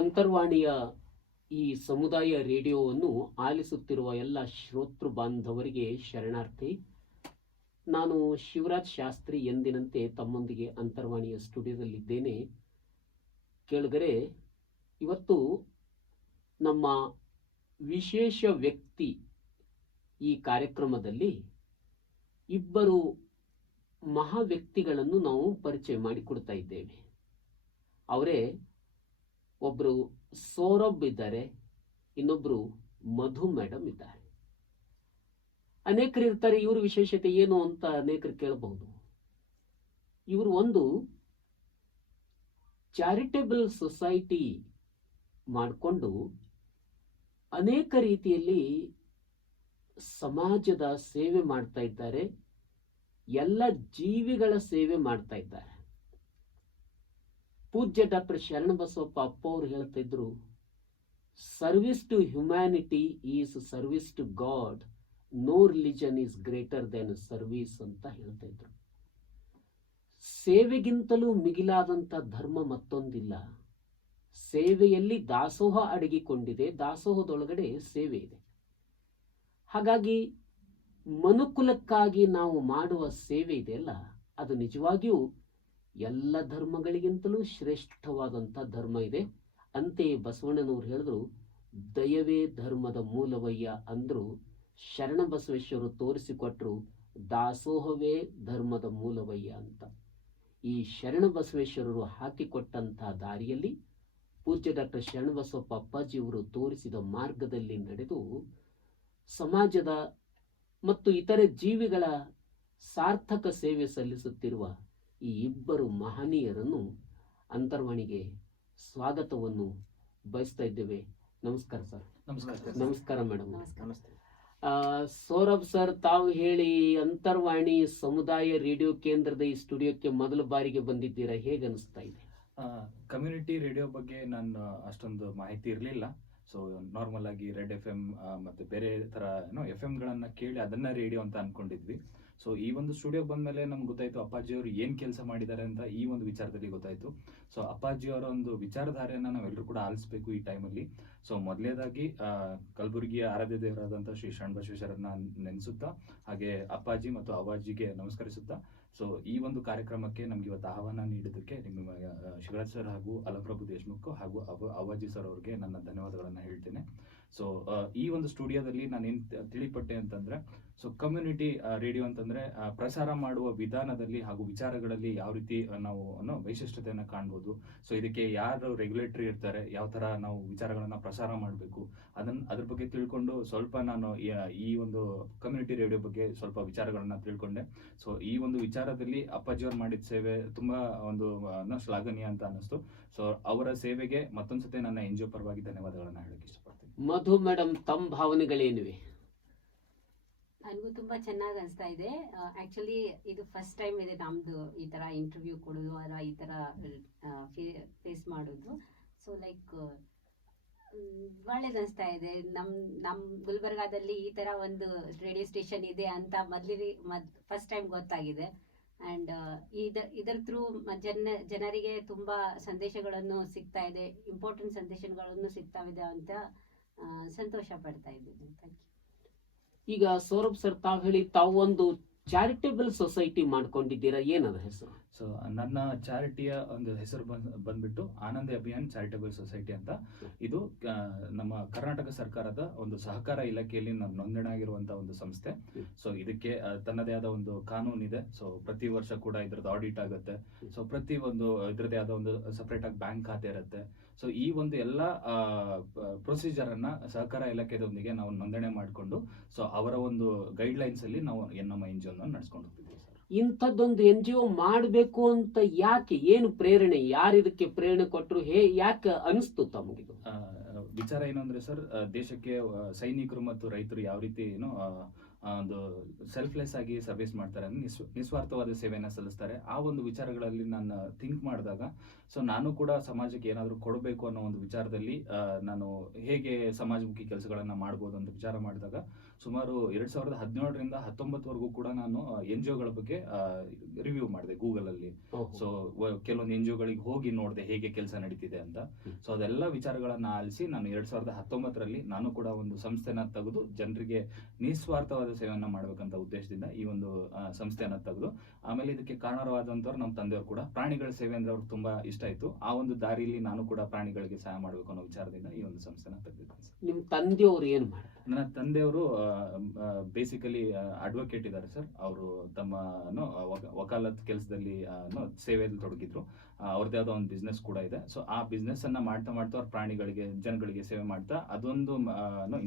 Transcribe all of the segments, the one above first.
ಅಂತರ್ವಾಣಿಯ ಈ ಸಮುದಾಯ ರೇಡಿಯೋವನ್ನು ಆಲಿಸುತ್ತಿರುವ ಎಲ್ಲ ಶ್ರೋತೃ ಬಾಂಧವರಿಗೆ ಶರಣಾರ್ಥಿ. ನಾನು ಶಿವರಾಜ್ ಶಾಸ್ತ್ರಿ ಎಂದಿನಂತೆ ತಮ್ಮೊಂದಿಗೆ ಅಂತರ್ವಾಣಿಯ ಸ್ಟುಡಿಯೋದಲ್ಲಿದ್ದೇನೆ. ಕೇಳಿದರೆ ಇವತ್ತು ನಮ್ಮ ವಿಶೇಷ ವ್ಯಕ್ತಿ ಈ ಕಾರ್ಯಕ್ರಮದಲ್ಲಿ ಇಬ್ಬರು ಮಹಾ ವ್ಯಕ್ತಿಗಳನ್ನು ನಾವು ಪರಿಚಯ ಮಾಡಿಕೊಡ್ತಾ ಇದ್ದೇವೆ. ಅವರೇ ಒಬ್ಬರು ಸೌರಭ್ ಇದ್ದಾರೆ, ಇನ್ನೊಬ್ರು ಮಧು ಮೇಡಮ್ ಇದ್ದಾರೆ. ಅನೇಕರು ಇರ್ತಾರೆ, ಇವ್ರ ವಿಶೇಷತೆ ಏನು ಅಂತ ಅನೇಕರು ಕೇಳಬಹುದು. ಇವರು ಒಂದು ಚಾರಿಟೇಬಲ್ ಸೊಸೈಟಿ ಮಾಡಿಕೊಂಡು ಅನೇಕ ರೀತಿಯಲ್ಲಿ ಸಮಾಜದ ಸೇವೆ ಮಾಡ್ತಾ ಇದ್ದಾರೆ, ಎಲ್ಲ ಜೀವಿಗಳ ಸೇವೆ ಮಾಡ್ತಾ ಇದ್ದಾರೆ. ಪೂಜ್ಯ ಡಾಕ್ಟರ್ ಶರಣಬಸವಪ್ಪ ಅಪ್ಪ ಅವರು ಹೇಳ್ತಾ ಇದ್ರು, service to humanity is service to God, no religion is greater than service ಅಂತ ಹೇಳ್ತಾ ಇದ್ರು. ಸೇವೆಗಿಂತಲೂ ಮಿಗಿಲಾದಂಥ ಧರ್ಮ ಮತ್ತೊಂದಿಲ್ಲ. ಸೇವೆಯಲ್ಲಿ ದಾಸೋಹ ಅಡಗಿಕೊಂಡಿದೆ, ದಾಸೋಹದೊಳಗಡೆ ಸೇವೆ ಇದೆ. ಹಾಗಾಗಿ ಮನುಕುಲಕ್ಕಾಗಿ ನಾವು ಮಾಡುವ ಸೇವೆ ಇದೆಯಲ್ಲ, ಅದು ನಿಜವಾಗಿಯೂ ಎಲ್ಲ ಧರ್ಮಗಳಿಗಿಂತಲೂ ಶ್ರೇಷ್ಠವಾದಂಥ ಧರ್ಮ ಇದೆ. ಅಂತೆಯೇ ಬಸವಣ್ಣನವರು ಹೇಳಿದ್ರು, ದಯವೇ ಧರ್ಮದ ಮೂಲವಯ್ಯ ಅಂದ್ರು. ಶರಣ ಬಸವೇಶ್ವರರು ತೋರಿಸಿಕೊಟ್ರು, ದಾಸೋಹವೇ ಧರ್ಮದ ಮೂಲವಯ್ಯ ಅಂತ. ಈ ಶರಣ ಬಸವೇಶ್ವರರು ಹಾಕಿಕೊಟ್ಟಂಥ ದಾರಿಯಲ್ಲಿ ಪೂಜ್ಯ ಡಾಕ್ಟರ್ ಶರಣಬಸವಪ್ಪ ಅಪ್ಪಾಜಿಯವರು ತೋರಿಸಿದ ಮಾರ್ಗದಲ್ಲಿ ನಡೆದು ಸಮಾಜದ ಮತ್ತು ಇತರೆ ಜೀವಿಗಳ ಸಾರ್ಥಕ ಸೇವೆ ಸಲ್ಲಿಸುತ್ತಿರುವ ಈ ಇಬ್ಬರು ಮಹನೀಯರನ್ನು ಅಂತರ್ವಾಣಿಗೆ ಸ್ವಾಗತವನ್ನು ಬಯಸ್ತಾ ಇದ್ದೇವೆ. ನಮಸ್ಕಾರ ಸರ್. ನಮಸ್ಕಾರ ಮೇಡಮ್. ನಮಸ್ತೆ. ಸೌರಭ್ ಸರ್, ತಾವು ಹೇಳಿ, ಅಂತರ್ವಾಣಿ ಸಮುದಾಯ ರೇಡಿಯೋ ಕೇಂದ್ರದ ಈ ಸ್ಟುಡಿಯೋಕ್ಕೆ ಮೊದಲ ಬಾರಿಗೆ ಬಂದಿದ್ದೀರಾ, ಹೇಗೆ ಅನಿಸ್ತಾ ಇದೆ? ಕಮ್ಯುನಿಟಿ ರೇಡಿಯೋ ಬಗ್ಗೆ ನಾನು ಅಷ್ಟೊಂದು ಮಾಹಿತಿ ಇರಲಿಲ್ಲ. ಸೊ ನಾರ್ಮಲ್ ಆಗಿ ರೆಡ್ ಎಫ್ ಎಂ ಮತ್ತೆ ಬೇರೆ ತರ ಎಫ್ ಎಂಗಳನ್ನ ಕೇಳಿ ಅದನ್ನ ರೇಡಿಯೋ ಅಂತ ಅನ್ಕೊಂಡಿದ್ವಿ. ಸೊ ಈ ಒಂದು ಸ್ಟುಡಿಯೋ ಬಂದ್ಮೇಲೆ ನಮ್ಗೆ ಗೊತ್ತಾಯ್ತು ಅಪ್ಪಾಜಿಯವರು ಏನ್ ಕೆಲಸ ಮಾಡಿದ್ದಾರೆ ಅಂತ ಈ ಒಂದು ವಿಚಾರದಲ್ಲಿ ಗೊತ್ತಾಯ್ತು. ಸೊ ಅಪ್ಪಾಜಿಯವರ ಒಂದು ವಿಚಾರಧಾರೆಯನ್ನ ನಾವೆಲ್ಲರೂ ಕೂಡ ಆಲಿಸಬೇಕು ಈ ಟೈಮಲ್ಲಿ. ಸೊ ಮೊದಲನೇದಾಗಿ ಕಲಬುರಗಿಯ ಆರಾಧ್ಯ ದೇವರಾದಂತಹ ಶ್ರೀ ಶರಣಬಸವೇಶ್ವರನ್ನ ನೆನೆಸುತ್ತಾ, ಹಾಗೆ ಅಪ್ಪಾಜಿ ಮತ್ತು ಅವ್ವಾಜಿಗೆ ನಮಸ್ಕರಿಸುತ್ತಾ, ಸೊ ಈ ಒಂದು ಕಾರ್ಯಕ್ರಮಕ್ಕೆ ನಮ್ಗೆ ಇವತ್ತು ಆಹ್ವಾನ ನೀಡಿದ್ದಕ್ಕೆ ನಿಮ್ಮ ಶಿವರಾಜ್ ಸರ್ ಹಾಗೂ ಅಲಪ್ರಭು ದೇಶಮುಖ್ ಹಾಗೂ ಅವ್ವಾಜಿ ಸರ್ ಅವ್ರಿಗೆ ನನ್ನ ಧನ್ಯವಾದಗಳನ್ನ ಹೇಳ್ತೇನೆ. ಸೊ ಈ ಒಂದು ಸ್ಟುಡಿಯೋದಲ್ಲಿ ನಾನು ಏನ್ ತಿಳಿಪಟ್ಟೆ ಅಂತಂದ್ರೆ, ಸೊ ಕಮ್ಯುನಿಟಿ ರೇಡಿಯೋ ಅಂತಂದ್ರೆ ಪ್ರಸಾರ ಮಾಡುವ ವಿಧಾನದಲ್ಲಿ ಹಾಗೂ ವಿಚಾರಗಳಲ್ಲಿ ಯಾವ ರೀತಿ ನಾವು ವೈಶಿಷ್ಟ್ಯತೆಯನ್ನ ಕಾಣ್ಬೋದು. ಸೊ ಇದಕ್ಕೆ ಯಾರು ರೆಗ್ಯುಲೇಟರಿ ಇರ್ತಾರೆ, ಯಾವ ತರ ನಾವು ವಿಚಾರಗಳನ್ನ ಪ್ರಸಾರ ಮಾಡಬೇಕು, ಅದ್ರ ಬಗ್ಗೆ ತಿಳ್ಕೊಂಡು ಸ್ವಲ್ಪ ನಾನು ಈ ಒಂದು ಕಮ್ಯುನಿಟಿ ರೇಡಿಯೋ ಬಗ್ಗೆ ಸ್ವಲ್ಪ ವಿಚಾರಗಳನ್ನ ತಿಳ್ಕೊಂಡೆ. ಸೊ ಈ ಒಂದು ವಿಚಾರದಲ್ಲಿ ಅಪ್ಪಾಜಿಯವ್ರು ಮಾಡಿದ ಸೇವೆ ತುಂಬಾ ಒಂದು ಶ್ಲಾಘನೀಯ ಅಂತ ಅನಿಸ್ತು. ಸೊ ಅವರ ಸೇವೆಗೆ ಮತ್ತೊಂದ್ಸತಿ ನನ್ನ ಎನ್ ಜಿ ಒ ಪರವಾಗಿ ಧನ್ಯವಾದಗಳನ್ನ ಹೇಳಕ್ ಇಷ್ಟಪಡ್ತೀನಿ. ಮಧು ಮೇಡಮ್, ತಮ್ಮ ಭಾವನೆಗಳೇನಿವೆ? ನನಗೂ ತುಂಬಾ ಚೆನ್ನಾಗಿ ಅನಿಸ್ತಾ ಇದೆ. ಆಕ್ಚುಲಿ ಇದು ಫಸ್ಟ್ ಟೈಮ್ ಇದೆ ನಮ್ದು ಈ ತರ ಇಂಟರ್ವ್ಯೂ ಕೊಡೋದು, ಅಥವಾ ಈ ತರ ಫೇಸ್ ಮಾಡೋದು. ಸೊ ಲೈಕ್ ಒಳ್ಳೇದು ಅನಿಸ್ತಾ ಇದೆ. ನಮ್ ಗುಲ್ಬರ್ಗಾದಲ್ಲಿ ಈ ತರ ಒಂದು ರೇಡಿಯೋ ಸ್ಟೇಷನ್ ಇದೆ ಅಂತ ಫಸ್ಟ್ ಟೈಮ್ ಗೊತ್ತಾಗಿದೆ. ಅಂಡ್ ಇದರ ಥ್ರೂ ಜನರಿಗೆ ತುಂಬಾ ಸಂದೇಶಗಳನ್ನು ಸಿಗ್ತಾ ಇದೆ, ಇಂಪಾರ್ಟೆಂಟ್ ಸಂದೇಶಗಳನ್ನು ಸಿಗ್ತಾ ಇದೆ ಅಂತ ಸಂತೋಷ ಪಡ್ತಾ ಇದ್ದೀನಿ. Thank you. ಈಗ ಸೌರಭ್ ಸರ್, ತಾವು ಹೇಳಿ, ತಾವು ಒಂದು ಚಾರಿಟೇಬಲ್ ಸೊಸೈಟಿ ಮಾಡ್ಕೊಂಡಿದ್ದೀರಾ, ಏನದ ಹೆಸರು? ಸೊ ನನ್ನ ಚಾರಿಟಿಯ ಒಂದು ಹೆಸರು ಬಂದ್ಬಿಟ್ಟು ಆನಂದ ಅಭಿಯಾನ್ ಚಾರಿಟೇಬಲ್ ಸೊಸೈಟಿ ಅಂತ. ಇದು ನಮ್ಮ ಕರ್ನಾಟಕ ಸರ್ಕಾರದ ಒಂದು ಸಹಕಾರ ಇಲಾಖೆಯಲ್ಲಿ ನೋಂದಣಿ ಆಗಿರುವಂತಹ ಒಂದು ಸಂಸ್ಥೆ. ಸೊ ಇದಕ್ಕೆ ತನ್ನದೇ ಆದ ಒಂದು ಕಾನೂನು ಇದೆ. ಸೊ ಪ್ರತಿ ವರ್ಷ ಕೂಡ ಇದ್ರದ್ದು ಆಡಿಟ್ ಆಗುತ್ತೆ. ಸೊ ಪ್ರತಿ ಒಂದು ಇದ್ರದ್ದೇ ಆದ ಒಂದು ಸಪರೇಟ್ ಆಗಿ ಬ್ಯಾಂಕ್ ಖಾತೆ ಇರುತ್ತೆ. ಸೊ ಈ ಒಂದು ಎಲ್ಲ ಪ್ರೊಸೀಜರ್ ಅನ್ನ ಸಹಕಾರ ಇಲಾಖೆದೊಂದಿಗೆ ನಾವು ನೋಂದಣಿ ಮಾಡಿಕೊಂಡು, ಸೊ ಅವರ ಒಂದು ಗೈಡ್ ಲೈನ್ಸ್ ಅಲ್ಲಿ ನಾವು ನಮ್ಮ ಎನ್ ಜಿ ಒ ನಡೆಸ್ಕೊಂಡು ಹೋಗ್ತಿದ್ದೀವಿ ಸರ್. ಇಂಥದ್ದೊಂದು ಎನ್ ಜಿ ಒ ಮಾಡಬೇಕು ಅಂತ ಯಾಕೆ, ಏನು ಪ್ರೇರಣೆ, ಯಾರು ಇದಕ್ಕೆ ಪ್ರೇರಣೆ ಕೊಟ್ಟರು, ಯಾಕೆ ಅನಿಸ್ತು ತಮಗಿದು? ವಿಚಾರ ಏನು ಅಂದ್ರೆ ಸರ್, ದೇಶಕ್ಕೆ ಸೈನಿಕರು ಮತ್ತು ರೈತರು ಯಾವ ರೀತಿ ಒಂದು ಸೆಲ್ಫ್ಲೆಸ್ ಆಗಿ ಸರ್ವಿಸ್ ಮಾಡ್ತಾರೆ, ನಿಸ್ವಾರ್ಥವಾದ ಸೇವೆಯನ್ನು ಸಲ್ಲಿಸ್ತಾರೆ. ಆ ಒಂದು ವಿಚಾರಗಳಲ್ಲಿ ನಾನು ಥಿಂಕ್ ಮಾಡಿದಾಗ ಸೊ ನಾನು ಕೂಡ ಸಮಾಜಕ್ಕೆ ಏನಾದರೂ ಕೊಡಬೇಕು ಅನ್ನೋ ಒಂದು ವಿಚಾರದಲ್ಲಿ ನಾನು ಹೇಗೆ ಸಮಾಜಮುಖಿ ಕೆಲಸಗಳನ್ನು ಮಾಡ್ಬೋದು ಅಂತ ವಿಚಾರ ಮಾಡಿದಾಗ ಸುಮಾರು 2017ರಿಂದ 19ವರೆಗೂ ಕೂಡ ನಾನು NGOಗಳ ಬಗ್ಗೆ ರಿವ್ಯೂ ಮಾಡಿದೆ ಗೂಗಲಲ್ಲಿ. ಸೊ ಕೆಲವೊಂದು NGOಗಳಿಗೆ ಹೋಗಿ ನೋಡಿದೆ ಹೇಗೆ ಕೆಲಸ ನಡೀತಿದೆ ಅಂತ. ಸೊ ಅದೆಲ್ಲ ವಿಚಾರಗಳನ್ನ ಆಲಿಸಿ ನಾನು 2019ರಲ್ಲಿ ನಾನು ಕೂಡ ಒಂದು ಸಂಸ್ಥೆನ ತೆಗೆದು ಜನರಿಗೆ ನಿಸ್ವಾರ್ಥವಾದ ಸೇವೆಯನ್ನ ಮಾಡ್ಬೇಕಂತ ಉದ್ದೇಶದಿಂದ ಈ ಒಂದು ಸಂಸ್ಥೆಯನ್ನ ತೆಗೆದು, ಆಮೇಲೆ ಇದಕ್ಕೆ ಕಾರಣವಾದಂಥವ್ರು ನಮ್ಮ ತಂದೆಯವರು ಕೂಡ ಪ್ರಾಣಿಗಳ ಸೇವೆ ಅಂದ್ರೆ ಅವ್ರಿಗೆ ತುಂಬಾ ಇಷ್ಟ ಆಯ್ತು. ಆ ಒಂದು ದಾರಿಯಲ್ಲಿ ನಾನು ಕೂಡ ಪ್ರಾಣಿಗಳಿಗೆ ಸಹಾಯ ಮಾಡ್ಬೇಕು ಅನ್ನೋ ವಿಚಾರದಿಂದ ಈ ಒಂದು ಸಂಸ್ಥೆನ ತೆಗೆದಿದ್ದೇನೆ. ನಿಮ್ ತಂದೆಯವರು ಏನ್ ಮಾಡ್ತಾರೆ? ನನ್ನ ತಂದೆಯವರು ಬೇಸಿಕಲಿ ಅಡ್ವೊಕೇಟ್ ಇದ್ದಾರೆ ಸರ್. ಅವರು ತಮ್ಮ ವಕಾಲತ್ ಕೆಲಸದಲ್ಲಿ ಸೇವೆಯಲ್ಲಿ ತೊಡಗಿದ್ರು. ಅವ್ರದ್ದು ಯಾವುದೋ ಒಂದು ಬಿಸ್ನೆಸ್ ಕೂಡ ಇದೆ. ಸೊ ಆ ಬಿಸ್ನೆಸ್ ಅನ್ನ ಮಾಡ್ತಾ ಅವ್ರ ಪ್ರಾಣಿಗಳಿಗೆ, ಜನಗಳಿಗೆ ಸೇವೆ ಮಾಡ್ತಾ ಅದೊಂದು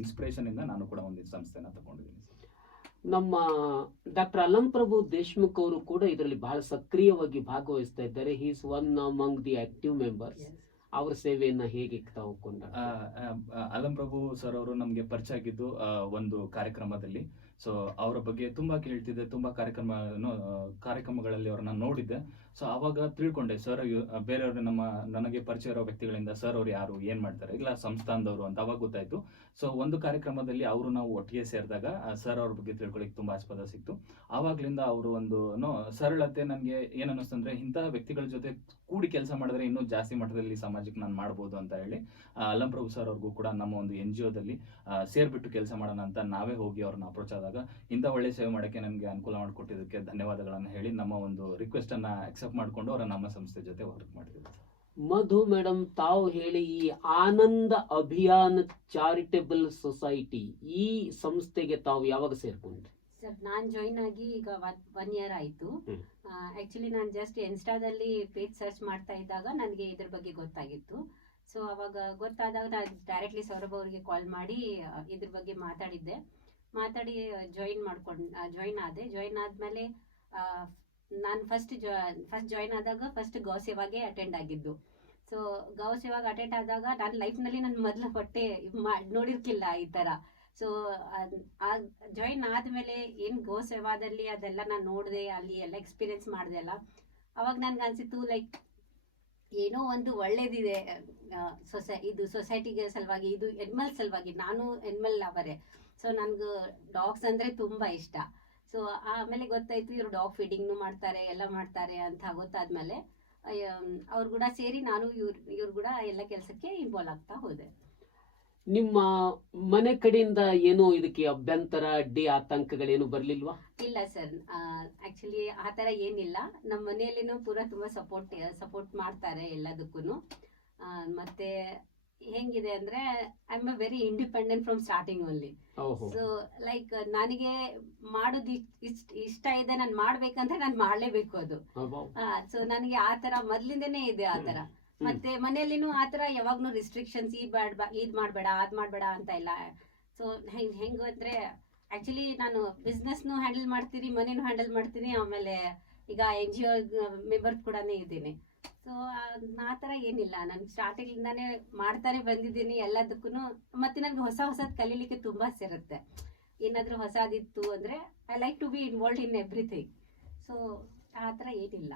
ಇನ್ಸ್ಪಿರೇಷನ್ ಇಂದ ನಾನು ಕೂಡ ಒಂದು ಸಂಸ್ಥೆನ ತಗೊಂಡಿದ್ದೀನಿ. ನಮ್ಮ ಡಾಕ್ಟರ್ ಅಲಂ ಪ್ರಭು ದೇಶ್ಮುಖ್ ಅವರು ಕೂಡ ಇದರಲ್ಲಿ ಬಹಳ ಸಕ್ರಿಯವಾಗಿ ಭಾಗವಹಿಸ್ತಾ ಇದ್ದಾರೆ. He is one among the active members. ಅವ್ರ ಸೇವೆಯನ್ನ ಹೇಗೆ ತಗೊಂಡ? ಅಲಂ ಪ್ರಭು ಸರ್ ಅವರು ನಮ್ಗೆ ಪರಿಚಯ ಆಗಿದ್ದು ಒಂದು ಕಾರ್ಯಕ್ರಮದಲ್ಲಿ. ಸೊ ಅವರ ಬಗ್ಗೆ ತುಂಬಾ ಕೇಳ್ತಿದ್ದೆ, ತುಂಬಾ ಕಾರ್ಯಕ್ರಮಗಳಲ್ಲಿ ಅವ್ರನ್ನ ನೋಡಿದ್ದೆ. ಸೊ ಅವಾಗ ತಿಳ್ಕೊಂಡೆ ಸರ್ ಬೇರೆಯವ್ರ ನನಗೆ ಪರಿಚಯ ಇರೋ ವ್ಯಕ್ತಿಗಳಿಂದ ಸರ್ ಅವ್ರು ಯಾರು, ಏನ್ ಮಾಡ್ತಾರೆ, ಇಲ್ಲ ಸಂಸ್ಥಾನದವರು ಅಂತ ಅವಾಗ ಗೊತ್ತಾಯ್ತು. ಸೊ ಒಂದು ಕಾರ್ಯಕ್ರಮದಲ್ಲಿ ಅವರು ನಾವು ಒಟ್ಟಿಗೆ ಸೇರಿದಾಗ ಸರ್ ಅವ್ರ ಬಗ್ಗೆ ತಿಳ್ಕೊಳ್ಳಿಕ್ಕೆ ತುಂಬಾ ಆಸ್ಪದ ಸಿಕ್ತು. ಆವಾಗ್ಲಿಂದ ಅವರು ಒಂದು ಸರಳತೆ ನನ್ಗೆ ಏನ್ ಅನ್ನಿಸ್ತಂದ್ರೆ ಇಂತಹ ವ್ಯಕ್ತಿಗಳ ಜೊತೆ ಕೂಡಿ ಕೆಲಸ ಮಾಡಿದ್ರೆ ಇನ್ನೂ ಜಾಸ್ತಿ ಮಟ್ಟದಲ್ಲಿ ಸಮಾಜಕ್ಕೆ ನಾನು ಮಾಡ್ಬೋದು ಅಂತ ಹೇಳಿ ಅಲಂ ಪ್ರಭು ಸರ್ ಅವ್ರಿಗೂ ಕೂಡ ನಮ್ಮ ಒಂದು NGOದಲ್ಲಿ ಸೇರ್ಬಿಟ್ಟು ಕೆಲಸ ಮಾಡೋಣ ಅಂತ ನಾವೇ ಹೋಗಿ ಅವ್ರನ್ನ ಅಪ್ರೋಚ್ ಆದಾಗ ಇಂಥ ಒಳ್ಳೆ ಸೇವೆ ಮಾಡೋಕ್ಕೆ ನಮಗೆ ಅನುಕೂಲ ಮಾಡಿಕೊಟ್ಟಿದ್ದಕ್ಕೆ ಧನ್ಯವಾದಗಳನ್ನು ಹೇಳಿ ನಮ್ಮ ಒಂದು ರಿಕ್ವೆಸ್ಟ್ ಅನ್ನ ಅಕ್ಸೆಪ್ಟ್ ಮಾಡ್ಕೊಂಡು ಅವರ ನಮ್ಮ ಸಂಸ್ಥೆ ಜೊತೆ ವರ್ಕ್ ಮಾಡಿದ್ರು. ಮಧು ಮೇಡಮ್, ತಾವು ಹೇಳಿ ಈ ಆನಂದ ಅಭಿಯಾನ್ ಚಾರಿಟೇಬಲ್ ಸೊಸೈಟಿ ಈ ಸಂಸ್ಥೆಗೆ ತಾವು ಯಾವಾಗ ಸೇರ್ಕೊಂಡ್ರಿ? ಸರ್ ನಾನು ಜಾಯಿನ್ ಆಗಿ ಈಗ 1 year ಆಯ್ತು. ಆಕ್ಚುಲಿ ನಾನು ಜಸ್ಟ್ ಇನ್ಸ್ಟಾದಲ್ಲಿ ಪೇಜ್ ಸರ್ಚ್ ಮಾಡ್ತಾ ಇದ್ದಾಗ ನನಗೆ ಇದ್ರ ಬಗ್ಗೆ ಗೊತ್ತಾಗಿತ್ತು. ಸೊ ಅವಾಗ ಗೊತ್ತಾದಾಗ ನಾನು ಡೈರೆಕ್ಟ್ಲಿ ಸೌರಭ್ ಅವರಿಗೆ ಕಾಲ್ ಮಾಡಿ ಇದ್ರ ಬಗ್ಗೆ ಮಾತಾಡಿ ಜಾಯಿನ್ ಆದೆ. ಜಾಯಿನ್ ಆದ್ಮೇಲೆ ನಾನು ಫಸ್ಟ್ ಜಾಯಿನ್ ಆದಾಗ ಫಸ್ಟ್ ಗೌ ಸೇವಾಗೆ ಅಟೆಂಡ್ ಆಗಿದ್ದು. ಸೊ ಗೌ ಸೇವಾಗೆ ಅಟೆಂಡ್ ಆದಾಗ ನನ್ನ ಲೈಫ್ನಲ್ಲಿ ನಾನು ಮೊದಲು ಹೊಟ್ಟೆ ನೋಡಿರ್ಕಿಲ್ಲ ಈ ಥರ. ಸೊ ಜಾಯಿನ್ ಆದಮೇಲೆ ಏನು ಗೋ ಸೇವಾದಲ್ಲಿ ಅದೆಲ್ಲ ನಾನು ನೋಡಿದೆ, ಅಲ್ಲಿ ಎಲ್ಲ ಎಕ್ಸ್ಪೀರಿಯನ್ಸ್ ಮಾಡಿದೆ ಅಲ್ಲ, ಅವಾಗ ನನ್ಗೆ ಅನ್ಸಿತ್ತು ಲೈಕ್ ಏನೋ ಒಂದು ಒಳ್ಳೇದಿದೆ ಇದು ಸೊಸೈಟಿಗೆ ಸಲುವಾಗಿ, ಇದು ಎನಿಮಲ್ ಸಲುವಾಗಿ. ನಾನು ಎನಿಮಲ್ ಲವರೇ. ಸೊ ನನ್ಗೆ ಡಾಗ್ಸ್ ಅಂದರೆ ತುಂಬ ಇಷ್ಟ. ಸೊ ಆಮೇಲೆ ಗೊತ್ತಾಯ್ತು ಇವರು ಡಾಗ್ ಫೀಡಿಂಗ್ನು ಮಾಡ್ತಾರೆ, ಎಲ್ಲ ಮಾಡ್ತಾರೆ ಅಂತ ಗೊತ್ತಾದ್ಮೇಲೆ ಅವ್ರು ಕೂಡ ಸೇರಿ ನಾನು ಇವ್ರು ಕೂಡ ಎಲ್ಲ ಕೆಲಸಕ್ಕೆ ಇನ್ವಾಲ್ವ್ ಆಗ್ತಾ ಹೋದೆ. ನಿಮ್ಮ ಮನೆ ಕಡೆಯಿಂದ ಏನು ಇದಕ್ಕೆ ಅಭ್ಯಂತರ, ಅಡ್ಡಿ, ಆತಂಕಗಳೇನು ಬರ್ಲಿಲ್ವಾ? ಇಲ್ಲ ಸರ್, ಆಕ್ಚುಲಿ ಆ ಥರ ಏನಿಲ್ಲ. ನಮ್ಮ ಮನೆಯಲ್ಲಿನೂ ಪೂರಾ ತುಂಬ ಸಪೋರ್ಟ್ ಮಾಡ್ತಾರೆ ಎಲ್ಲದಕ್ಕೂ. ಮತ್ತೆ ಹೆಂಗಿದೆ ಅಂದ್ರೆ I am a very independent from starting only. So like ನನಗೆ ಮಾಡೋದು ಇಷ್ಟ ಇದೆ, ನಾನು ಮಾಡ್ಬೇಕಂದ್ರೆ ನಾನು ಮಾಡ್ಲೇಬೇಕು ಅದು. ಸೊ ನನಗೆ ಆ ತರ ಮೊದ್ಲಿಂದನೇ ಇದೆ ಆ ತರ. ಮತ್ತೆ ಮನೆಯಲ್ಲಿನೂ ಆ ತರ ಯಾವಾಗ್ಲೂ ರಿಸ್ಟ್ರಿಕ್ಷನ್ಸ್, ಇದ್ ಮಾಡ್ಬೇಡ ಅದ್ ಮಾಡ್ಬೇಡ ಅಂತ ಇಲ್ಲ. ಸೊ ಹೆಂಗ ಅಂದ್ರೆ ಆಕ್ಚುಲಿ ನಾನು ಬಿಸ್ನೆಸ್ನು ಹ್ಯಾಂಡಲ್ ಮಾಡ್ತೀನಿ, ಮನೇನು ಹ್ಯಾಂಡಲ್ ಮಾಡ್ತೀನಿ, ಆಮೇಲೆ ಈಗ NGO ಮೆಂಬರ್ ಕೂಡ ಇದ್ದೀನಿ. ಸೊ ಆ ಥರ ಏನಿಲ್ಲ, ನಾನು ಸ್ಟಾರ್ಟಿಂಗಿಂದಾನೇ ಮಾಡ್ತಾನೆ ಬಂದಿದ್ದೀನಿ ಎಲ್ಲದಕ್ಕೂ. ಮತ್ತೆ ನನಗೆ ಹೊಸದು ಕಲೀಲಿಕ್ಕೆ ತುಂಬ ಸೇರುತ್ತೆ. ಏನಾದರೂ ಹೊಸದಿತ್ತು ಅಂದರೆ I like to be involved in everything. So ಆ ಥರ ಏನಿಲ್ಲ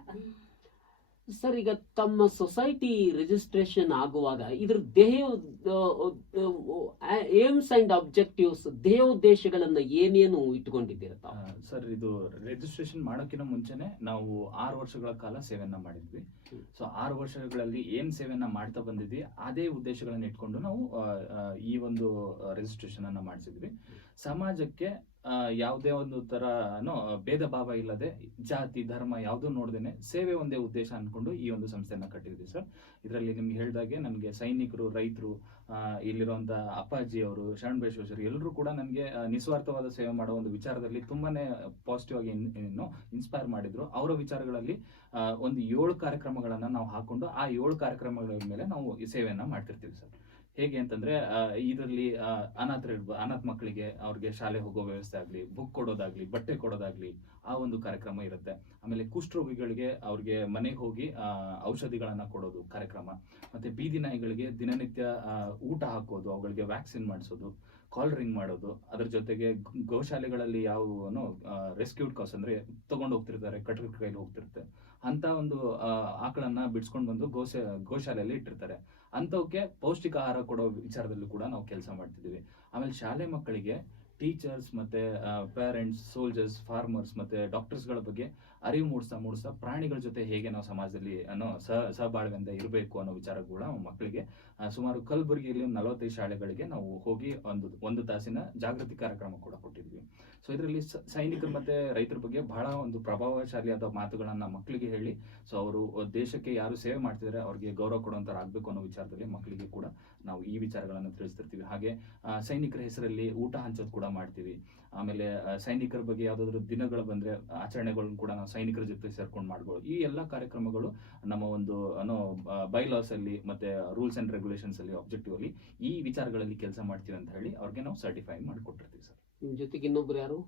ಸರ್. ಈಗ ತಮ್ಮ ಸೊಸೈಟಿ ರಿಜಿಸ್ಟ್ರೇಷನ್ ಆಗುವಾಗ ಇದ್ರ ಏಮ್ಸ್ ಅಂಡ್ ಅಬ್ಜೆಕ್ಟಿವ್ಸ್, ಧ್ಯೇಯೋದ್ದೇಶಗಳನ್ನ ಏನೇನು ಇಟ್ಕೊಂಡಿದ್ದೀರ ಸರ್? ಇದು ರಿಜಿಸ್ಟ್ರೇಷನ್ ಮಾಡೋಕ್ಕಿಂತ ಮುಂಚೆನೆ ನಾವು 6 ವರ್ಷಗಳ ಕಾಲ ಸೇವೆಯನ್ನ ಮಾಡಿದ್ವಿ. ಸೊ 6 ವರ್ಷಗಳಲ್ಲಿ ಏನ್ ಸೇವೆಯನ್ನ ಮಾಡ್ತಾ ಬಂದಿದ್ವಿ ಅದೇ ಉದ್ದೇಶಗಳನ್ನ ಇಟ್ಕೊಂಡು ನಾವು ಈ ಒಂದು ರಿಜಿಸ್ಟ್ರೇಷನ್ ಅನ್ನ ಮಾಡಿಸಿದ್ವಿ. ಸಮಾಜಕ್ಕೆ ಯಾವುದೇ ಒಂದು ತರ ಭೇದ ಭಾವ ಇಲ್ಲದೆ, ಜಾತಿ ಧರ್ಮ ಯಾವುದೂ ನೋಡ್ದೇನೆ ಸೇವೆ ಒಂದೇ ಉದ್ದೇಶ ಅನ್ಕೊಂಡು ಈ ಒಂದು ಸಂಸ್ಥೆಯನ್ನ ಕಟ್ಟಿದ್ವಿ ಸರ್. ಇದರಲ್ಲಿ ನಿಮ್ಗೆ ಹೇಳ್ದಾಗೆ ನನಗೆ ಸೈನಿಕರು, ರೈತರು, ಇಲ್ಲಿರುವಂತ ಅಪ್ಪಾಜಿ ಅವರು, ಶರಣ್ ಬಸವೇಶ್ವರ ಎಲ್ಲರೂ ಕೂಡ ನನಗೆ ನಿಸ್ವಾರ್ಥವಾದ ಸೇವೆ ಮಾಡೋ ಒಂದು ವಿಚಾರದಲ್ಲಿ ತುಂಬಾನೇ ಪಾಸಿಟಿವ್ ಆಗಿ ಇನ್ಸ್ಪೈರ್ ಮಾಡಿದ್ರು. ಅವರ ವಿಚಾರಗಳಲ್ಲಿ ಒಂದು 7 ಕಾರ್ಯಕ್ರಮಗಳನ್ನ ನಾವು ಹಾಕೊಂಡು ಆ 7 ಕಾರ್ಯಕ್ರಮಗಳ ಮೇಲೆ ನಾವು ಈ ಸೇವೆಯನ್ನ ಮಾಡ್ತಿರ್ತೀವಿ ಸರ್. ಹೇಗೆ ಅಂತಂದ್ರೆ ಇದರಲ್ಲಿ ಅನಾಥ ಮಕ್ಕಳಿಗೆ ಅವ್ರಿಗೆ ಶಾಲೆ ಹೋಗೋ ವ್ಯವಸ್ಥೆ ಆಗ್ಲಿ, ಬುಕ್ ಕೊಡೋದಾಗ್ಲಿ, ಬಟ್ಟೆ ಕೊಡೋದಾಗ್ಲಿ, ಆ ಒಂದು ಕಾರ್ಯಕ್ರಮ ಇರುತ್ತೆ. ಆಮೇಲೆ ಕುಷ್ಠರೋಗಿಗಳಿಗೆ ಅವ್ರಿಗೆ ಮನೆಗೆ ಹೋಗಿ ಔಷಧಿಗಳನ್ನ ಕೊಡೋದು ಕಾರ್ಯಕ್ರಮ. ಮತ್ತೆ ಬೀದಿ ನಾಯಿಗಳಿಗೆ ದಿನನಿತ್ಯ ಊಟ ಹಾಕೋದು, ಅವುಗಳಿಗೆ ವ್ಯಾಕ್ಸಿನ್ ಮಾಡಿಸೋದು. ಕಾಲ್ ರಿಂಗ್ ಮಾಡೋದು, ಅದ್ರ ಜೊತೆಗೆ ಗೋಶಾಲೆಗಳಲ್ಲಿ ಯಾವ ರೆಸ್ಕ್ಯೂಡ್ ಕಾಸ್ ಅಂದ್ರೆ ತಗೊಂಡು ಹೋಗ್ತಿರ್ತಾರೆ, ಕಟಕ ಕೈಲಿ ಹೋಗ್ತಿರುತ್ತೆ, ಅಂತ ಒಂದು ಆಕಳನ್ನ ಬಿಡ್ಸ್ಕೊಂಡು ಬಂದು ಗೋಶಾಲೆಯಲ್ಲಿ ಇಟ್ಟಿರ್ತಾರೆ. ಅಂತವಕ್ಕೆ ಪೌಷ್ಟಿಕ ಆಹಾರ ಕೊಡೋ ವಿಚಾರದಲ್ಲೂ ಕೂಡ ನಾವು ಕೆಲಸ ಮಾಡ್ತಿದೀವಿ. ಆಮೇಲೆ ಶಾಲೆ ಮಕ್ಕಳಿಗೆ ಟೀಚರ್ಸ್ ಮತ್ತೆ ಪೇರೆಂಟ್ಸ್, ಸೋಲ್ಜರ್ಸ್, ಫಾರ್ಮರ್ಸ್ ಮತ್ತೆ ಡಾಕ್ಟರ್ಸ್ಗಳ ಬಗ್ಗೆ ಅರಿವು ಮೂಡಿಸ್ತಾ ಪ್ರಾಣಿಗಳ ಜೊತೆ ಹೇಗೆ ನಾವು ಸಮಾಜದಲ್ಲಿ ಸಹಬಾಳ್ವೆಯಿಂದ ಇರಬೇಕು ಅನ್ನೋ ವಿಚಾರ ಕೂಡ ಮಕ್ಕಳಿಗೆ ಸುಮಾರು ಕಲಬುರಗಿಯಲ್ಲಿ 45 ಶಾಲೆಗಳಿಗೆ ನಾವು ಹೋಗಿ ಒಂದು ತಾಸಿನ ಜಾಗೃತಿ ಕಾರ್ಯಕ್ರಮ ಕೂಡ ಕೊಟ್ಟಿದ್ವಿ. ಸೊ ಇದರಲ್ಲಿ ಸೈನಿಕರು ಮತ್ತೆ ರೈತರ ಬಗ್ಗೆ ಬಹಳ ಒಂದು ಪ್ರಭಾವಶಾಲಿಯಾದ ಮಾತುಗಳನ್ನ ಮಕ್ಕಳಿಗೆ ಹೇಳಿ, ಸೊ ಅವರು ದೇಶಕ್ಕೆ ಯಾರು ಸೇವೆ ಮಾಡ್ತಿದ್ದಾರೆ ಅವ್ರಿಗೆ ಗೌರವ ಕೊಡುವಂತರ ಆಗ್ಬೇಕು ಅನ್ನೋ ವಿಚಾರದಲ್ಲಿ ಮಕ್ಕಳಿಗೆ ಕೂಡ ನಾವು ಈ ವಿಚಾರಗಳನ್ನು ತಿಳಿಸ್ತಿರ್ತೀವಿ. ಹಾಗೆ ಸೈನಿಕರ ಹೆಸರಲ್ಲಿ ಊಟ ಹಂಚೋದು ಕೂಡ ಮಾಡ್ತೀವಿ. ಆಮೇಲೆ ಸೈನಿಕರ ಬಗ್ಗೆ ಯಾವ್ದಾದ್ರು ದಿನಗಳು ಬಂದ್ರೆ ಆಚರಣೆಗಳನ್ನ ಕೂಡ ನಾವು ಸೈನಿಕರ ಜೊತೆ ಸೇರ್ಕೊಂಡು ಮಾಡ್ಬೋದು. ಈ ಎಲ್ಲಾ ಕಾರ್ಯಕ್ರಮಗಳು ನಮ್ಮ ಒಂದು ಬೈಲಾಸ್ ಅಲ್ಲಿ ಮತ್ತೆ ರೂಲ್ಸ್ ಅಂಡ್ ರೆಗ್ಯುಲೇಷನ್ಸ್ ಅಲ್ಲಿ ಆಬ್ಜೆಕ್ಟಿವ್ ಅಲ್ಲಿ ಈ ವಿಚಾರಗಳಲ್ಲಿ ಕೆಲಸ ಮಾಡ್ತೀವಿ ಅಂತ ಹೇಳಿ ಅವ್ರಿಗೆ ನಾವು ಸರ್ಟಿಫೈ ಮಾಡಿಕೊಟ್ಟಿರ್ತೀವಿ ಸರ್. ನಿಮ್ ಜೊತೆಗೆ ಇನ್ನೊಬ್ರು ಯಾರು?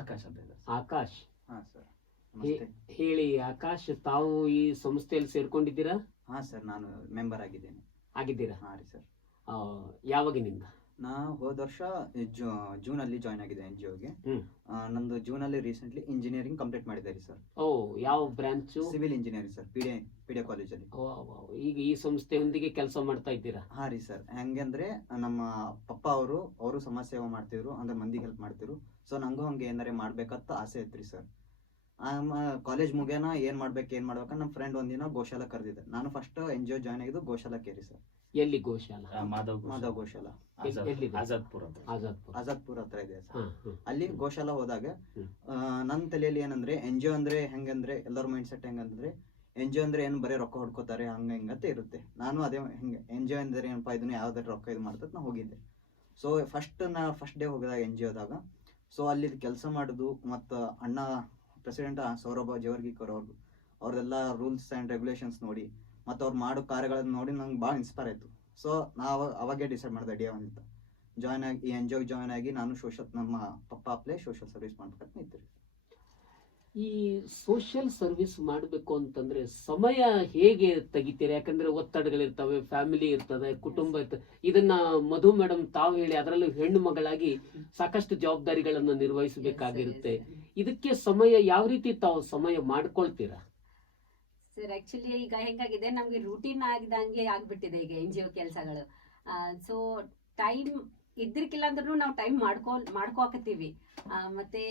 ಆಕಾಶ್ ಅಂತ ಇದ್ದಾರೆ. ಆಕಾಶ್, ಹಾ ಸರ್, ನಮಸ್ತೆ. ಹೇಳಿ ಆಕಾಶ್, ತಾವು ಈ ಸಂಸ್ಥೆಯಲ್ಲಿ ಸೇರ್ಕೊಂಡಿದ್ದೀರಾ? ಹಾ ಸರ್, ನಾನು ಮೆಂಬರ್ ಆಗಿದ್ದೇನೆ. ಆಗಿದ್ದೀರಾ? ಹಾ ರೀ ಸರ್. ಯಾವಾಗಿನಿಂದ? ನಾ ಹೋದ ವರ್ಷ ಜೂನ್ ಅಲ್ಲಿ ಜಾಯ್ನ್ ಆಗಿದೆ NGOಗೆ. ಹ್ಮ್. ನಂದು ಜೂನ್ ಅಲ್ಲಿ ರೀಸೆಂಟ್ಲಿ ಇಂಜಿನಿಯರಿಂಗ್ ಕಂಪ್ಲೀಟ್ ಮಾಡಿದ್ದಾರೆ ಸರ್. ಓ, ಯಾವ ಬ್ರಾಂಚು? ಸಿವಿಲ್ ಇಂಜಿನಿಯರಿಂಗ್ ಸರ್, ಪಿಡೆ ಕಾಲೇಜಲ್ಲಿ. ಈಗ ಈ ಸಂಸ್ಥೆಯೊಂದಿಗೆ ಕೆಲಸ ಮಾಡ್ತಾ ಇದ್ದೀರಾ? ಹಾ ರೀ ಸರ್. ಹೆಂಗಂದ್ರೆ ನಮ್ಮ ಪಪ್ಪ ಅವರು ಸಮಾಜ ಸೇವೆ ಮಾಡ್ತಿದ್ರು, ಅಂದ್ರೆ ಮಂದಿಗೆ ಹೆಲ್ಪ್ ಮಾಡ್ತಿದ್ರು. ಸೊ ನಂಗೂ ಹಂಗೆ ಏನಾರೆ ಮಾಡ್ಬೇಕಂತ ಆಸೆ ಐತ್ರಿ ಸರ್. ಕಾಲೇಜ್ ಮುಗ್ಯಾನ ಏನ್ ಮಾಡ್ಬೇಕಂತ ನಮ್ಮ ಫ್ರೆಂಡ್ ಒಂದಿನ ಗೋಶಾಲ ಕರೆದಿದ್ದೆ. ನಾನು ಫಸ್ಟ್ NGO ಜಾಯ್ನ್ ಆಗಿದ್ದು ಗೋಶಾಲಕ್ಕೆ ರೀ ಸರ್. ಎಲ್ಲಿ ಗೋಶಾಲ? ಮಾಧವ್ ಗೋಶಾಲ, ಎಲ್ಲಿದೆ? ಆಜಾದ್ಪುರ ಆಜಾದ್ಪುರ ಹತ್ರ ಇದೆ ಸರ್. ಅಲ್ಲಿ ಗೋಶಾಲ ಹೋದಾಗ ನನ್ನ ತಲೆಯಲ್ಲಿ ಏನಂದ್ರೆ NGO ಅಂದ್ರೆ ಹೆಂಗಂದ್ರೆ ಎಲ್ಲರ ಮೈಂಡ್ ಸೆಟ್ ಹೆಂಗಂದ್ರೆ NGO ಅಂದ್ರೆ ಏನು ಬರೀ ರೊಕ್ಕ ಹೊಡ್ಕೋತಾರೆ ಹಂಗಂತ ಇರುತ್ತೆ. ನಾನು ಅದೇ ಹೆಂಗೆ NGO ಅಂದ್ರೆ ಏನಪ್ಪಾ ಇದನ್ನ ಯಾವ್ದಾರ ರೊಕ್ಕ ಇದು ಮಾಡ್ತದ ನಾ ಹೋಗಿದ್ದೆ. ಸೊ ಫಸ್ಟ್ ಡೇ ಹೋಗಿದಾಗ NGOದಾಗ, ಸೊ ಅಲ್ಲಿ ಕೆಲಸ ಮಾಡುದು ಮತ್ತು ಅಣ್ಣ ಪ್ರೆಸಿಡೆಂಟ್ ಸೌರಭ ಜೇವರ್ಗಿಕರ್ ಅವ್ರದೆಲ್ಲ ರೂಲ್ಸ್ ಆ್ಯಂಡ್ ರೆಗ್ಯುಲೇಷನ್ಸ್ ನೋಡಿ ಮತ್ತು ಅವ್ರು ಮಾಡೋ ಕಾರ್ಯಗಳನ್ನು ನೋಡಿ ನಂಗೆ ಭಾಳ ಇನ್ಸ್ಪೈರ್ ಆಯಿತು. ಸೊ ನಾವು ಅವಾಗೇ ಡಿಸೈಡ್ ಮಾಡಿದೆ ಡೇ ಅಂತ ಜಾಯ್ನ್ ಆಗಿ ಈ NGO ಜಾಯ್ನ್ ಆಗಿ ನಾನು ನಮ್ಮ ಪಪ್ಪ ಅಪ್ಲೇ ಸೋಷಿಯಲ್ ಸರ್ವಿಸ್ ಮಾಡ್ಬೇಕಂತ ಇತ್ತು. ಈ ಸೋಷಿಯಲ್ ಸರ್ವಿಸ್ ಮಾಡಬೇಕು ಅಂತಂದ್ರೆ ಸಮಯ ಹೇಗೆ ತೆಗಿತೀರಾ? ಯಾಕಂದ್ರೆ ಒತ್ತಡಗಳಿರ್ತವೆ, ಫ್ಯಾಮಿಲಿ ಇರ್ತದೆ, ಕುಟುಂಬ ಇರ್ತದೆ. ಇದನ್ನ ಮಧು ಮೇಡಮ್ ತಾವು ಹೇಳಿ, ಅದರಲ್ಲೂ ಹೆಣ್ಣು ಮಗಳಾಗಿ ಸಾಕಷ್ಟು ಜವಾಬ್ದಾರಿಗಳನ್ನ ನಿರ್ವಹಿಸಬೇಕಾಗಿರುತ್ತೆ. ಇದಕ್ಕೆ ಸಮಯ ಯಾವ ರೀತಿ ತಾವು ಸಮಯ ಮಾಡ್ಕೊಳ್ತೀರಾ? ಸರ್ ಆಕ್ಚುಲಿ ಈಗ ಹೆಂಗಾಗಿದೆ, ನಮ್ಗೆ ರೂಟೀನ್ ಆಗಿದಂಗೆ ಆಗ್ಬಿಟ್ಟಿದೆ ಈಗ NGO ಕೆಲಸಗಳು. ಸೊ ಟೈಮ್ ಇದ್ರಕ್ಕಿಲ್ಲ ಅಂದ್ರೂ ನಾವು ಟೈಮ್ ಮಾಡ್ಕೋಕತ್ತೀವಿ. ಮತ್ತೆ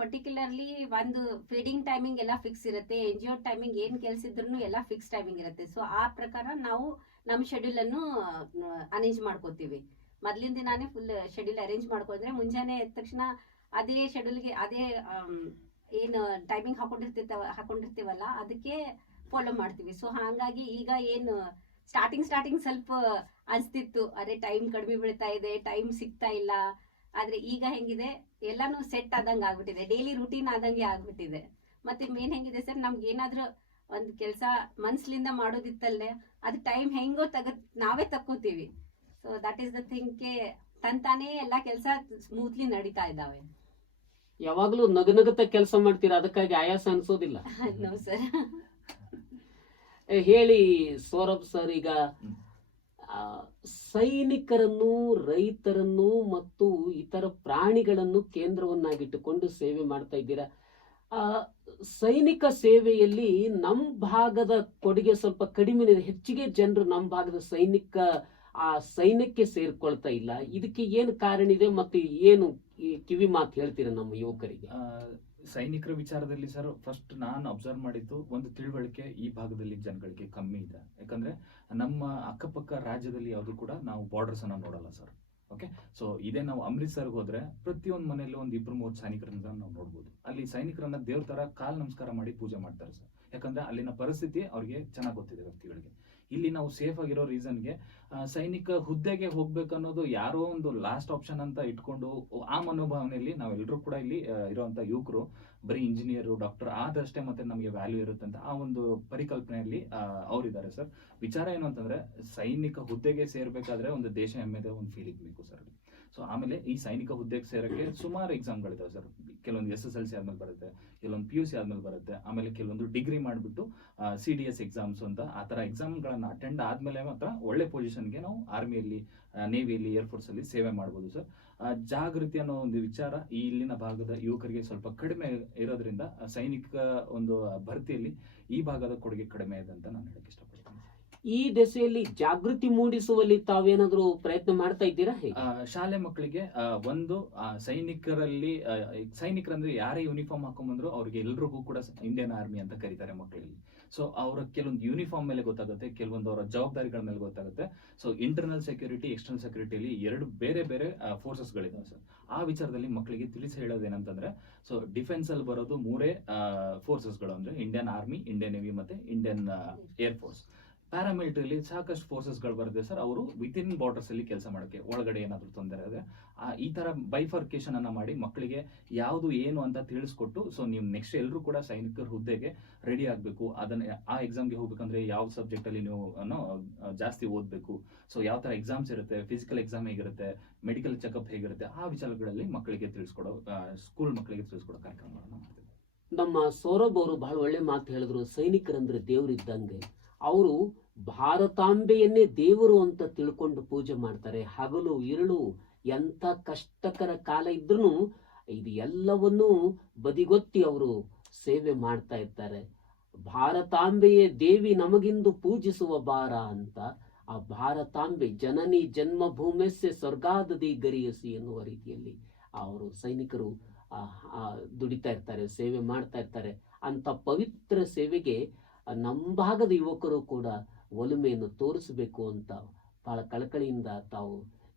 ಪರ್ಟಿಕ್ಯುಲರ್ಲಿ ಒಂದು ಫೀಡಿಂಗ್ ಟೈಮಿಂಗ್ ಎಲ್ಲ ಫಿಕ್ಸ್ ಇರುತ್ತೆ. NGO ಟೈಮಿಂಗ್ ಏನ್ ಕೆಲಸ ಇದ್ರೂ ಎಲ್ಲ ಫಿಕ್ಸ್ ಟೈಮಿಂಗ್ ಇರುತ್ತೆ. ಸೊ ಆ ಪ್ರಕಾರ ನಾವು ನಮ್ಮ ಶೆಡ್ಯೂಲ್ ಅನ್ನು ಅರೇಂಜ್ ಮಾಡ್ಕೋತೀವಿ. ಮೊದ್ಲಿನ ದಿನಾನೇ ಫುಲ್ ಶೆಡ್ಯೂಲ್ ಅರೇಂಜ್ ಮಾಡ್ಕೊಂಡ್ರೆ ಮುಂಜಾನೆ ಎದ್ದ ತಕ್ಷಣ ಅದೇ ಶೆಡ್ಯೂಲ್ಗೆ ಅದೇ ಏನು ಟೈಮಿಂಗ್ ಹಾಕೊಂಡಿರ್ತೀವಲ್ಲ ಅದಕ್ಕೆ ಫಾಲೋ ಮಾಡ್ತೀವಿ. ಸೊ ಹಾಗಾಗಿ ಈಗ ಏನು ಸ್ಟಾರ್ಟಿಂಗ್ ಸ್ವಲ್ಪ ಅನ್ಸ್ತಿತ್ತು, ಅರೆ ಟೈಮ್ ಕಡಿಮೆ ಬೀಳ್ತಾ ಇದೆ, ಟೈಮ್ ಸಿಗ್ತಾ ಇಲ್ಲ. ಆದ್ರೆ ಈಗ ಹೆಂಗಿದೆ, ಎಲ್ಲಾನು ಸೆಟ್ ಆದಂಗೆ ಆಗ್ಬಿಟ್ಟಿದೆ, ಡೈಲಿ ರೂಟೀನ್ ಆದಂಗೆ ಆಗ್ಬಿಟ್ಟಿದೆ. ಮತ್ತೆ ಮೇನ್ ಹೆಂಗಿದೆ ಸರ್, ನಮ್ಗೆ ಏನಾದ್ರೂ ಒಂದು ಕೆಲಸ ಮನ್ಸ್ಲಿಂದ ಮಾಡೋದಿತ್ತಲ್ಲೇ ಅದು ಟೈಮ್ ಹೆಂಗೋ ನಾವೇ ತಕ್ಕೋತೀವಿ. ಸೊ ದಟ್ ಈಸ್ ದ ಥಿಂಗ್ಗೆ ತಂತಾನೇ ಎಲ್ಲ ಕೆಲಸ ಸ್ಮೂತ್ಲಿ ನಡೀತಾ ಇದ್ದಾವೆ. ಯಾವಾಗ್ಲೂ ನಗನಗತ ಕೆಲಸ ಮಾಡ್ತೀರಾ, ಅದಕ್ಕಾಗಿ ಆಯಾಸ ಅನ್ಸೋದಿಲ್ಲ? No sir. ಹೇಳಿ ಸೌರಭ್ ಸರ್, ಈಗ ಸೈನಿಕರನ್ನು, ರೈತರನ್ನು ಮತ್ತು ಇತರ ಪ್ರಾಣಿಗಳನ್ನು ಕೇಂದ್ರವನ್ನಾಗಿಟ್ಟುಕೊಂಡು ಸೇವೆ ಮಾಡ್ತಾ ಇದ್ದೀರಾ. ಸೈನಿಕ ಸೇವೆಯಲ್ಲಿ ನಮ್ಮ ಭಾಗದ ಕೊಡುಗೆ ಸ್ವಲ್ಪ ಕಡಿಮೆ ಇದೆ. ಹೆಚ್ಚಿಗೆ ಜನರು ನಮ್ಮ ಭಾಗದ ಸೈನ್ಯಕ್ಕೆ ಸೇರ್ಕೊಳ್ತಾ ಇಲ್ಲ. ಇದಕ್ಕೆ ಏನು ಕಾರಣ ಇದೆ ಮತ್ತು ಏನು ಕಿವಿ ಮಾತು ಹೇಳ್ತೀರಾ ನಮ್ಮ ಯುವಕರಿಗೆ? ಸೈನಿಕರ ವಿಚಾರದಲ್ಲಿ ಸರ್, ಫಸ್ಟ್ ನಾನು ಅಬ್ಸರ್ವ್ ಮಾಡಿದ್ದು ಒಂದು ತಿಳುವಳಿಕೆ ಈ ಭಾಗದಲ್ಲಿ ಜನಗಳಿಗೆ ಕಮ್ಮಿ ಇದೆ. ಯಾಕಂದ್ರೆ ನಮ್ಮ ಅಕ್ಕಪಕ್ಕ ರಾಜ್ಯದಲ್ಲಿ ಯಾವುದು ಕೂಡ ನಾವು ಬಾರ್ಡರ್ಸ್ ಅನ್ನ ನೋಡಲ್ಲ ಸರ್. ಓಕೆ, ಸೊ ಇದೇ ನಾವು ಅಮೃತ್ಸರ್ಗೆ ಹೋದ್ರೆ ಪ್ರತಿಯೊಂದು ಮನೆಯಲ್ಲಿ ಒಂದು 2-3 ಸೈನಿಕರನ್ನ ನಾವು ನೋಡ್ಬೋದು. ಅಲ್ಲಿ ಸೈನಿಕರನ್ನ ದೇವ್ರ ತರ ಕಾಲ್ ನಮಸ್ಕಾರ ಮಾಡಿ ಪೂಜೆ ಮಾಡ್ತಾರೆ ಸರ್. ಯಾಕಂದ್ರೆ ಅಲ್ಲಿನ ಪರಿಸ್ಥಿತಿ ಅವ್ರಿಗೆ ಚೆನ್ನಾಗಿ ಗೊತ್ತಿದೆ ವ್ಯಕ್ತಿಗಳಿಗೆ. ಇಲ್ಲಿ ನಾವು ಸೇಫ್ ಆಗಿರೋ ರೀಸನ್ಗೆ ಸೈನಿಕ ಹುದ್ದೆಗೆ ಹೋಗ್ಬೇಕನ್ನೋದು ಯಾರೋ ಒಂದು ಲಾಸ್ಟ್ ಆಪ್ಷನ್ ಅಂತ ಇಟ್ಕೊಂಡು ಆ ಮನೋಭಾವನೆಯಲ್ಲಿ ನಾವೆಲ್ಲರೂ ಕೂಡ ಇಲ್ಲಿ ಇರುವಂತ ಯುವಕರು ಬರೀ ಇಂಜಿನಿಯರ್, ಡಾಕ್ಟರ್ ಆದಷ್ಟೇ ಮತ್ತೆ ನಮಗೆ ವ್ಯಾಲ್ಯೂ ಇರುತ್ತೆ ಅಂತ ಆ ಒಂದು ಪರಿಕಲ್ಪನೆಯಲ್ಲಿ ಅವರಿದ್ದಾರೆ ಸರ್. ವಿಚಾರ ಏನು ಅಂತಂದ್ರೆ, ಸೈನಿಕ ಹುದ್ದೆಗೆ ಸೇರ್ಬೇಕಾದ್ರೆ ಒಂದು ದೇಶ ಹೆಮ್ಮೆದ ಒಂದು ಫೀಲಿಂಗ್ ಬೇಕು ಸರ್. ಸೊ ಆಮೇಲೆ ಈ ಸೈನಿಕ ಹುದ್ದೆಗೆ ಸೇರಕ್ಕೆ ಸುಮಾರು ಎಕ್ಸಾಮ್ಗಳಿದಾವೆ ಸರ್. ಕೆಲವೊಂದು SSLC ಆದ್ಮೇಲೆ ಬರುತ್ತೆ, ಕೆಲವೊಂದು PUC ಆದ್ಮೇಲೆ ಬರುತ್ತೆ, ಆಮೇಲೆ ಕೆಲವೊಂದು ಡಿಗ್ರಿ ಮಾಡಿಬಿಟ್ಟು CDS ಎಕ್ಸಾಮ್ಸ್ ಅಂತ ಆ ಥರ ಎಕ್ಸಾಮ್ಗಳನ್ನ ಅಟೆಂಡ್ ಆದ್ಮೇಲೆ ಮಾತ್ರ ಒಳ್ಳೆ ಪೊಸಿಷನ್ಗೆ ನಾವು ಆರ್ಮಿಯಲ್ಲಿ, ನೇವಿಯಲ್ಲಿ, ಏರ್ಫೋರ್ಸಲ್ಲಿ ಸೇವೆ ಮಾಡ್ಬೋದು ಸರ್. ಜಾಗೃತಿ ಅನ್ನೋ ಒಂದು ವಿಚಾರ ಈ ಇಲ್ಲಿನ ಭಾಗದ ಯುವಕರಿಗೆ ಸ್ವಲ್ಪ ಕಡಿಮೆ ಇರೋದ್ರಿಂದ ಸೈನಿಕ ಒಂದು ಭರ್ತಿಯಲ್ಲಿ ಈ ಭಾಗದ ಕೊಡುಗೆ ಕಡಿಮೆ ಇದೆ ಅಂತ ನಾನು ಹೇಳಕ್ ಇಷ್ಟಪಡ್ತೀನಿ. ಈ ದೆಸೆಯಲ್ಲಿ ಜಾಗೃತಿ ಮೂಡಿಸುವಲ್ಲಿ ತಾವೇನಾದ್ರೂ ಪ್ರಯತ್ನ ಮಾಡ್ತಾ ಇದ್ದೀರಾ ಹೇಗೆ? ಶಾಲೆ ಮಕ್ಕಳಿಗೆ ಒಂದು ಸೈನಿಕರಲ್ಲಿ ಸೈನಿಕರಂದ್ರೆ ಯಾರೇ ಯೂನಿಫಾರ್ಮ್ ಹಾಕೊಂಡ್ಬಂದ್ರು ಅವ್ರಿಗೆ ಎಲ್ರಿಗೂ ಕೂಡ ಇಂಡಿಯನ್ ಆರ್ಮಿ ಅಂತ ಕರೀತಾರೆ ಮಕ್ಕಳಲ್ಲಿ. ಸೊ ಅವರ ಕೆಲವೊಂದು ಯೂನಿಫಾರ್ಮ್ ಮೇಲೆ ಗೊತ್ತಾಗುತ್ತೆ, ಕೆಲವೊಂದು ಅವರ ಜವಾಬ್ದಾರಿಗಳ ಮೇಲೆ ಗೊತ್ತಾಗುತ್ತೆ. ಸೊ ಇಂಟರ್ನಲ್ ಸೆಕ್ಯೂರಿಟಿ, ಎಕ್ಸ್ಟರ್ನಲ್ ಸೆಕ್ಯೂರಿಟಿಯಲ್ಲಿ ಎರಡು ಬೇರೆ ಬೇರೆ ಫೋರ್ಸಸ್ಗಳಿದಾವೆ ಸರ್. ಆ ವಿಚಾರದಲ್ಲಿ ಮಕ್ಕಳಿಗೆ ತಿಳಿಸಿ ಹೇಳೋದೇನಂತಂದ್ರೆ, ಸೊ ಡಿಫೆನ್ಸ್ ಅಲ್ಲಿ ಬರೋದು ಮೂರೇ ಫೋರ್ಸಸ್ಗಳು, ಅಂದ್ರೆ ಇಂಡಿಯನ್ ಆರ್ಮಿ, ಇಂಡಿಯನ್ ನೇವಿ ಮತ್ತೆ ಇಂಡಿಯನ್ ಏರ್ ಫೋರ್ಸ್. ಪ್ಯಾರಾಮಿಲಿಟರಿಲಿ ಸಾಕಷ್ಟು ಫೋರ್ಸಸ್ಗಳು ಬರುತ್ತೆ ಸರ್. ಅವರು ವಿತಿನ್ ಬಾರ್ಡರ್ಸ್ ಅಲ್ಲಿ ಕೆಲಸ ಮಾಡೋಕ್ಕೆ, ಒಳಗಡೆ ಏನಾದರೂ ತೊಂದರೆ ಆದರೆ ಈ ತರ ಬೈಫರ್ಕೇಶನ್ ಅನ್ನ ಮಾಡಿ ಮಕ್ಕಳಿಗೆ ಯಾವುದು ಏನು ಅಂತ ತಿಳಿಸ್ಕೊಟ್ಟು, ಸೊ ನೀವು ನೆಕ್ಸ್ಟ್ ಎಲ್ಲರೂ ಕೂಡ ಸೈನಿಕರ ಹುದ್ದೆಗೆ ರೆಡಿ ಆಗಬೇಕು. ಅದನ್ನ ಆ ಎಕ್ಸಾಮ್ಗೆ ಹೋಗ್ಬೇಕಂದ್ರೆ ಯಾವ ಸಬ್ಜೆಕ್ಟ್ ಅಲ್ಲಿ ನೀವು ಜಾಸ್ತಿ ಓದಬೇಕು, ಸೊ ಯಾವ ತರ ಎಕ್ಸಾಮ್ಸ್ ಇರುತ್ತೆ, ಫಿಸಿಕಲ್ ಎಕ್ಸಾಮ್ ಹೇಗಿರುತ್ತೆ, ಮೆಡಿಕಲ್ ಚೆಕಪ್ ಹೇಗಿರುತ್ತೆ, ಆ ವಿಚಾರಗಳಲ್ಲಿ ಮಕ್ಕಳಿಗೆ ತಿಳಿಸ್ಕೊಡೋ, ಸ್ಕೂಲ್ ಮಕ್ಕಳಿಗೆ ತಿಳಿಸ್ಕೊಡೋ ಕಾರ್ಯಕ್ರಮಗಳನ್ನು ಮಾಡ್ತೀವಿ. ನಮ್ಮ ಸೌರಭ್ ಅವರು ಬಹಳ ಒಳ್ಳೆ ಮಾತು ಹೇಳಿದ್ರು. ಸೈನಿಕರಂದ್ರೆ ದೇವರಿದ್ದಂಗೆ. ಅವರು ಭಾರತಾಂಬೆಯನ್ನೇ ದೇವರು ಅಂತ ತಿಳ್ಕೊಂಡು ಪೂಜೆ ಮಾಡ್ತಾರೆ. ಹಗಲು ಇರುಳು ಎಂಥ ಕಷ್ಟಕರ ಕಾಲ ಇದ್ರೂ ಇದು ಎಲ್ಲವನ್ನೂ ಬದಿಗೊತ್ತಿ ಅವರು ಸೇವೆ ಮಾಡ್ತಾ ಇರ್ತಾರೆ. ಭಾರತಾಂಬೆಯೇ ದೇವಿ ನಮಗಿಂದು ಪೂಜಿಸುವ ಬಾರ ಅಂತ. ಆ ಭಾರತಾಂಬೆ ಜನನಿ ಜನ್ಮಭೂಮೆಸ್ಸೆ ಸ್ವರ್ಗಾದದಿ ಗರಿಯಸಿ ಎನ್ನುವ ರೀತಿಯಲ್ಲಿ ಅವರು ಸೈನಿಕರು ದುಡಿತಾ ಇರ್ತಾರೆ, ಸೇವೆ ಮಾಡ್ತಾ ಇರ್ತಾರೆ. ಅಂತ ಪವಿತ್ರ ಸೇವೆಗೆ ನಮ್ಮ ಭಾಗದ ಯುವಕರು ಕೂಡ ಒಲುಮೆಯನ್ನು ತೋರಿಸಬೇಕು ಅಂತ ಬಹಳ ಕಳಕಳಿಯಿಂದ ತಾವು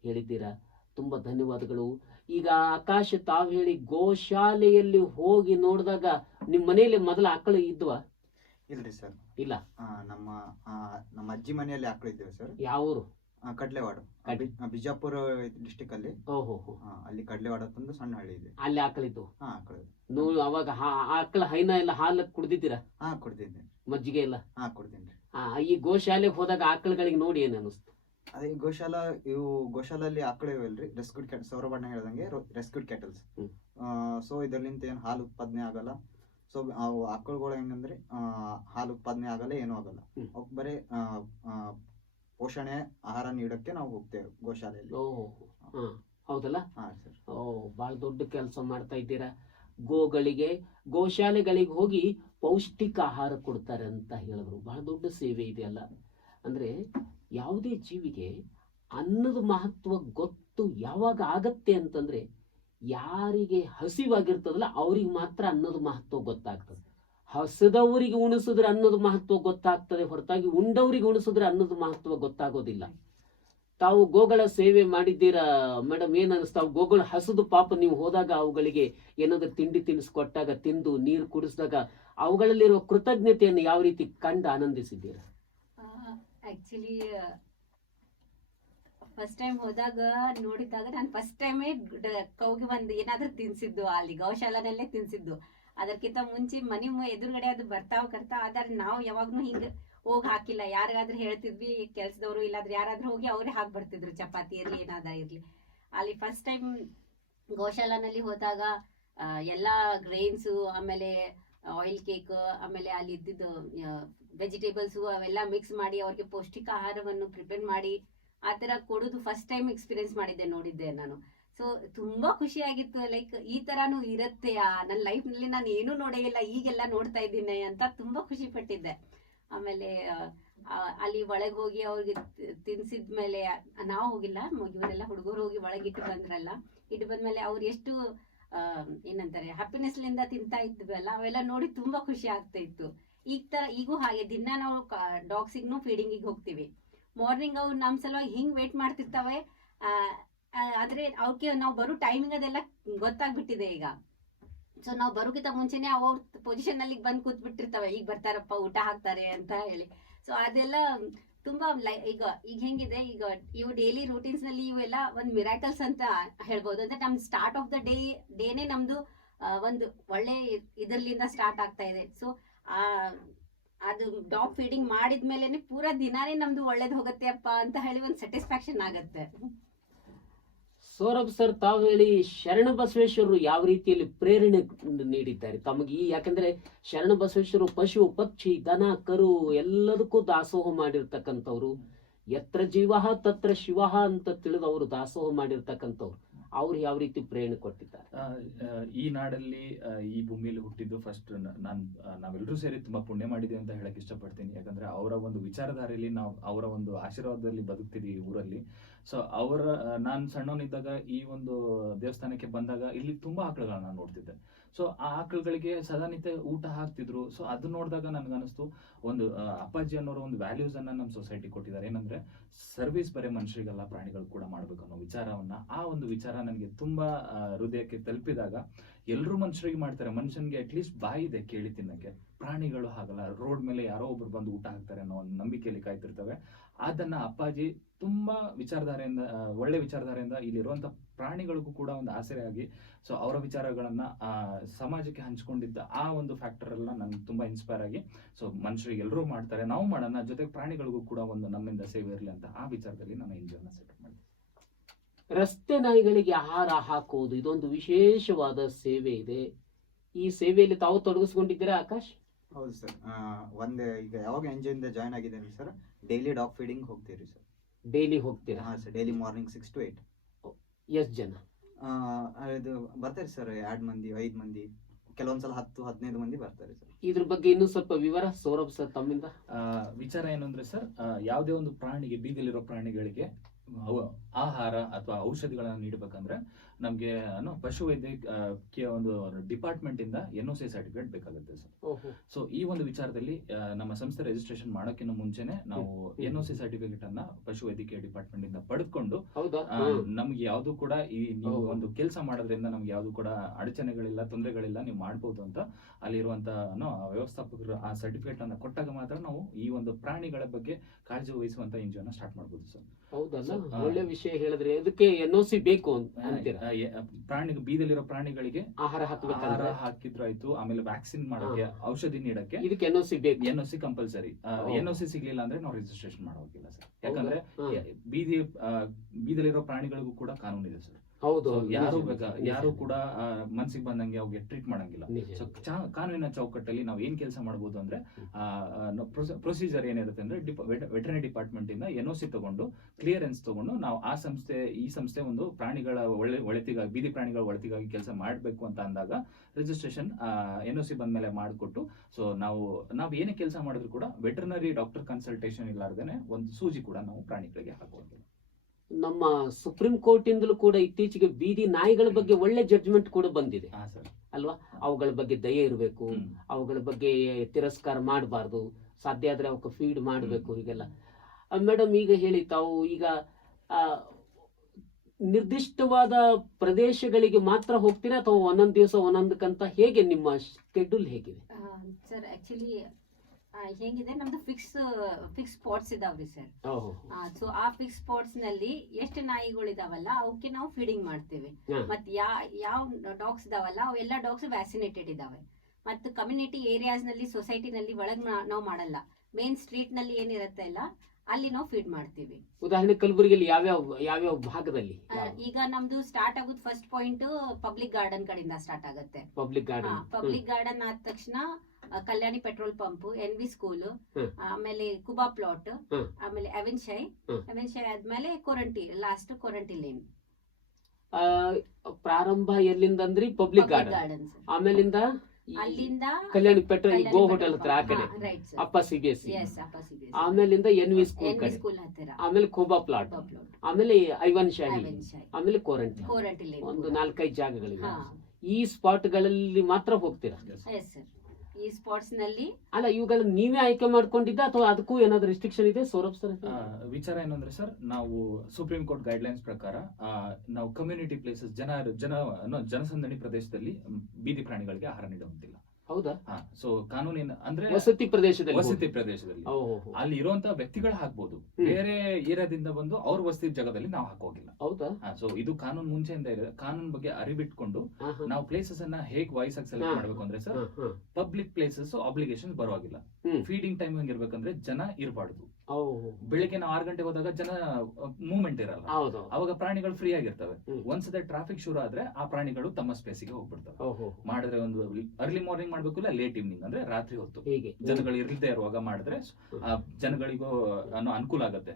ಹೇಳಿದ್ದೀರಾ. ತುಂಬಾ ಧನ್ಯವಾದಗಳು. ಈಗ ಆಕಾಶ, ತಾವು ಹೇಳಿ ಗೋಶಾಲೆಯಲ್ಲಿ ಹೋಗಿ ನೋಡಿದಾಗ ನಿಮ್ಮ ಮನೆಯಲ್ಲಿ ಮೊದಲ ಆಕಳು ಇದ್ವಾ? ಇಲ್ರಿ ಸರ್, ಇಲ್ಲ. ನಮ್ಮ ಅಜ್ಜಿ ಮನೆಯಲ್ಲಿ ಆಕಳು ಇದ್ದೇವೆ ಸರ್. ಯಾವ ಊರು? ಕಡ್ಲೆವಾಡ, ಬಿಜಾಪುರ ಡಿಸ್ಟಿಕ್ ಅಲ್ಲಿ. ಅಲ್ಲಿ ಕಡ್ಲೆವಾಡ ಅಂತ ಸಣ್ಣ ಹಳ್ಳಿ ಇದೆ, ಅಲ್ಲಿ ಆಕಳಿದ್ದು. ಆಕಳು. ನೀವು ಅವಾಗ ಆಕಳ ಹೈನ ಎಲ್ಲ ಹಾಲು ಕುಡ್ದಿದ್ದೀರಾ? ಕುಡ್ದಿದ್ದೆ. ಮಜ್ಜಿಗೆ ಎಲ್ಲ? ಕುಡ್ದಿನ್ರಿ. ಈ ಗೋಶಾಲೆಗೆ ಹೋದಾಗ ಆಕಳುಗಳಿಗೆ ನೋಡಿ ಏನ್ ಅನಿಸ್ತು? ಅದೇ ಗೋಶಾಲಲ್ಲಿ ಆಕಳು ಇವೆಲ್ರಿ, ರೆಸ್ಕ್ಯೂಡ್ ಕ್ಯಾಟಲ್, ಸೌರಭಣ್ಣ ಹೇಳ್ದಂಗೆ ರೆಸ್ಕ್ಯೂಡ್ ಕ್ಯಾಟಲ್ಸ್. ಸೊ ಇದರ್ಲಿಂತ ಏನ್ ಹಾಲು ಉತ್ಪಾದನೆ ಆಗಲ್ಲ. ಸೊ ಅವು ಆಕಳುಗಳು ಹೆಂಗಂದ್ರೆ ಹಾಲು ಉತ್ಪಾದನೆ ಆಗಲ್ಲ, ಏನೂ ಆಗಲ್ಲ. ಅವಕ್ ಬರೀ ಪೋಷಣೆ ಆಹಾರ ನೀಡಕ್ಕೆ ನಾವು ಹೋಗ್ತೇವೆ ಗೋಶಾಲೆಯಲ್ಲಿ. ಹೌದಲ್ಲ? ಬಹಳ ದೊಡ್ಡ ಕೆಲಸ ಮಾಡ್ತಾ ಇದ್ದೀರಾ. ಗೋಶಾಲೆಗಳಿಗೆ ಹೋಗಿ ಪೌಷ್ಟಿಕ ಆಹಾರ ಕೊಡ್ತಾರೆ ಅಂತ ಹೇಳಿದ್ರು. ಬಹಳ ದೊಡ್ಡ ಸೇವೆ ಇದೆಯಲ್ಲ. ಅಂದ್ರೆ ಯಾವುದೇ ಜೀವಿಗೆ ಅನ್ನದ ಮಹತ್ವ ಗೊತ್ತು ಯಾವಾಗ ಆಗತ್ತೆ ಅಂತಂದ್ರೆ, ಯಾರಿಗೆ ಹಸಿವಾಗಿರ್ತದಲ್ಲ ಅವ್ರಿಗೆ ಮಾತ್ರ ಅನ್ನದ ಮಹತ್ವ ಗೊತ್ತಾಗ್ತದೆ. ಹಸದವರಿಗೆ ಉಣಿಸಿದ್ರೆ ಅನ್ನದ ಮಹತ್ವ ಗೊತ್ತಾಗ್ತದೆ ಹೊರತಾಗಿ ಉಂಡವರಿಗೆ ಉಣಿಸಿದ್ರೆ ಅನ್ನದ ಮಹತ್ವ ಗೊತ್ತಾಗೋದಿಲ್ಲ. ತಾವು ಗೋಗಳ ಸೇವೆ ಮಾಡಿದ್ದೀರಾ ಮೇಡಮ್, ಏನ್ ಅನಿಸ್ತಾವ್? ಗೋಗಳು ಹಸದು ಪಾಪ ನೀವು ಹೋದಾಗ ಅವುಗಳಿಗೆ ಏನಾದ್ರು ತಿಂಡಿ ತಿನಿಸ್ಕೊಟ್ಟಾಗ, ತಿಂದು ನೀರು ಕುಡಿಸಿದಾಗ ಅವುಗಳಲ್ಲಿರುವ ಕೃತಜ್ಞತೆಯನ್ನು ಯಾವ ರೀತಿ ಕಂಡು ಆನಂದಿಸಿದ್ದೀರಾ? ಆಕ್ಚುಲಿ ಫಸ್ಟ್ ಟೈಮ್ ಹೋದಾಗ ನೋಡಿದಾಗ ನಾನು ಫಸ್ಟ್ ಟೈಮೇ ಕೌಗೆ ಒಂದು ಏನಾದ್ರೂ ತಿನ್ಸಿದ್ದು, ಅಲ್ಲಿ ಗೌಶಾಲನಲ್ಲೇ ತಿನ್ಸಿದ್ದು. ಅದಕ್ಕಿಂತ ಮುಂಚೆ ಮನೆ ಎದುರುಗಡೆ ಅದು ಬರ್ತಾವ ಆದ್ರೆ ನಾವು ಯಾವಾಗ್ಲೂ ಹಿಂಗ ಹೋಗಿ ಹಾಕಿಲ್ಲ. ಯಾರಿಗಾದ್ರೂ ಹೇಳ್ತಿದ್ವಿ ಕೆಲ್ಸದವ್ರು, ಇಲ್ಲಾದ್ರೆ ಯಾರಾದ್ರೂ ಹೋಗಿ ಅವ್ರೇ ಹಾಕಿ ಬರ್ತಿದ್ರು, ಚಪಾತಿ ಇರ್ಲಿ ಏನಾದ್ರೂ ಇರ್ಲಿ. ಅಲ್ಲಿ ಫಸ್ಟ್ ಟೈಮ್ ಗೋಶಾಲನಲ್ಲಿ ಹೋದಾಗ ಎಲ್ಲಾ ಗ್ರೈನ್ಸು, ಆಮೇಲೆ ಆಯಿಲ್ ಕೇಕ್, ಆಮೇಲೆ ಅಲ್ಲಿ ಇದ್ದಿದ್ದು ವೆಜಿಟೇಬಲ್ಸು ಅವೆಲ್ಲ ಮಿಕ್ಸ್ ಮಾಡಿ ಅವ್ರಿಗೆ ಪೌಷ್ಟಿಕ ಆಹಾರವನ್ನು ಪ್ರಿಪೇರ್ ಮಾಡಿ ಆ ತರ ಕೊಡೋದು ಫಸ್ಟ್ ಟೈಮ್ ಎಕ್ಸ್ಪೀರಿಯನ್ಸ್ ನೋಡಿದ್ದೆ ನಾನು. ಸೊ ತುಂಬಾ ಖುಷಿ ಆಗಿತ್ತು. ಲೈಕ್ ಈ ತರಾನು ಇರತ್ತೆಯಾ ನನ್ನ ಲೈಫ್ ನಲ್ಲಿ, ನಾನು ಏನೂ ನೋಡೇ ಇಲ್ಲ, ಈಗೆಲ್ಲ ನೋಡ್ತಾ ಇದ್ದೀನಿ ಅಂತ ತುಂಬಾ ಖುಷಿ ಪಟ್ಟಿದ್ದೆ. ಆಮೇಲೆ ಅಲ್ಲಿ ಒಳಗೆ ಹೋಗಿ ಅವ್ರಿಗೆ ತಿನ್ಸಿದ್ಮೇಲೆ ನಾವು ಹೋಗಿಲ್ಲ, ಇವರೆಲ್ಲ ಹುಡುಗರು ಹೋಗಿ ಒಳಗೆ ಇಟ್ಟು ಬಂದ್ರಲ್ಲ. ಇಟ್ಟು ಬಂದ್ಮೇಲೆ ಅವ್ರು ಎಷ್ಟು ಏನಂತಾರೆ ಹ್ಯಾಪಿನೆಸ್ ಲಿಂದ ತಿಂತಾ ಇದ್ವಲ್ಲ, ಅವೆಲ್ಲ ನೋಡಿ ತುಂಬಾ ಖುಷಿ ಆಗ್ತಾ ಇತ್ತು. ಈಗೂ ಹಾಗೆ ದಿನ ನಾವು ಡಾಗ್ಸಿಗೂ ಫೀಡಿಂಗಿಗೆ ಹೋಗ್ತೀವಿ. ಮಾರ್ನಿಂಗ್ ಅವ್ರು ನಮ್ಮ ಸಲುವಾಗಿ ಹಿಂಗ್ ವೇಟ್ ಮಾಡ್ತಿರ್ತಾವೆ. ಆದ್ರೆ ಅವಕ್ಕೆ ನಾವು ಬರೋ ಟೈಮಿಂಗ್ ಅದೆಲ್ಲ ಗೊತ್ತಾಗ್ಬಿಟ್ಟಿದೆ ಈಗ. ಸೊ ನಾವು ಬರೋಕ್ಕಿಂತ ಮುಂಚೆನೆ ಅವ್ರ ಪೊಸಿಷನ್ ಅಲ್ಲಿ ಬಂದು ಕೂತ್ ಬಿಟ್ಟಿರ್ತಾವೆ, ಈಗ ಬರ್ತಾರಪ್ಪ ಊಟ ಹಾಕ್ತಾರೆ ಅಂತ ಹೇಳಿ. ಸೊ ಅದೆಲ್ಲ ತುಂಬಾ ಈಗ ಹೆಂಗಿದೆ, ಈಗ ಇವು ಡೈಲಿ ರೂಟೀನ್ಸ್ ನಲ್ಲಿ ಇವೆಲ್ಲ ಒಂದು ಮಿರಾಕಲ್ಸ್ ಅಂತ ಹೇಳ್ಬೋದು. ಅಂದ್ರೆ ನಮ್ ಸ್ಟಾರ್ಟ್ ಆಫ್ ದ ಡೇನೇ ನಮ್ದು ಒಂದು ಒಳ್ಳೆ ಇದರ್ಲಿಂದ ಸ್ಟಾರ್ಟ್ ಆಗ್ತಾ ಇದೆ. ಸೊ ಅದು ಡಾಗ್ ಫೀಡಿಂಗ್ ಮಾಡಿದ್ಮೇಲೆನೆ ಪೂರಾ ದಿನಾನೇ ನಮ್ದು ಒಳ್ಳೇದ್ ಹೋಗತ್ತೆ ಅಪ್ಪ ಅಂತ ಹೇಳಿ ಒಂದು ಸ್ಯಾಟಿಸ್ಫ್ಯಾಕ್ಷನ್ ಆಗತ್ತೆ. ಸೌರಭ್ ಸರ್, ತಾವು ಹೇಳಿ ಶರಣ ಬಸವೇಶ್ವರರು ಯಾವ ರೀತಿಯಲ್ಲಿ ಪ್ರೇರಣೆ ನೀಡಿದ್ದಾರೆ ತಮಗೆ? ಯಾಕಂದ್ರೆ ಶರಣ ಬಸವೇಶ್ವರರು ಪಶು ಪಕ್ಷಿ ದನ ಕರು ಎಲ್ಲದಕ್ಕೂ ದಾಸೋಹ ಮಾಡಿರ್ತಕ್ಕಂಥವ್ರು. ಯತ್ರ ಜೀವ ತತ್ರ ಶಿವ ಅಂತ ತಿಳಿದು ಅವರು ದಾಸೋಹ ಮಾಡಿರ್ತಕ್ಕಂಥವ್ರು. ಅವ್ರು ಯಾವ ರೀತಿ ಪ್ರೇರಣೆ ಕೊಟ್ಟಿದ್ದಾರೆ? ಈ ನಾಡಲ್ಲಿ ಈ ಭೂಮಿಯಲ್ಲಿ ಹುಟ್ಟಿದ್ದು ಫಸ್ಟ್ ನಾವೆಲ್ಲರೂ ಸೇರಿ ತುಂಬಾ ಪುಣ್ಯ ಮಾಡಿದೆ ಅಂತ ಹೇಳಕ್ ಇಷ್ಟಪಡ್ತೀನಿ. ಯಾಕಂದ್ರೆ ಅವರ ಒಂದು ವಿಚಾರಧಾರೆಯಲ್ಲಿ ನಾವು ಅವರ ಒಂದು ಆಶೀರ್ವಾದದಲ್ಲಿ ಬದುಕ್ತಿದೀವಿ ಊರಲ್ಲಿ. ಸೊ ನಾನು ಸಣ್ಣವನಿದ್ದಾಗ ಈ ಒಂದು ದೇವಸ್ಥಾನಕ್ಕೆ ಬಂದಾಗ ಇಲ್ಲಿ ತುಂಬಾ ಆಕಳುಗಳನ್ನ ನೋಡ್ತಿದ್ದೆ. ಸೊ ಆ ಆಕಳುಗಳಿಗೆ ಸದಾನಿತ್ಯ ಊಟ ಹಾಕ್ತಿದ್ರು. ಸೊ ಅದು ನೋಡಿದಾಗ ನನ್ಗನ್ನಿಸ್ತು, ಒಂದು ಅಪ್ಪಾಜಿ ಅನ್ನೋರು ಒಂದು ವ್ಯಾಲ್ಯೂಸ್ ಅನ್ನ ನಮ್ಮ ಸೊಸೈಟಿ ಕೊಟ್ಟಿದ್ದಾರೆ. ಏನಂದ್ರೆ ಸರ್ವಿಸ್ ಬರೀ ಮನುಷ್ಯರಿಗೆಲ್ಲ ಪ್ರಾಣಿಗಳು ಕೂಡ ಮಾಡ್ಬೇಕು ಅನ್ನೋ ವಿಚಾರವನ್ನ, ಆ ಒಂದು ವಿಚಾರ ನನಗೆ ತುಂಬಾ ಹೃದಯಕ್ಕೆ ತಲುಪಿದಾಗ, ಎಲ್ಲರೂ ಮನುಷ್ಯರಿಗೆ ಮಾಡ್ತಾರೆ, ಮನುಷ್ಯನ್ಗೆ ಅಟ್ಲೀಸ್ಟ್ ಬಾಯಿ ಇದೆ ಕೇಳಿ ತಿನ್ನಕ್ಕೆ, ಪ್ರಾಣಿಗಳು ಹಾಗಲ್ಲ, ರೋಡ್ ಮೇಲೆ ಯಾರೋ ಒಬ್ರು ಬಂದು ಊಟ ಹಾಕ್ತಾರೆ ಅನ್ನೋ ಒಂದು ನಂಬಿಕೆಯಲ್ಲಿ ಕಾಯ್ತಿರ್ತವೆ. ಅದನ್ನ ಅಪ್ಪಾಜಿ ತುಂಬಾ ವಿಚಾರಧಾರೆಯಿಂದ, ಒಳ್ಳೆ ವಿಚಾರಧಾರೆಯಿಂದ ಇಲ್ಲಿರುವಂತ ಪ್ರಾಣಿಗಳಿಗೂ ಕೂಡ ಒಂದು ಆಸರೆಯಾಗಿ, ಸೊ ಅವರ ವಿಚಾರಗಳನ್ನ ಸಮಾಜಕ್ಕೆ ಹಂಚ್ಕೊಂಡಿದ್ದ ಆ ಒಂದು ಫ್ಯಾಕ್ಟರ್ ಎಲ್ಲ ನನ್ಗೆ ತುಂಬಾ ಇನ್ಸ್ಪೈರ್ ಆಗಿ, ಸೊ ಮನುಷ್ಯರಿಗೆ ಎಲ್ಲರೂ ಮಾಡ್ತಾರೆ, ನಾವು ಮಾಡೋಣ, ಜೊತೆಗೆ ಪ್ರಾಣಿಗಳಿಗೂ ಕೂಡ ಒಂದು ನಮ್ಮಿಂದ ಸೇವೆ ಇರಲಿ ಅಂತ ಆ ವಿಚಾರದಲ್ಲಿ ನಾನು NGO ಸೆಟ್ ಮಾಡಿದೆ. ರಸ್ತೆ ನಾಯಿಗಳಿಗೆ ಆಹಾರ ಹಾಕುವುದು ಇದೊಂದು ವಿಶೇಷವಾದ ಸೇವೆ ಇದೆ. ಈ ಸೇವೆಯಲ್ಲಿ ತಾವು ತೊಡಗಿಸ್ಕೊಂಡಿದ್ದೀರಾ ಆಕಾಶ್? ಹೌದು ಸರ್. ಈಗ ಯಾವಾಗ NGO ಇಂದ ಜಾಯ್ನ್ ಆಗಿದ್ದೇನೆ ಸರ್, ಡೈಲಿ ಡಾಗ್ ಫೀಡಿಂಗ್ ಹೋಗ್ತೀರಿ ಸರ್. ಡೈಲಿ ಹೋಗ್ತೀರಾ? ಹಾ ಸರ್, ಡೈಲಿ ಮಾರ್ನಿಂಗ್ 6 to 8. ಎಷ್ಟು ಜನ? ಇದು ಬರ್ತಾರೆ ಸರ್, 2 ಮಂದಿ 5 ಮಂದಿ, ಕೆಲವೊಂದ್ಸಲ 10-15 ಮಂದಿ ಬರ್ತಾರೆ ಸರ್. ಇದ್ರ ಬಗ್ಗೆ ಇನ್ನೂ ಸ್ವಲ್ಪ ವಿವರ ಸೌರಭ್ ಸರ್ ತಮ್ಮಿಂದ. ವಿಚಾರ ಏನು ಅಂದ್ರೆ ಸರ್, ಯಾವುದೇ ಒಂದು ಪ್ರಾಣಿಗೆ, ಬೀದಿಲಿರೋ ಪ್ರಾಣಿಗಳಿಗೆ ಆಹಾರ ಅಥವಾ ಔಷಧಿಗಳನ್ನ ನೀಡಬೇಕಂದ್ರೆ ನಮ್ಗೆ ಪಶು ವೈದ್ಯಕೀಯ ಒಂದು ಡಿಪಾರ್ಟ್ಮೆಂಟ್ ಇಂದ NOC ಸರ್ಟಿಫಿಕೇಟ್ ಬೇಕಾಗುತ್ತೆ ಸರ್. ಸೊ ಈ ಒಂದು ವಿಚಾರದಲ್ಲಿ ನಮ್ಮ ಸಂಸ್ಥೆ ರಿಜಿಸ್ಟ್ರೇಷನ್ ಮಾಡೋಕ್ಕಿಂತ ಮುಂಚೆನೆ ನಾವು NOC ಸರ್ಟಿಫಿಕೇಟ್ ಅನ್ನ ಪಶು ವೈದ್ಯಕೀಯ ಡಿಪಾರ್ಟ್ಮೆಂಟ್ ಇಂದ ಪಡೆದುಕೊಂಡು, ನಮ್ಗೆ ಯಾವ್ದು ಕೂಡ ಈ ನೀವು ಒಂದು ಕೆಲಸ ಮಾಡೋದ್ರಿಂದ ನಮ್ಗೆ ಯಾವ್ದು ಕೂಡ ಅಡಚಣೆಗಳಿಲ್ಲ, ತೊಂದರೆಗಳಿಲ್ಲ, ನೀವು ಮಾಡ್ಬೋದು ಅಂತ ಅಲ್ಲಿರುವಂತ ವ್ಯವಸ್ಥಾಪಕರು ಆ ಸರ್ಟಿಫಿಕೇಟ್ ಅನ್ನ ಕೊಟ್ಟಾಗ ಮಾತ್ರ ನಾವು ಈ ಒಂದು ಪ್ರಾಣಿಗಳ ಬಗ್ಗೆ ಕಾಳಜಿ ವಹಿಸುವಂತ NGO ಸ್ಟಾರ್ಟ್ ಮಾಡ್ಬೋದು ಸರ್. ಹೌದಲ್ಲ, ಒಳ್ಳೆ ವಿಷಯ ಹೇಳಿದ್ರೆ. ಅದಕ್ಕೆ NOC ಬೇಕು ಅಂತೀರಾ? ಬೀದಲ್ಲಿರೋ ಪ್ರಾಣಿಗಳಿಗೆ ಆಹಾರ ಹಾಕಿದ್ರು ಆಯ್ತು, ಆಮೇಲೆ ವ್ಯಾಕ್ಸಿನ್ ಮಾಡೋಕೆ, ಔಷಧಿ ನೀಡಕ್ಕೆ ಇದಕ್ಕೆ NOC ಬೇಕು. NOC compulsory. NOC ಸಿಗ್ಲಿಲ್ಲ ಅಂದ್ರೆ ನಾವು ರಿಜಿಸ್ಟ್ರೇಷನ್ ಮಾಡೋಕಿಲ್ಲ ಸರ್. ಯಾಕಂದ್ರೆ ಬೀದಲ್ಲಿರೋ ಪ್ರಾಣಿಗಳಿಗೂ ಕೂಡ ಕಾನೂನು ಇದೆ ಸರ್. ಹೌದು, ಯಾರು ಕೂಡ ಮನ್ಸಿಗೆ ಬಂದಂಗೆ ಅವ್ರಿಗೆ ಟ್ರೀಟ್ ಮಾಡಂಗಿಲ್ಲ. ಸೊ ಕಾನೂನಿನ ಚೌಕಟ್ಟಲ್ಲಿ ನಾವು ಏನ್ ಕೆಲಸ ಮಾಡಬಹುದು ಅಂದ್ರೆ, ಪ್ರೊಸೀಜರ್ ಏನಿರುತ್ತೆ ಅಂದ್ರೆ, ವೆಟರ್ನರಿ ಡಿಪಾರ್ಟ್ಮೆಂಟ್ ಇಂದ NOC ತಗೊಂಡು, ಕ್ಲಿಯರೆನ್ಸ್ ತಗೊಂಡು, ನಾವು ಈ ಸಂಸ್ಥೆ ಒಂದು ಪ್ರಾಣಿಗಳ ಒಳಿತಿಗಾಗಿ, ಬೀದಿ ಪ್ರಾಣಿಗಳ ಒಳಿತಿಗಾಗಿ ಕೆಲಸ ಮಾಡಬೇಕು ಅಂತ ಅಂದಾಗ ರಿಜಿಸ್ಟ್ರೇಷನ್ NOC ಬಂದ್ಮೇಲೆ ಮಾಡಿಕೊಟ್ಟು, ಸೊ ನಾವು ಏನೇ ಕೆಲಸ ಮಾಡಿದ್ರು ಕೂಡ ವೆಟರ್ನರಿ ಡಾಕ್ಟರ್ ಕನ್ಸಲ್ಟೇಷನ್ ಇಲ್ಲಾರ್ದೇನೆ ಒಂದು ಸೂಜಿ ಕೂಡ ನಾವು ಪ್ರಾಣಿಗಳಿಗೆ ಹಾಕುವಂಗಿಲ್ಲ. ನಮ್ಮ ಸುಪ್ರೀಂ ಕೋರ್ಟ್ ಇಂದಲೂ ಕೂಡ ಇತ್ತೀಚೆಗೆ ಬೀದಿ ನಾಯಿಗಳ ಬಗ್ಗೆ ಒಳ್ಳೆ ಜಡ್ಜ್ಮೆಂಟ್ ಕೂಡ ಬಂದಿದೆ ಅಲ್ವಾ? ಅವುಗಳ ಬಗ್ಗೆ ದಯೆ ಇರಬೇಕು, ಅವುಗಳ ಬಗ್ಗೆ ತಿರಸ್ಕಾರ ಮಾಡಬಾರ್ದು, ಸಾಧ್ಯ ಆದ್ರೆ ಅವಕ್ಕೆ ಫೀಡ್ ಮಾಡಬೇಕು, ಹೀಗೆಲ್ಲ. ಮೇಡಮ್, ಈಗ ಹೇಳಿ, ತಾವು ಈಗ ನಿರ್ದಿಷ್ಟವಾದ ಪ್ರದೇಶಗಳಿಗೆ ಮಾತ್ರ ಹೋಗ್ತೀರಾ ಅಥವಾ ಒಂದೊಂದು ದಿವಸ ಒಂದೊಂದಕ್ಕಂತ, ಹೇಗೆ ನಿಮ್ಮ ಶೆಡ್ಯೂಲ್ ಹೇಗಿದೆ ಸರ್? ಆಕ್ಚುಲಿ ಹೇಗಿದೆ, ನಮ್ದು ಫಿಕ್ಸ್ ಸ್ಪಾಟ್ಸ್ ಇದಾವ್ರಿ ಸರ್. ಸೊ ಆ ಫಿಕ್ಸ್ ಸ್ಪಾಟ್ಸ್ ನಲ್ಲಿ ಎಷ್ಟು ನಾಯಿಗಳು ಇದಾವಲ್ಲ ಅವಕ್ಕೆ ನಾವು ಫೀಡಿಂಗ್ ಮಾಡ್ತೇವೆ. ಮತ್ ಯಾವ ಡಾಗ್ಸ್ ಇದಾವಲ್ಲ ಅವೆಲ್ಲ ಡಾಗ್ಸ್ ವ್ಯಾಕ್ಸಿನೇಟೆಡ್ ಇದಾವೆ. ಮತ್ತು ಕಮ್ಯುನಿಟಿ ಏರಿಯಾಸ್ ನಲ್ಲಿ, ಸೊಸೈಟಿ ನಲ್ಲಿ ಒಳಗ್ ನಾವು ಮಾಡಲ್ಲ. ಮೇನ್ ಸ್ಟ್ರೀಟ್ ನಲ್ಲಿ ಏನಿರುತ್ತೆ ಅಲ್ಲ, ಅಲ್ಲಿ ನಾವು ಫೀಡ್ ಮಾಡ್ತೀವಿ. ಉದಾಹರಣೆ ಕಲಬುರಗಿಯಲ್ಲಿ ಯಾವ್ಯಾವ ಭಾಗದಲ್ಲಿ? ಈಗ ನಮ್ದು ಸ್ಟಾರ್ಟ್ ಆಗೋದು ಫಸ್ಟ್ ಪಾಯಿಂಟ್ ಪಬ್ಲಿಕ್ ಗಾರ್ಡನ್ ಕಡೆಯಿಂದ ಸ್ಟಾರ್ಟ್ ಆಗುತ್ತೆ. ಪಬ್ಲಿಕ್ ಗಾರ್ಡನ್ ಆದ ತಕ್ಷಣ ಕಲ್ಯಾಣಿ ಪೆಟ್ರೋಲ್ ಪಂಪ್, NV ಸ್ಕೂಲ್, ಆಮೇಲೆ ಕುಬಾ ಪ್ಲಾಟ್, ಆಮೇಲೆ ಅವೆನ್ಶೈ ಆದ್ಮೇಲೆ ಲಾಸ್ಟ್ ಕೊರಂಟಿ ಲೇನ್. ಪ್ರಾರಂಭ ಎಲ್ಲಿಂದ ಅಂದ್ರಿ? Public garden. ಆಮೇಲಿಂದ ಅಲ್ಲಿಂದ ಕಲ್ಯಾಣಿ ಪೆಟ್ರೋಲ್ ಗೋ ಹೋಟೆಲ್ ಹತ್ರ ಆ ಕಡೆ, ಅಪ್ಪ CBSE. ಆಮೇಲಿಂದ NV ಸ್ಕೂಲ್ ಕಡೆ, ಆಮೇಲೆ ಕೋಬಾ ಪ್ಲಾಟ್, ಆಮೇಲೆ ಐವನ್ ಶಾಹಿ, ಆಮೇಲೆ ಕೋರಂಟಿ ಲೇನ್. ಒಂದು 4-5 ಜಾಗಗಳಿವೆ. ಈ ಸ್ಪಾಟ್ ಗಳಲ್ಲಿ ಮಾತ್ರ ಹೋಗ್ತೀರಾ? ಈ ಸ್ಪಾಟ್ಸ್ ನಲ್ಲಿ ಅಲ್ಲ, ಇವುಗಳನ್ನ ನೀವೇ ಆಯ್ಕೆ ಮಾಡ್ಕೊಂಡಿದ್ದ ಅಥವಾ ಅದಕ್ಕೂ ಏನಾದ್ರು ರೆಸ್ಟ್ರಿಕ್ಷನ್ ಇದೆ ಸೌರಭ್ ಸರ್? ವಿಚಾರ ಏನಂದ್ರೆ ಸರ್, ನಾವು ಸುಪ್ರೀಂ ಕೋರ್ಟ್ ಗೈಡ್ಲೈನ್ಸ್ ಪ್ರಕಾರ ನಾವು ಕಮ್ಯುನಿಟಿ ಪ್ಲೇಸಸ್, ಜನಸಂದಣಿ ಪ್ರದೇಶದಲ್ಲಿ ಬೀದಿ ಪ್ರಾಣಿಗಳಿಗೆ ಆಹಾರ ನೀಡುವಂತಿಲ್ಲ. ಹೌದಾ? ಸೊ ಕಾನೂನಿನ ಅಂದ್ರೆ ವಸತಿ ಪ್ರದೇಶದಲ್ಲಿ ವಸತಿ ಪ್ರದೇಶದಲ್ಲಿ ಅಲ್ಲಿ ಇರುವಂತ ವ್ಯಕ್ತಿಗಳು ಹಾಕ್ಬೋದು, ಬೇರೆ ಏರಿಯಾದಿಂದ ಬಂದು ಅವ್ರ ವಸತಿ ಜಾಗದಲ್ಲಿ ನಾವು ಹಾಕೋಗಿಲ್ಲ. ಹೌದಾ? ಸೊ ಇದು ಕಾನೂನು ಮುಂಚೆಯಿಂದ ಇದೆ. ಕಾನೂನು ಬಗ್ಗೆ ಅರಿವಿಟ್ಕೊಂಡು ನಾವು ಪ್ಲೇಸಸ್ ಅನ್ನ ಹೇಗ್ ವಾಯ್ಸ್ ಆಗಿ ಸೆಲೆಕ್ಟ್ ಮಾಡ್ಬೇಕು ಅಂದ್ರೆ ಸರ್, ಪಬ್ಲಿಕ್ ಪ್ಲೇಸಸ್ ಆಬ್ಲಿಗೇಷನ್ ಬರುವಾಗಿಲ್ಲ. ಫೀಡಿಂಗ್ ಟೈಮ್ ಹೆಂಗಿರ್ಬೇಕಂದ್ರೆ ಜನ ಇರಬಾರ್ದು. ಬೆಳಿಗ್ಗೆ ನಾವು 6 ಗಂಟೆ ಹೋದಾಗ ಜನ ಮೂವ್ಮೆಂಟ್ ಇರಲ್ಲ, ಅವಾಗ ಪ್ರಾಣಿಗಳು ಫ್ರೀ ಆಗಿರ್ತವೆ. ಒಂದ್ಸದ ಟ್ರಾಫಿಕ್ ಶುರು ಆದ್ರೆ ಆ ಪ್ರಾಣಿಗಳು ತಮ್ಮ ಸ್ಪೇಸಿಗೆ ಹೋಗ್ಬಿಡ್ತವೆ. ಮಾಡಿದ್ರೆ ಒಂದು ಅರ್ಲಿ ಮಾರ್ನಿಂಗ್ ಮಾಡ್ಬೇಕು, ಇಲ್ಲ ಲೇಟ್ ಈವ್ನಿಂಗ್ ಅಂದ್ರೆ ರಾತ್ರಿ ಹೊತ್ತು ಜನಗಳು ಇರದೇ ಇರುವಾಗ ಮಾಡಿದ್ರೆ ಜನಗಳಿಗೂ ಅನುಕೂಲ ಆಗುತ್ತೆ,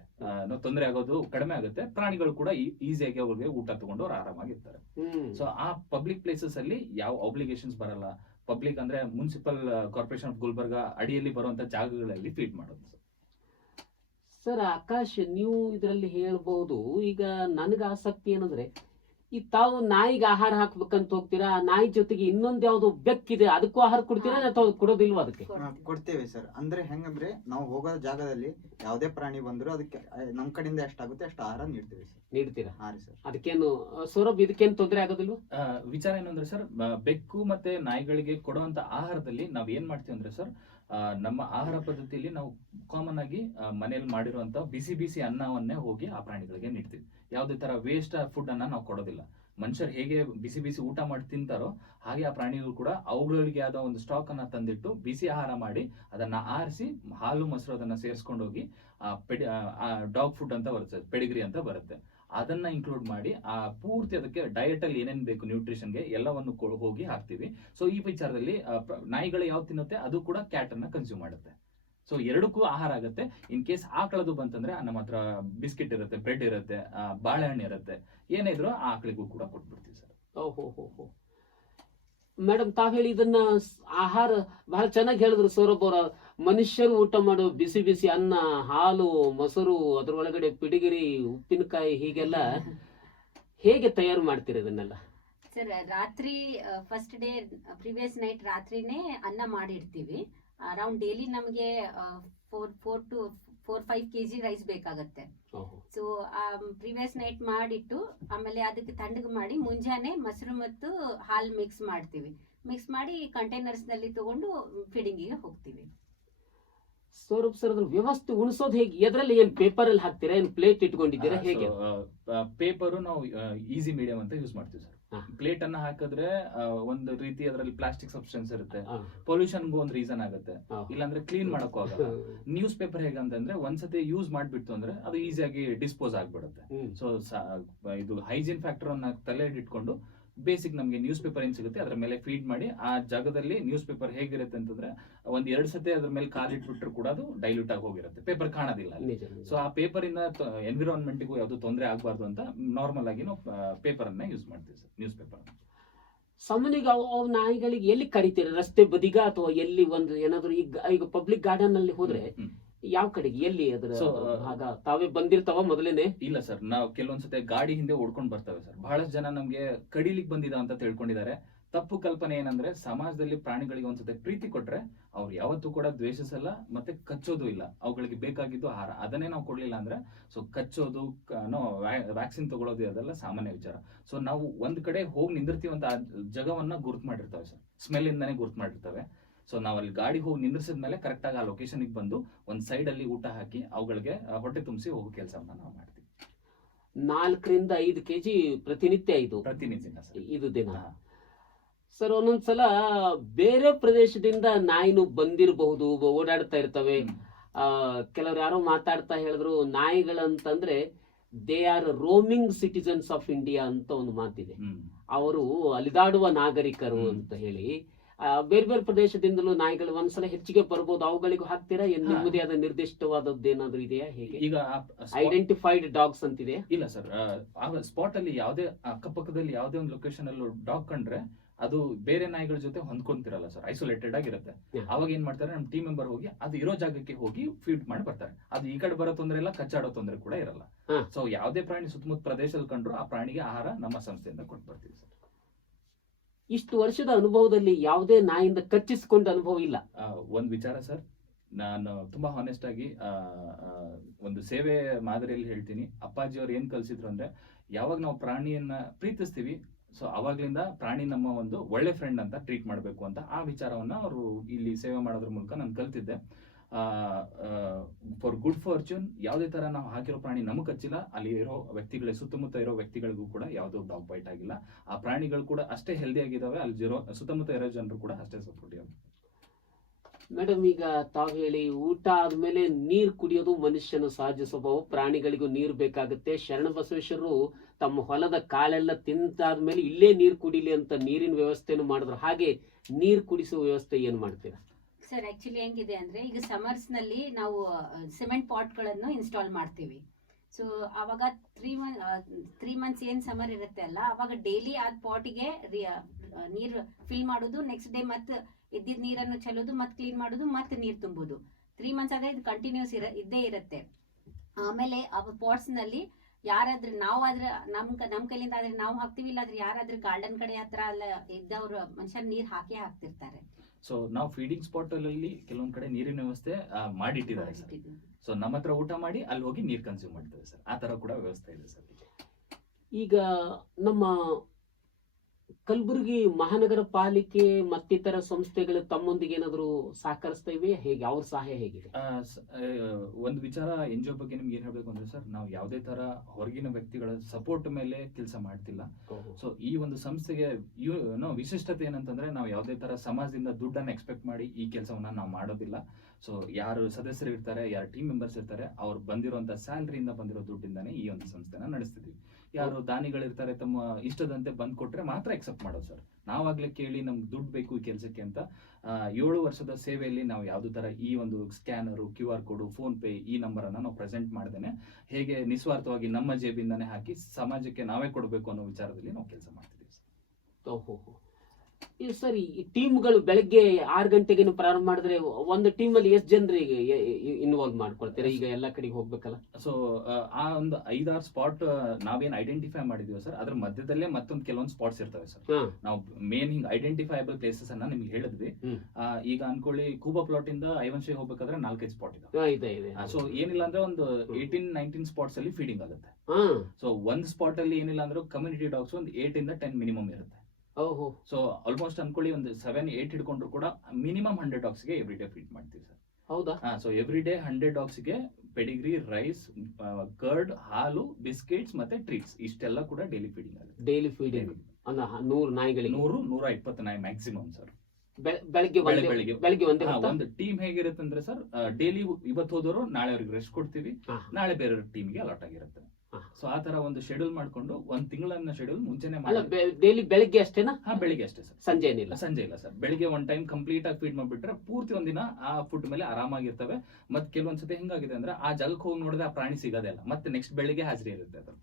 ತೊಂದರೆ ಆಗೋದು ಕಡಿಮೆ ಆಗುತ್ತೆ. ಪ್ರಾಣಿಗಳು ಕೂಡ ಈಸಿಯಾಗಿ ಅವ್ರಿಗೆ ಊಟ ತಗೊಂಡು ಅವ್ರು ಆರಾಮಾಗಿರ್ತಾರೆ. ಸೊ ಆ ಪಬ್ಲಿಕ್ ಪ್ಲೇಸಸ್ ಅಲ್ಲಿ ಯಾವ ಆಬ್ಲಿಗೇಷನ್ಸ್ ಬರಲ್ಲ. ಪಬ್ಲಿಕ್ ಅಂದ್ರೆ ಮುನ್ಸಿಪಲ್ ಕಾರ್ಪೊರೇಷನ್ ಆಫ್ ಗುಲ್ಬರ್ಗಾ ಅಡಿಯಲ್ಲಿ ಬರುವಂತ ಜಾಗಗಳಲ್ಲಿ ಫೀಡ್ ಮಾಡೋದು. ಸರ್ ಆಕಾಶ್, ನೀವು ಇದರಲ್ಲಿ ಹೇಳ್ಬಹುದು, ಈಗ ನನಗೆ ಆಸಕ್ತಿ ಏನಂದ್ರೆ, ಈ ತಾವು ನಾಯಿಗೆ ಆಹಾರ ಹಾಕ್ಬೇಕಂತ ಹೋಗ್ತೀರಾ, ನಾಯಿ ಜೊತೆಗೆ ಇನ್ನೊಂದ್ ಯಾವ್ದು ಬೆಕ್ಕಿದೆ ಅದಕ್ಕೂ ಆಹಾರ ಕೊಡ್ತೀರಾ ಅಥವಾ ಕೊಡೋದಿಲ್ವಾ? ಅದಕ್ಕೆ ಕೊಡ್ತೇವೆ ಸರ್. ಅಂದ್ರೆ ಹೆಂಗಂದ್ರೆ ನಾವು ಹೋಗೋ ಜಾಗದಲ್ಲಿ ಯಾವುದೇ ಪ್ರಾಣಿ ಬಂದ್ರು ಅದಕ್ಕೆ ನಮ್ ಕಡೆಯಿಂದ ಎಷ್ಟಾಗುತ್ತೆ ಅಷ್ಟು ಆಹಾರ ನೀಡ್ತೇವೆ ಸರ್. ನೀಡ್ತೀರಾ? ಹಾ ರೀ ಸರ್. ಅದಕ್ಕೇನು ಸೌರಭ್, ಇದಕ್ಕೇನು ತೊಂದರೆ ಆಗೋದಿಲ್ವಾ? ವಿಚಾರ ಏನು ಅಂದ್ರೆ ಸರ್, ಬೆಕ್ಕು ಮತ್ತೆ ನಾಯಿಗಳಿಗೆ ಕೊಡುವಂತ ಆಹಾರದಲ್ಲಿ ನಾವ್ ಏನ್ ಮಾಡ್ತೀವಿ ಅಂದ್ರೆ ಸರ್, ನಮ್ಮ ಆಹಾರ ಪದ್ಧತಿಯಲ್ಲಿ ನಾವು ಕಾಮನ್ ಆಗಿ ಮನೆಯಲ್ಲಿ ಮಾಡಿರುವಂತ ಬಿಸಿ ಬಿಸಿ ಅನ್ನವನ್ನೇ ಹೋಗಿ ಆ ಪ್ರಾಣಿಗಳಿಗೆ ನೀಡ್ತೀವಿ. ಯಾವುದೇ ತರ ವೇಸ್ಟ್ ಫುಡ್ ಅನ್ನ ನಾವು ಕೊಡೋದಿಲ್ಲ. ಮನುಷ್ಯರು ಹೇಗೆ ಬಿಸಿ ಬಿಸಿ ಊಟ ಮಾಡಿ ತಿಂತಾರೋ ಹಾಗೆ ಆ ಪ್ರಾಣಿಗಳು ಕೂಡ ಅವುಗಳಿಗೆ ಆದ ಒಂದು ಸ್ಟಾಕ್ ಅನ್ನ ತಂದಿಟ್ಟು ಬಿಸಿ ಆಹಾರ ಮಾಡಿ ಅದನ್ನ ಆರಿಸಿ ಹಾಲು ಮೊಸರು ಅದನ್ನ ಸೇರಿಸ್ಕೊಂಡು ಹೋಗಿ ಡಾಗ್ ಫುಡ್ ಅಂತ ಬರುತ್ತೆ, ಪೆಡಿಗ್ರಿ ಅಂತ ಬರುತ್ತೆ, ಅದನ್ನ ಇನ್ಕ್ಲೂಡ್ ಮಾಡಿ ಆ ಪೂರ್ತಿ ಅದಕ್ಕೆ ಡಯಟ್ ಅಲ್ಲಿ ಏನೇನ್ ಬೇಕು ನ್ಯೂಟ್ರಿಷನ್ಗೆ ಎಲ್ಲವನ್ನು ಹೋಗಿ ಹಾಕ್ತಿವಿ. ಸೊ ಈ ವಿಚಾರದಲ್ಲಿ ನಾಯಿಗಳು ಯಾವ್ದು ತಿನ್ನುತ್ತೆ ಅದು ಕೂಡ ಕ್ಯಾಟ್ ಅನ್ನ ಕನ್ಸ್ಯೂಮ್ ಮಾಡುತ್ತೆ. ಸೊ ಎರಡಕ್ಕೂ ಆಹಾರ ಆಗುತ್ತೆ. ಇನ್ ಕೇಸ್ ಆಕಳದು ಬಂತಂದ್ರೆ ನಮ್ಮ ಹತ್ರ ಬಿಸ್ಕೆಟ್ ಇರುತ್ತೆ, ಬ್ರೆಡ್ ಇರುತ್ತೆ, ಬಾಳೆಹಣ್ಣು ಇರುತ್ತೆ, ಏನೇ ಇದ್ರು ಆ ಆಕಳಿಗೂ ಕೂಡ ಕೊಟ್ಬಿಡ್ತೀವಿ ಸರ್. ಓಹೋ ಮೇಡಮ್, ತಾವ್ ಹೇಳಿ ಇದನ್ನ ಆಹಾರ ಬಹಳ ಚೆನ್ನಾಗಿ ಹೇಳಿದ್ರು ಸೌರಭ್ ಅವರ. ಮನುಷ್ಯರು ಊಟ ಮಾಡೋ ಬಿಸಿ ಬಿಸಿ ಅನ್ನ, ಹಾಲು, ಮೊಸರು, ಅದ್ರೊಳಗಡೆ ಪಿಡಿಗಿರಿ, ಉಪ್ಪಿನಕಾಯಿ, ಹೀಗೆಲ್ಲ ಹೇಗೆ ತಯಾರು ಮಾಡ್ತೀರಿ ಇದನ್ನೆಲ್ಲ? ಸರ್, ರಾತ್ರಿ ಫಸ್ಟ್ ಡೇ ಪ್ರಿವಿಯಸ್ ನೈಟ್ ರಾತ್ರಿನೇ ಅನ್ನ ಮಾಡಿರ್ತೀವಿ. ಅರೌಂಡ್ ಡೈಲಿ ನಮಗೆ 4-5 kg ರೈಸ್ ಬೇಕಾಗತ್ತೆ. ಸೊ ಪ್ರಿವಿಯಸ್ ನೈಟ್ ಮಾಡಿಟ್ಟು ಆಮೇಲೆ ಅದಕ್ಕೆ ತಣ್ಣಗೆ ಮಾಡಿ ಮುಂಜಾನೆ ಮೊಸರು ಮತ್ತು ಹಾಲು ಮಿಕ್ಸ್ ಮಾಡ್ತೀವಿ. ಮಿಕ್ಸ್ ಮಾಡಿ ಕಂಟೈನರ್ಸ್ ನಲ್ಲಿ ತಗೊಂಡು ಫೀಡಿಂಗಿಗೆ ಹೋಗ್ತೀವಿ. ಸೌರಭ್ ಸರ್, ಅದ್ರ ವ್ಯವಸ್ಥೆ ಉಣಿಸೋದು ಹೇಗೆ? ಎದ್ರಲ್ಲಿ ಏನ್ ಪೇಪರ್ ಅಲ್ಲಿ ಹಾಕ್ತೀರಾ, ಏನ್ ಪ್ಲೇಟ್ ಇಟ್ಕೊಂಡಿದ್ದೀರಾ, ಹೇಗೆ? ಪೇಪರು ನಾವು ಈಸಿ ಮೀಡಿಯಂ ಅಂತ ಯೂಸ್ ಮಾಡ್ತೀವಿ ಸರ್. ಪ್ಲೇಟ್ ಅನ್ನ ಹಾಕಿದ್ರೆ ಒಂದು ರೀತಿ ಅದರಲ್ಲಿ ಪ್ಲಾಸ್ಟಿಕ್ ಸಬ್ಸ್ಟೆನ್ಸ್ ಇರುತ್ತೆ, ಪೊಲ್ಯೂಷನ್ಗೂ ಒಂದು ರೀಸನ್ ಆಗುತ್ತೆ, ಇಲ್ಲಾಂದ್ರೆ ಕ್ಲೀನ್ ಮಾಡಕ್ಕೂ ಆಗಲ್ಲ. ನ್ಯೂಸ್ ಪೇಪರ್ ಹೇಗಂತಂದ್ರೆ ಒಂದ್ಸತಿ ಯೂಸ್ ಮಾಡ್ಬಿಡ್ತು ಅಂದ್ರೆ ಅದು ಈಸಿಯಾಗಿ ಡಿಸ್ಪೋಸ್ ಆಗ್ಬಿಡುತ್ತೆ. ಸೊ ಇದು ಹೈಜೀನ್ ಫ್ಯಾಕ್ಟರ್ ಅನ್ನ ತಲೆ ಇಟ್ಕೊಂಡು ಬೇಸಿಕ್ ನಮಗೆ ನ್ಯೂಸ್ ಪೇಪರ್ ಏನ್ ಸಿಗುತ್ತೆ ಅದ್ರ ಮೇಲೆ ಫೀಡ್ ಮಾಡಿ ಆ ಜಾಗದಲ್ಲಿ ನ್ಯೂಸ್ ಪೇಪರ್ ಹೇಗಿರುತ್ತೆ ಅಂತಂದ್ರೆ 1-2 ಸತಿ ಅದ್ರ ಮೇಲೆ ಕಾಲಿಟ್ಬಿಟ್ರು ಕೂಡ ಅದು ಡೈಲ್ಯೂಟ್ ಆಗಿ ಹೋಗಿರುತ್ತೆ, ಪೇಪರ್ ಕಾಣೋದಿಲ್ಲ. ಸೊ ಆ ಪೇಪರ್ ಇಂದ ಎನ್ವಿರಾನ್ಮೆಂಟ್ಗೂ ಯಾವ್ದು ತೊಂದರೆ ಆಗಬಾರ್ದು ಅಂತ ನಾರ್ಮಲ್ ಆಗಿ ನಾವು ಪೇಪರ್ ಅನ್ನ ಯೂಸ್ ಮಾಡ್ತೀವಿ ಸರ್, ನ್ಯೂಸ್ ಪೇಪರ್. ಸಾಮಾನ್ಯವಾಗಿ ಅವು ನಾಯಿಗಳಿಗೆ ಎಲ್ಲಿ ಕರಿತೀರ? ರಸ್ತೆ ಬದಿಗ ಅಥವಾ ಎಲ್ಲಿ ಒಂದು ಏನಾದ್ರು ಈಗ ಪಬ್ಲಿಕ್ ಗಾರ್ಡನ್ ಅಲ್ಲಿ ಹೋದ್ರೆ ಯಾವ ಕಡೆಗೆ, ಎಲ್ಲಿ ಅದರ ಭಾಗ ತಾವೇ ಬಂದಿರ್ತಾವ ಮೊದಲೇನೆ? ಇಲ್ಲ ಸರ್, ನಾವು ಕೆಲವೊಂದ್ಸತಿ ಗಾಡಿ ಹಿಂದೆ ಓಡ್ಕೊಂಡು ಬರ್ತವೆ ಸರ್. ಬಹಳಷ್ಟು ಜನ ನಮ್ಗೆ ಕಡಿಲಿಕ್ಕೆ ಬಂದಿದ ಅಂತ ತಿಳ್ಕೊಂಡಿದ್ದಾರೆ. ತಪ್ಪು ಕಲ್ಪನೆ ಏನಂದ್ರೆ ಸಮಾಜದಲ್ಲಿ ಪ್ರಾಣಿಗಳಿಗೆ ಒಂದ್ಸತಿ ಪ್ರೀತಿ ಕೊಟ್ರೆ ಅವ್ರು ಯಾವತ್ತೂ ಕೂಡ ದ್ವೇಷಿಸಲ್ಲ ಮತ್ತೆ ಕಚ್ಚೋದು ಇಲ್ಲ. ಅವುಗಳಿಗೆ ಬೇಕಾಗಿದ್ದು ಆಹಾರ ಅದನ್ನೇ ನಾವು ಕೊಡ್ಲಿಲ್ಲ ಅಂದ್ರೆ ಸೊ ಕಚ್ಚೋದು, ವ್ಯಾಕ್ಸಿನ್ ತಗೊಳ್ಳೋದು ಅದೆಲ್ಲ ಸಾಮಾನ್ಯ ವಿಚಾರ. ಸೊ ನಾವು ಒಂದ್ ಕಡೆ ಹೋಗಿ ನಿಂದಿರ್ತೀವಿ ಅಂತ ಜಾಗವನ್ನ ಗುರ್ತು ಮಾಡಿರ್ತವೆ ಸರ್, ಸ್ಮೆಲ್ ಇಂದಾನೆ ಗುರ್ತು ಮಾಡಿರ್ತವೆ. ಸೊ ನಾವು ಅಲ್ಲಿ ಗಾಡಿ ಹೋಗಿ ನಿಂದ್ರಿಸಿದ್ಮೇಲೆ ಕರೆಕ್ಟ್ ಆಗಿ ಆ ಲೊಕೇಶನ್ ಬಂದು ಒಂದ್ ಸೈಡ್ ಅಲ್ಲಿ ಊಟ ಹಾಕಿ ಅವುಗಳಿಗೆ ಹೊಟ್ಟೆ ತುಂಬಿಸಿ ಹೋಗೋ ಕೆಲಸವನ್ನ ನಾವು ಮಾಡ್ತೀವಿ. 4-5 kg ಪ್ರತಿನಿತ್ಯ ಇದು ದಿನ ಸರ್. ಒಂದೊಂದ್ಸಲ ಬೇರೆ ಪ್ರದೇಶದಿಂದ ನಾಯಿನು ಬಂದಿರಬಹುದು, ಓಡಾಡ್ತಾ ಇರ್ತವೆ. ಕೆಲವ್ರು ಯಾರೋ ಮಾತಾಡ್ತಾ ಹೇಳಿದ್ರು, ನಾಯಿಗಳಂತಂದ್ರೆ they are roaming citizens of India ಅಂತ ಒಂದು ಮಾತಿದೆ. ಅವರು ಅಲಿದಾಡುವ ನಾಗರಿಕರು ಅಂತ ಹೇಳಿ. ಬೇರೆ ಬೇರೆ ಪ್ರದೇಶದಿಂದಲೂ ನಾಯಿಗಳು ಒಂದ್ಸಲ ಹೆಚ್ಚಿಗೆ ಬರ್ಬೋದು. ಅವುಗಳಿಗೂ ಹಾಕ್ತೀರಾ? ನಿಮ್ಮದೇ ಆದ ನಿರ್ದಿಷ್ಟವಾದದ್ದು ಏನಾದ್ರು ಇದೆಯಾ? ಹೇಗೆ ಈಗ ಐಡೆಂಟಿಫೈಡ್ ಡಾಗ್ಸ್ ಅಂತಿದೆ? ಇಲ್ಲ ಸರ್, ಸ್ಪಾಟ್ ಅಲ್ಲಿ ಯಾವುದೇ ಅಕ್ಕಪಕ್ಕದಲ್ಲಿ ಯಾವುದೇ ಒಂದು ಲೊಕೇಶನ್ ಅಲ್ಲಿ ಡಾಗ್ ಕಂಡ್ರೆ ಅದು ಬೇರೆ ನಾಯಿಗಳ ಜೊತೆ ಹೊಂದ್ಕೊಂತಿರಲ್ಲ ಸರ್, ಐಸೋಲೇಟೆಡ್ ಆಗಿರುತ್ತೆ. ಅವಾಗ ಏನ್ ಮಾಡ್ತಾರೆ, ನಮ್ಮ ಟೀಮ್ ಮೆಂಬರ್ ಹೋಗಿ ಅದು ಇರೋ ಜಾಗಕ್ಕೆ ಹೋಗಿ ಫೀಡ್ ಮಾಡಿ ಬರ್ತಾರೆ. ಅದು ಈ ಕಡೆ ಬರೋ ತೊಂದರೆ ಇಲ್ಲ, ಕಚ್ಚಾಡೋ ತೊಂದರೆ ಕೂಡ ಇರಲ್ಲ. ಸೊ ಯಾವುದೇ ಪ್ರಾಣಿ ಸುತ್ತಮುತ್ತ ಪ್ರದೇಶದಲ್ಲಿ ಕಂಡ್ರು ಆ ಪ್ರಾಣಿಗೆ ಆಹಾರ ನಮ್ಮ ಸಂಸ್ಥೆಯಿಂದ ಕೊಟ್ಟು ಬರ್ತೀವಿ ಸರ್. ಇಷ್ಟು ವರ್ಷದ ಅನುಭವದಲ್ಲಿ ಯಾವುದೇ ನಾಯಿಂದ ಕಚ್ಚಿಸಿಕೊಂಡ ಅನುಭವ ಇಲ್ಲ? ಒಂದ್ ವಿಚಾರ ಸರ್, ನಾನು ತುಂಬಾ ಹಾನೆಸ್ಟ್ ಆಗಿ ಒಂದು ಸೇವೆ ಮಾದರಿಯಲ್ಲಿ ಹೇಳ್ತೀನಿ. ಅಪ್ಪಾಜಿಯವ್ರು ಏನ್ ಕಲ್ಸಿದ್ರು ಅಂದ್ರೆ, ಯಾವಾಗ ನಾವು ಪ್ರಾಣಿಯನ್ನ ಪ್ರೀತಿಸ್ತೀವಿ ಸೊ ಅವಾಗ್ಲಿಂದ ಪ್ರಾಣಿ ನಮ್ಮ ಒಂದು ಒಳ್ಳೆ ಫ್ರೆಂಡ್ ಅಂತ ಟ್ರೀಟ್ ಮಾಡಬೇಕು ಅಂತ ಆ ವಿಚಾರವನ್ನ ಅವರು ಇಲ್ಲಿ ಸೇವೆ ಮಾಡೋದ್ರ ಮೂಲಕ ನಾನು ಕಲ್ತಿದ್ದೆ. ಫಾರ್ ಗುಡ್ ಫಾರ್ಚೂನ್ ಯಾವುದೇ ತರ ನಾವು ಹಾಕಿರೋ ಪ್ರಾಣಿ ನಮಗೆ ಕಚ್ಚಿಲ್ಲ, ಅಲ್ಲಿ ಇರೋ ವ್ಯಕ್ತಿಗಳ ಸುತ್ತಮುತ್ತ ಇರೋ ವ್ಯಕ್ತಿಗಳಿಗೂ ಕೂಡ ಯಾವುದೋ ಡಾಗ್ ಬೈಟ್ ಆಗಿಲ್ಲ. ಆ ಪ್ರಾಣಿಗಳು ಕೂಡ ಅಷ್ಟೇ ಹೆಲ್ದಿ ಆಗಿದಾವೆ, ಅಲ್ಲಿ ಸುತ್ತಮುತ್ತ ಇರೋ ಜನರು ಕೂಡ ಅಷ್ಟೇ ಸಪೋರ್ಟಿವ್. ಮೇಡಮ್, ಈಗ ತಾವು ಹೇಳಿ ಊಟ ಆದ್ಮೇಲೆ ನೀರು ಕುಡಿಯೋದು ಮನುಷ್ಯನ ಸಹಜ ಸ್ವಭಾವ, ಪ್ರಾಣಿಗಳಿಗೂ ನೀರು ಬೇಕಾಗುತ್ತೆ. ಶರಣಬಸವೇಶ್ವರರು ತಮ್ಮ ಹೊಲದ ಕಾಳೆಲ್ಲ ತಿಂದಾದ್ಮೇಲೆ ಇಲ್ಲೇ ನೀರು ಕುಡಿಲಿ ಅಂತ ನೀರಿನ ವ್ಯವಸ್ಥೆಯನ್ನು ಮಾಡಿದ್ರು. ಹಾಗೆ ನೀರು ಕುಡಿಸುವ ವ್ಯವಸ್ಥೆ ಏನ್ ಮಾಡ್ತೀರಾ? ಸರ್ ಆಕ್ಚುಲಿ ಹೆಂಗಿದೆ ಅಂದ್ರೆ, ಈಗ ಸಮರ್ಸ್ ನಲ್ಲಿ ನಾವು ಸಿಮೆಂಟ್ ಪಾಟ್ ಗಳನ್ನು ಇನ್ಸ್ಟಾಲ್ ಮಾಡ್ತೀವಿ. ಸೊ ಅವಾಗ 3 ಮಂತ್ಸ್ ಏನ್ ಸಮರ್ ಇರುತ್ತೆ ಅಲ್ಲ, ಅವಾಗ ಡೈಲಿ ಆ ಪಾಟಿಗೆ ನೀರು ಫಿಲ್ ಮಾಡೋದು, ನೆಕ್ಸ್ಟ್ ಡೇ ಮತ್ತೆ ಇದ್ದಿದ್ ನೀರನ್ನು ಚೆಲ್ಲೋದು, ಮತ್ತೆ ಕ್ಲೀನ್ ಮಾಡೋದು, ಮತ್ತೆ ನೀರು ತುಂಬೋದು. 3 ಮಂತ್ಸ್ ಆದ್ರೆ ಇದು ಕಂಟಿನ್ಯೂಸ್ ಇದ್ದೇ ಇರುತ್ತೆ. ಆಮೇಲೆ ಆ ಪಾಟ್ಸ್ ನಲ್ಲಿ ಯಾರಾದ್ರೂ ನಾವಾದ್ರೆ ನಮ್ ಕೈಲಿಂದ ಆದ್ರೆ ನಾವು ಹಾಕ್ತಿವಿ, ಇಲ್ಲಾದ್ರೆ ಯಾರಾದ್ರೂ ಗಾರ್ಡನ್ ಕಡೆ ಹತ್ರ ಎಲ್ಲ ಇದ್ದವ್ರು ಮನುಷ್ಯರು ನೀರ್ ಹಾಕ್ತಿರ್ತಾರೆ. ಸೊ ನಾವು ಫೀಡಿಂಗ್ ಸ್ಪಾಟ್ ಅಲ್ಲಿ ಕೆಲವೊಂದ್ ಕಡೆ ನೀರಿನ ವ್ಯವಸ್ಥೆ ಮಾಡಿಟ್ಟಿದ್ದಾರೆ ಸರ್. ಸೊ ನಮ್ಮ ಹತ್ರ ಊಟ ಮಾಡಿ ಅಲ್ಲಿ ಹೋಗಿ ನೀರ್ ಕನ್ಸ್ಯೂಮ್ ಮಾಡ್ತೇವೆ ಸರ್. ಆ ತರ ಕೂಡ ವ್ಯವಸ್ಥೆ ಇದೆ ಸರ್. ಈಗ ನಮ್ಮ ಕಲಬುರಗಿ ಮಹಾನಗರ ಪಾಲಿಕೆ ಮತ್ತಿತರ ಸಂಸ್ಥೆಗಳು ತಮ್ಮೊಂದಿಗೆ ಏನಾದ್ರು ಸಹಕರಿಸ್ತಾ ಇವೆ? ಹೇಗೆ, ಅವ್ರ ಸಹಾಯ ಹೇಗಿದೆ? ಒಂದು ವಿಚಾರ NGO ಬಗ್ಗೆ ನಿಮ್ಗೆ ಏನ್ ಹೇಳ್ಬೇಕು ಅಂದ್ರೆ ಸರ್, ನಾವು ಯಾವುದೇ ತರ ಹೊರಗಿನ ವ್ಯಕ್ತಿಗಳ ಸಪೋರ್ಟ್ ಮೇಲೆ ಕೆಲಸ ಮಾಡ್ತಿಲ್ಲ. ಸೊ ಈ ಒಂದು ಸಂಸ್ಥೆಗೆ ವಿಶಿಷ್ಟತೆ ಏನಂತಂದ್ರೆ, ನಾವು ಯಾವುದೇ ತರ ಸಮಾಜದಿಂದ ದುಡ್ಡನ್ನ ಎಕ್ಸ್ಪೆಕ್ಟ್ ಮಾಡಿ ಈ ಕೆಲಸವನ್ನ ನಾವು ಮಾಡೋದಿಲ್ಲ. ಸೊ ಯಾರು ಸದಸ್ಯರು ಇರ್ತಾರೆ, ಯಾರು ಟೀಮ್ ಮೆಂಬರ್ಸ್ ಇರ್ತಾರೆ, ಅವ್ರು ಬಂದಿರುವಂತ ಸ್ಯಾಲರಿಯಿಂದ ಬಂದಿರೋ ದುಡ್ಡಿಂದಾನೇ ಈ ಒಂದು ಸಂಸ್ಥೆನ ನಡೆಸ್ತಿದೀವಿ. ಯಾರು ದಾನಿಗಳಿರ್ತಾರೆ ತಮ್ಮ ಇಷ್ಟದಂತೆ ಬಂದ್ ಕೊಟ್ರೆ ಮಾತ್ರ ಎಕ್ಸೆಪ್ಟ್ ಮಾಡೋದು ಸರ್. ನಾವಾಗ್ಲೇ ಕೇಳಿ ನಮ್ಗೆ ದುಡ್ಡು ಬೇಕು ಈ ಕೆಲಸಕ್ಕೆ ಅಂತ 7 ವರ್ಷದ ಸೇವೆಯಲ್ಲಿ ನಾವು ಯಾವ್ದು ತರ ಈ ಒಂದು ಸ್ಕ್ಯಾನರು, QR ಕೋಡ್, ಫೋನ್ ಪೇ ಈ ನಂಬರ್ ಅನ್ನ ನಾವು ಪ್ರೆಸೆಂಟ್ ಮಾಡ್ದೇನೆ ಹೇಗೆ ನಿಸ್ವಾರ್ಥವಾಗಿ ನಮ್ಮ ಜೇಬಿಂದಾನೇ ಹಾಕಿ ಸಮಾಜಕ್ಕೆ ನಾವೇ ಕೊಡಬೇಕು ಅನ್ನೋ ವಿಚಾರದಲ್ಲಿ ನಾವು ಕೆಲಸ ಮಾಡ್ತಿದ್ದೀವಿ ಸರ್. ಸರಿ, ಈ ಟೀಮ್ಗಳು ಬೆಳಗ್ಗೆ 6 ಗಂಟೆಗೆ ಪ್ರಾರಂಭ ಮಾಡಿದ್ರೆ ಒಂದು ಟೀಮ್ ಅಲ್ಲಿ ಎಷ್ಟು ಜನರಿಗೆ ಇನ್ವಾಲ್ವ್ ಮಾಡ್ಕೊಳ್ತಾರೆ? ಈಗ ಎಲ್ಲಾ ಕಡೆಗೆ ಹೋಗ್ಬೇಕಲ್ಲ. ಸೊ ಆ ಒಂದು 5-6 ಸ್ಪಾಟ್ ನಾವೇನ್ ಐಡೆಂಟಿಫೈ ಮಾಡಿದೀವಿ ಸರ್, ಅದ್ರ ಮಧ್ಯದಲ್ಲೇ ಮತ್ತೊಂದು ಕೆಲವೊಂದು ಸ್ಪಾಟ್ಸ್ ಇರ್ತವೆ ಸರ್. ನಾವು ಮೇನ್ ಹಿಂಗ್ ಐಡೆಂಟಿಫೈಬಲ್ ಪ್ಲೇಸಸ್ ಅನ್ನ ನಿಮ್ಗೆ ಹೇಳಿದ್ವಿ. ಈಗ ಅನ್ಕೊಳ್ಳಿ, ಕೂಬಾ ಪ್ಲಾಟ್ ಇಂದ ಐವನ್ಶಿ ಹೋಗ್ಬೇಕಾದ್ರೆ 4-5 ಸ್ಪಾಟ್ ಇದೆ. ಸೊ ಏನಿಲ್ಲ ಅಂದ್ರೆ ಒಂದು 18-19 ಸ್ಪಾಟ್ಸ್ ಅಲ್ಲಿ ಫೀಡಿಂಗ್ ಆಗುತ್ತೆ. ಸೊ ಒಂದ್ ಸ್ಪಾಟ್ ಅಲ್ಲಿ ಏನಿಲ್ಲ ಅಂದ್ರೆ ಕಮ್ಯುನಿಟಿ ಡಾಗ್ಸ್ ಒಂದು 8-10 ಮಿನಿಮಮ್ ಇರುತ್ತೆ. ಸೊ ಆಲ್ಮೋಸ್ಟ್ ಅನ್ಕೊಳ್ಳಿ ಒಂದು 7-8 ಹಿಡ್ಕೊಂಡ್ರು ಕೂಡ ಮಿನಿಮಮ್ 100 ಡಾಗ್ಸ್ ಗೆ ಎವ್ರಿ ಡೇ ಫೀಡ್ ಮಾಡ್ತೀವಿ ಸರ್. ಹೌದಾ? ಸೊ ಎವ್ರಿ ಡೇ 100 ಡಾಗ್ಸ್ ಗೆ ಪೆಡಿಗ್ರಿ, ರೈಸ್, ಕರ್ಡ್, ಹಾಲು, ಬಿಸ್ಕೆಟ್ಸ್ ಮತ್ತೆ ಟ್ರೀಟ್ಸ್ ಇಷ್ಟೆಲ್ಲ ಕೂಡ ಡೈಲಿ ಫೀಡಿಂಗ್ ಆಗುತ್ತೆ. ಡೈಲಿ ಫೀಡಿಂಗ್ 100 ನಾಯಿಗಳಿಗೆ 100-120 ನಾಯಿ ಮ್ಯಾಕ್ಸಿಮಮ್ ಸರ್. ಬೆಳಗ್ಗೆ ಒಂದು ಟೀಮ್ ಹೇಗಿರುತ್ತೆ ಅಂದ್ರೆ ಸರ್, ಡೈಲಿ ಇವತ್ತು ಹೋದವರು ನಾಳೆ ಅವ್ರಿಗೆ ರೆಸ್ಟ್ ಕೊಡ್ತೀವಿ, ನಾಳೆ ಬೇರೆ ಟೀಮ್ಗೆ ಅಲಾಟ್ ಆಗಿರುತ್ತೆ. ಸೊ ಆ ತರ ಒಂದು ಶೆಡ್ಯೂಲ್ ಮಾಡ್ಕೊಂಡು ಒಂದ್ ತಿಂಗಳನ್ನ ಶೆಡ್ಯೂಲ್ ಮುಂಚೆನೆ ಡೈಲಿ ಬೆಳಗ್ಗೆ ಅಷ್ಟೇನಾ? ಬೆಳಿಗ್ಗೆ ಅಷ್ಟೇ ಸರ್, ಸಂಜೆ ಏನಿಲ್ಲ. ಸಂಜೆ ಇಲ್ಲ ಸರ್. ಬೆಳಿಗ್ಗೆ ಒಂದ್ ಟೈಮ್ ಕಂಪ್ಲೀಟ್ ಆಗಿ ಫೀಡ್ ಮಾಡ್ಬಿಟ್ರೆ ಪೂರ್ತಿ ಒಂದಿನ ಆ ಫುಡ್ ಮೇಲೆ ಆರಾಮಾಗಿರ್ತವೆ. ಮತ್ತೆ ಕೆಲವೊಂದ್ಸತಿ ಹೆಂಗಾಗಿದೆ ಅಂದ್ರೆ, ಆ ಜಾಗಕ್ಕೆ ಹೋಗಿ ನೋಡಿದ್ರೆ ಆ ಪ್ರಾಣಿ ಸಿಗೋದೇ ಇಲ್ಲ, ಮತ್ತೆ ನೆಕ್ಸ್ಟ್ ಬೆಳಿಗ್ಗೆ ಹಾಜರಿ ಇರುತ್ತೆ ಅದ್ರ.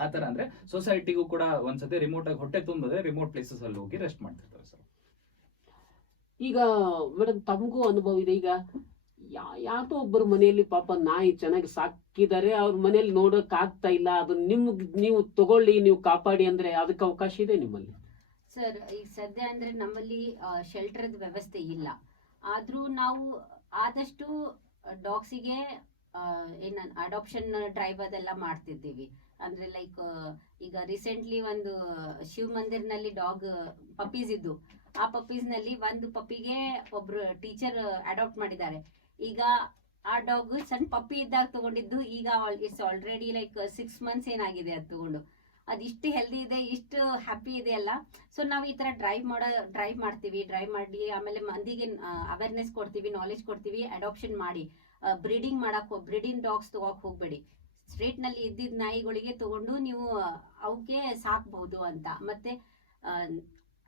ಆ ತರ ಅಂದ್ರೆ ಸೊಸೈಟಿಗೂ ಕೂಡ ಒಂದ್ಸತಿ ರಿಮೋಟ್ ಆಗಿ ಹೊಟ್ಟೆ ತುಂಬಿದ್ರೆ ರಿಮೋಟ್ ಪ್ಲೇಸಸ್ ಅಲ್ಲಿ ಹೋಗಿ ರೆಸ್ಟ್ ಮಾಡ್ತಿರ್ತಾರೆ ಸರ್. ಈಗ ಮೇಡಮ್, ತಮಗೂ ಅನುಭವ ಇದೆ. ಈಗ ಯಾವ್ದೋ ಒಬ್ಬರು ಮನೆಯಲ್ಲಿ ಪಾಪ ನಾಯಿ ಚೆನ್ನಾಗಿ ಸಾಕಿದ್ದಾರೆ, ಅವ್ರ ಮನೆಯಲ್ಲಿ ನೋಡಕ್ ಆಗ್ತಾ ಇಲ್ಲ, ಅದು ನೀವು ತಗೊಳ್ಳಿ, ನೀವು ಕಾಪಾಡಿ ಅಂದ್ರೆ ಅದಕ್ಕೆ ಅವಕಾಶ ಇದೆ ನಿಮ್ಮಲ್ಲಿ? ಸರ್, ಈಗ ಸದ್ಯ ಅಂದ್ರೆ ನಮ್ಮಲ್ಲಿ ಶೆಲ್ಟರ್ದ ವ್ಯವಸ್ಥೆ ಇಲ್ಲ. ಆದ್ರೂ ನಾವು ಆದಷ್ಟು ಡಾಗ್ಸಿಗೆ ಏನ್ ಅಡಾಪ್ಷನ್ ಡ್ರೈವ್ ಅದೆಲ್ಲ ಮಾಡ್ತಿದ್ದೀವಿ. ಅಂದ್ರೆ ಲೈಕ್ ಈಗ ರೀಸೆಂಟ್ಲಿ ಒಂದು ಶಿವ್ ಮಂದಿರ್ನಲ್ಲಿ ಡಾಗ್ ಪಪ್ಪೀಸ್ ಇದ್ದು, ಆ ಪಪ್ಪೀಸ್ ನಲ್ಲಿ ಒಂದು ಪಪ್ಪಿಗೆ ಒಬ್ರು ಟೀಚರ್ ಅಡಾಪ್ಟ್ ಮಾಡಿದ್ದಾರೆ. ಈಗ ಆ ಡಾಗ್ ಸಣ್ಣ ಪಪ್ಪಿ ಇದ್ದಾಗ ತಗೊಂಡಿದ್ದು, ಈಗ ಇಟ್ಸ್ ಆಲ್ರೆಡಿ ಲೈಕ್ 6 ಮಂತ್ಸ್ ಏನಾಗಿದೆ ಅದು ತಗೊಂಡು. ಅದು ಇಷ್ಟು ಹೆಲ್ದಿ ಇದೆ, ಇಷ್ಟು ಹ್ಯಾಪಿ ಇದೆ ಅಲ್ಲ. ಸೊ ನಾವು ಈ ತರ ಡ್ರೈವ್ ಮಾಡ್ತೀವಿ. ಡ್ರೈವ್ ಮಾಡಿ ಆಮೇಲೆ ಮಂದಿಗೆ ಅವೇರ್ನೆಸ್ ಕೊಡ್ತೀವಿ, ನಾಲೆಜ್ ಕೊಡ್ತೀವಿ. ಅಡಾಪ್ಷನ್ ಮಾಡಿ ಬ್ರೀಡಿಂಗ್ ಡಾಗ್ಸ್ ತಗೋಕ್ ಹೋಗ್ಬೇಡಿ. ಸ್ಟ್ರೀಟ್ ನಲ್ಲಿ ಇದ್ದಿದ್ದ ನಾಯಿಗಳಿಗೆ ತಗೊಂಡು ನೀವು ಅವಕ್ಕೆ ಸಾಕ್ಬಹುದು ಅಂತ. ಮತ್ತೆ